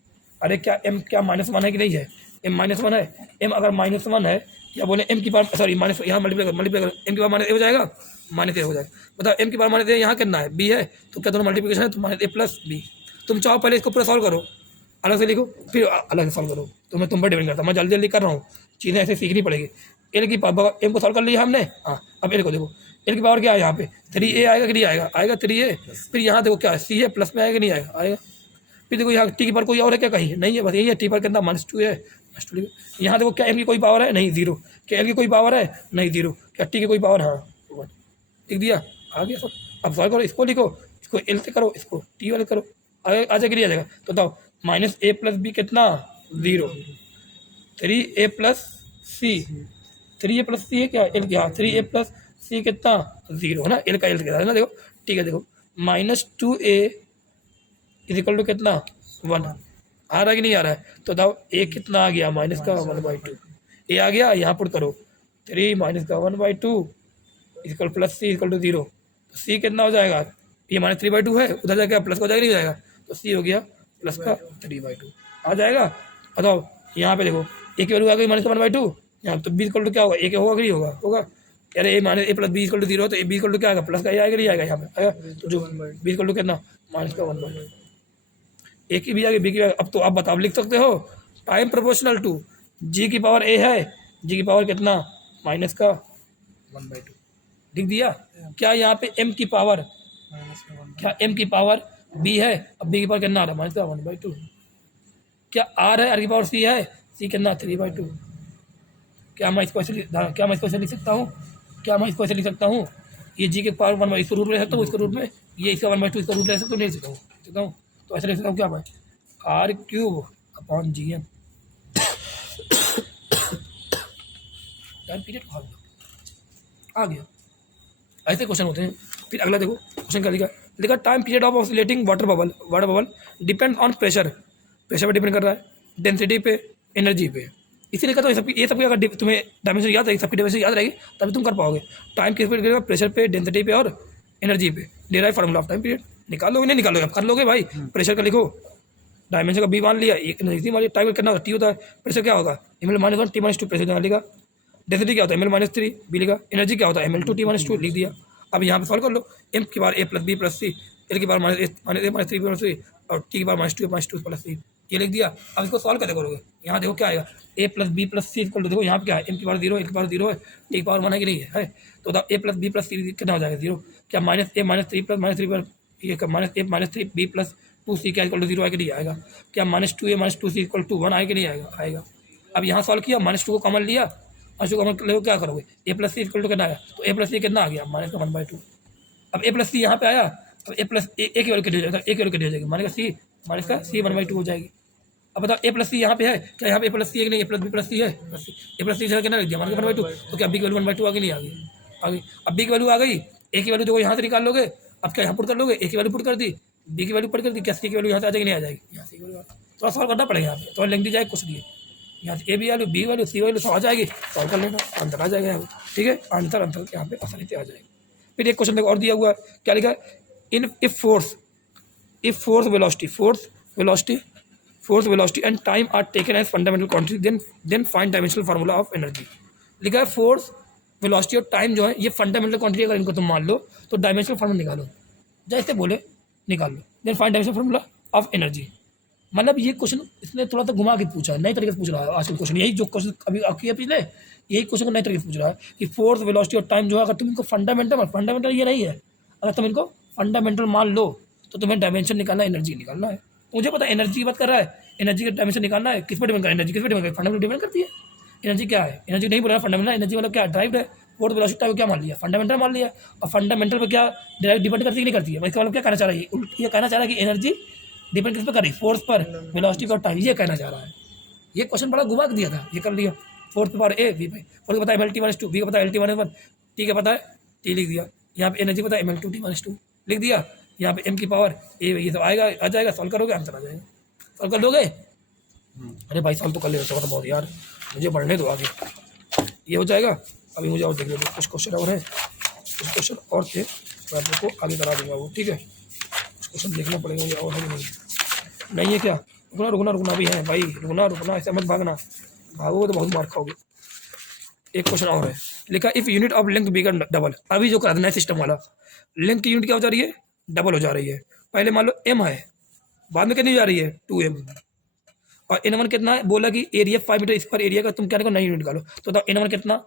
अरे क्या एम क्या -1 है कि नहीं है, एम -1 है, एम अगर -1 है या बोले एम की पावर सॉरी माइनस, यहाँ मल्टीप्लाई करो एम की पावर माइनस ए हो जाएगा, माइनस ए हो जाएगा। बताओ एम की पावर माइनस ए यहाँ कितना है, बी है, तो क्या दोनों मल्टीप्लिकेशन है, तो माइनस ए प्लस बी। तुम चाहो पहले इसको पूरा सॉल्व करो, अलग से लिखो, फिर अलग से सॉल्व करो, तो मैं तुम पर डिपेंड करता हूँ, मैं जल्दी जल्दी कर रहा हूँ, चीज़ें ऐसे सीखनी पड़ेगी। एल की पावर एम को सॉल्व कर लिया हमने, हाँ अब एल को देखो, एल की पावर क्या है यहाँ पे 3a आएगा कि नहीं आएगा, आएगा 3a। फिर यहाँ देखो क्या है सी है, प्लस में आएगा नहीं आएगा, आएगा। फिर देखो यहाँ टी की पावर कोई और है क्या, कहीं नहीं है, बस यही है, टी पर कितना -2 है, -2। यहाँ देखो क्या एम की कोई पावर है, नहीं 0। क्या एल की कोई पावर है, नहीं 0। क्या टी की कोई पावर, हाँ 1। लिख दिया, आ गया सब। अब सॉल्व करो, इसको लिखो, इसको एल से करो, इसको टी वाले करो, आ जाएगा नहीं आ जाएगा। तो बताओ माइनस ए प्लस बी कितना 0, 3a प्लस सी, 3a प्लस सी है क्या एल की, हाँ 3a प्लस सी कितना 0 है ना, एल का एल के साथ है ना। देखो ठीक है, देखो -2a इज इक्वल टू कितना 1 आ रहा है कि नहीं आ रहा है। तो बताओ ए कितना आ गया, माइनस का 1/2 ए आ गया, यहाँ पुट करो 3 माइनस का 1/2 equal plus C equal to 0। तो सी कितना हो जाएगा, ये -3/2 है, उधर जाएगा प्लस का हो जाएगा नहीं हो जाएगा, तो सी हो गया प्लस का 3/2 आ जाएगा। बताओ यहाँ पे देखो ए की वैल्यू आ गई -1/2, यहाँ तो बी इक्वल टू क्या होगा, ए के होगा कि नहीं होगा, होगा। अरे A minus A plus B equal to 0, तो ए बी इक्वल टू क्या आएगा, प्लस का ए आएगा नहीं आएगा, यहाँ पे आएगा। तो जो बी इक्वल टू कितना माइनस का 1/2, ए की भी आ गई बी की। अब तो आप बताओ लिख सकते हो टाइम प्रोपोर्शनल टू जी की पावर ए है, जी की पावर कितना माइनस का 1/2 लिख दिया। क्या यहाँ पे एम की पावर, क्या एम की पावर बी है, अब बी की पावर कितना आ रहा है, माइनस का 1/2। क्या आर है, आर की पावर सी है, सी कितना 3/2। क्या मैं इसको ऐसे लिख सकता हूँ, क्या मैं इसको ऐसे लिख सकता हूँ, ये जी के पावर 1/2 इसको रूट में ले सकता हूँ, इसको रूट में, ये इसका 1/2 इसका रूट ले सकता हूँ, नहीं सकता हूँ। तो ऐसे लिख सकता हूँ क्या मैं, r³ GM टाइम पीरियड आ गया। ऐसे क्वेश्चन होते हैं। फिर अगला देखो क्वेश्चन क्या लिखा time period of oscillating water bubble depend on pressure, pressure पर डिपेंड कर रहा है, डेंसिटी पे, एनर्जी पे। इसीलिए कहता हूँ ये सब अगर तुम्हें डायमेंशन याद रहेगी, सबकी डायमेंशन याद रहेगी तभी तुम कर पाओगे। टाइम किस पे करेगा, प्रेशर पे, डेंसिटी पे और एनर्जी पे। Derive formula of time period निकाल लोगे, नहीं निकालोगे, अब कर लोगे भाई। प्रेशर का लिखो, डायमेंशन का बी मान लिया, एनर्जी मान लिया, टाइम कितना होता है टी होता है, प्रेशर क्या होगा ml-1 t-2 प्रेशर यहाँ लिखा, डेंसिटी क्या होता है ml-3 बी लिखा, एनर्जी क्या होता है ml2 t-2 लिख दिया। अब यहाँ पे सॉल्व कर लो, एम की बार ए प्लस बी प्लस सी, एल की बार -3 प्लस सी और टी की बार -2 प्लस सी, ये लिख दिया। अब इसको सॉल्व कैसे करोगे, यहाँ देखो क्या आएगा A plus B plus C equal to, देखो यहाँ पे क्या है एम की पावर 0, एल की पावर 0 है, टी की पावर 1 है कि नहीं है। तो बताओ ए प्लस बी प्लस सी कितना हो जाएगा 0। क्या -3 प्लस -3 पर ये -3 बी प्लस 2c क्या इक्वल टू 0 आएगा नहीं आएगा। क्या -2a -2c इक्वल टू 1 आएगा नहीं आएगा, आएगा। अब यहाँ सॉल्व किया, -2 को कॉमन लिया, -2 को कॉमन ले क्या करोगे, ए प्लस सी इक्वल टू कितना आया, तो ए प्लस सी कितना आ गया माइनस का 1/2। अब ए प्लस सी यहाँ पे आया, अब ए प्लस ए की वैल्यू कितनी हो जाएगा, ए की वैल्यू कितनी हो जाएगी माइनस का सी 1/2 हो जाएगी। अब बताओ ए प्लस सी यहाँ पे है, क्या यहाँ पे ए प्लस सी है कि नहीं, ए प्लस बी प्लस सी है, ए प्लस सी कितना लग दिया माइनस का 1/2, तो क्या बी की वैल्यू 1/2 आ गई नहीं आ गई, आ गई। अब बी की वैल्यू आ गई, ए की वैल्यू देखो यहाँ से निकाल लोगे, अब क्या यहाँ पुट कर लोगे, ए की वैल्यू पुट कर दी, बी की वैल्यू पुट कर दी, क्या सी की वैल्यू यहाँ से आ जाएगी नहीं आ जाएगी, यहाँ सी की वैल्यू थोड़ा सॉल्व करना पड़ेगा, यहाँ पे थोड़ा लेंथ दी जाए कुछ नहीं, यहाँ से A B value B value C value सब आ जाएगी, सॉल्व कर लेना, आंसर आ जाएगा यहाँ पे, ठीक है। आंसर यहाँ पे आसानी से आ जाएगा। फिर एक क्वेश्चन देखो और दिया हुआ है, क्या लिखा है, if force velocity and time are taken as fundamental quantity then find dimensional formula of energy. लिखा है फोर्स वेलोसिटी और टाइम जो है ये फंडामेंटल क्वांटिटी, अगर इनको तुम मान लो तो डायमेंशनल फार्मूला निकालो, जैसे बोले निकाल लो, then find dimensional formula of energy. मतलब ये क्वेश्चन इसने थोड़ा सा घुमा के पूछा है, नई तरीके से पूछ रहा है आजकल क्वेश्चन, यही जो क्वेश्चन अभी किया पिछले, यही क्वेश्चन को नई तरीके से पूछ रहा है कि फोर्स वेलोसिटी और टाइम जो है अगर तुम इनको फंडामेंटल ये नहीं है, अगर तुम इनको फंडामेंटल मान लो तो तुम्हें डायमेंशन निकालना है, एनर्जी निकालना है। मुझे पता है एनर्जी की बात कर रहा है, एनर्जी का डायमेंशन निकालना है, किस पर डिपेंड कर एनर्जी, किस पर डिपेंड कर फंडामेंटल डिपेंड करती है। एनर्जी क्या है, एनर्जी नहीं बोला फंडामेंटल, एनर्जी मतलब क्या ड्राइव है, फोर्स वेलोसिटी टाइम क्या मान लिया, फंडामेंटल मान लिया, और फंडामेंटल पर क्या डायरेक्ट डिपेंड करती है नहीं करती है। इसका मतलब क्या कहना चाह रहा है, ये कहना चाह रहा है कि एनर्जी डिपेंड किस पर कर रही है, फोर्स पर, वेलोसिटी पर, टाइम, ये कहना चाह रहा है। ये क्वेश्चन बड़ा घुमा के दिया था, ये कर लिया, फोर्स पे पावर ए वी पे, फोर्स को पता है ml-t-2, वी को पता है lt-1, टी का पता है टी लिख दिया, यहाँ पे एनर्जी पता है ml-2 लिख दिया, यहाँ पे एम की पावर ए, ये सब आएगा आ जाएगा, सॉल्व करोगे आंसर आ जाएगा। सॉल्व कर लोगे, अरे भाई सॉल्व तो कर ले तो बहुत यार, मुझे पढ़ने दो आगे, ये हो जाएगा। अभी मुझे और देख लो, कुछ क्वेश्चन और है, कुछ क्वेश्चन और थे, मैं आप लोग को आगे करा दूंगा वो, ठीक है। कुछ क्वेश्चन देखना पड़ेगा मुझे, और है नहीं है क्या, रुकना भी है भाई, रुकना ऐसे मत भागना, भागोगे तो बहुत मार खाओगे। एक क्वेश्चन और है, लिखा if unit of length become double. अभी जो करना है सिस्टम वाला, लेंथ की यूनिट क्या हो जा रही है, डबल हो जा रही है। पहले मान लो m है, बाद में कितनी जा रही है 2m, और n1 कितना है, बोला कि एरिया 5 मीटर स्क्वायर एरिया का तुम क्या निकालो, नई यूनिट निकालो। तो बताओ n1 कितना,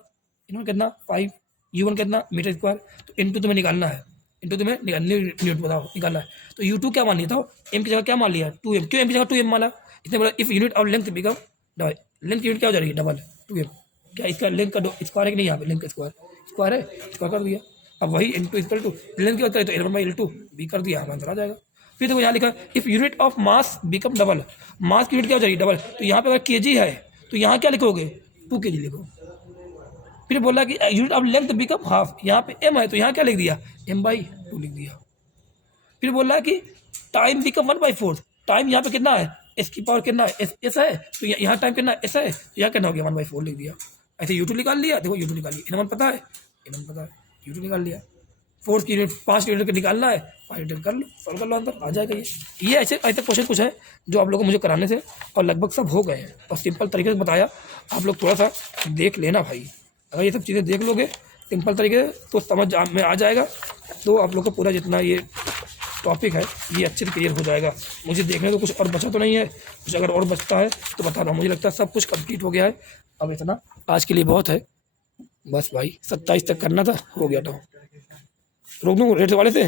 n1 कितना 5, u1 कितना मीटर स्क्वायर, तो इनटू तुम्हें निकालना है, इनटू तुम्हें निकालनी यूनिट बताओ निकालना है। तो u2 क्या मान लिया था, m की जगह क्या मान लिया 2m, क्यों m की जगह 2m माना, इसने बोला if unit of length become double, length की यूनिट क्या हो जा रही है डबल 2m, क्या इसका लेंथ का स्क्वायर है कि नहीं, यहाँ पे लेंथ का स्क्वायर स्क्वायर है, स्क्वायर कर दिया। अब वही m2 इक्वल टू लेंथ क्या होता है, तो L1/L2 भी कर दिया, आंसर आ जाएगा। फिर देखो यहाँ लिखा if unit of mass become double, mass की यूनिट क्या हो जाएगी डबल, तो यहाँ पे अगर केजी है तो यहाँ क्या लिखोगे 2 kg लिखो। फिर बोला कि unit of length become half, यहाँ पे m है तो यहाँ क्या लिख दिया m/2 लिख दिया। फिर बोला कि टाइम बिकम 1/4, टाइम यहाँ पे कितना है s की पावर कितना है s है, तो यहाँ टाइम कितना है s है, तो यहाँ कितना हो गया 1/4 लिख दिया। ऐसे u2 निकाल लिया, देखो u2 निकाल लिया, n1 पता है, n1 पता है, u2 निकाल लिया। 4 की यूनिट 5 की यूनिट निकालना है, 5 यूनिट कर लो, सॉल्व कर लो, आंसर आ जाएगा। ये ऐसे ऐसे क्वेश्चन कुछ है जो आप लोगों को मुझे कराने से, और लगभग सब हो गए हैं, और सिंपल तरीके से बताया। आप लोग थोड़ा सा देख लेना भाई, अगर ये सब चीज़ें देख लोगे सिंपल तरीके से तो समझ में आ जाएगा, तो आप लोग का पूरा जितना ये टॉपिक है ये अच्छे से क्लियर हो जाएगा। मुझे देखने को कुछ और बचा तो नहीं है, कुछ अगर और बचता है तो बता रहा हूँ। मुझे लगता है सब कुछ कंप्लीट हो गया है, अब इतना आज के लिए बहुत है, बस भाई 27 तक करना था, हो गया। तो रोक दूँ रेट वाले से।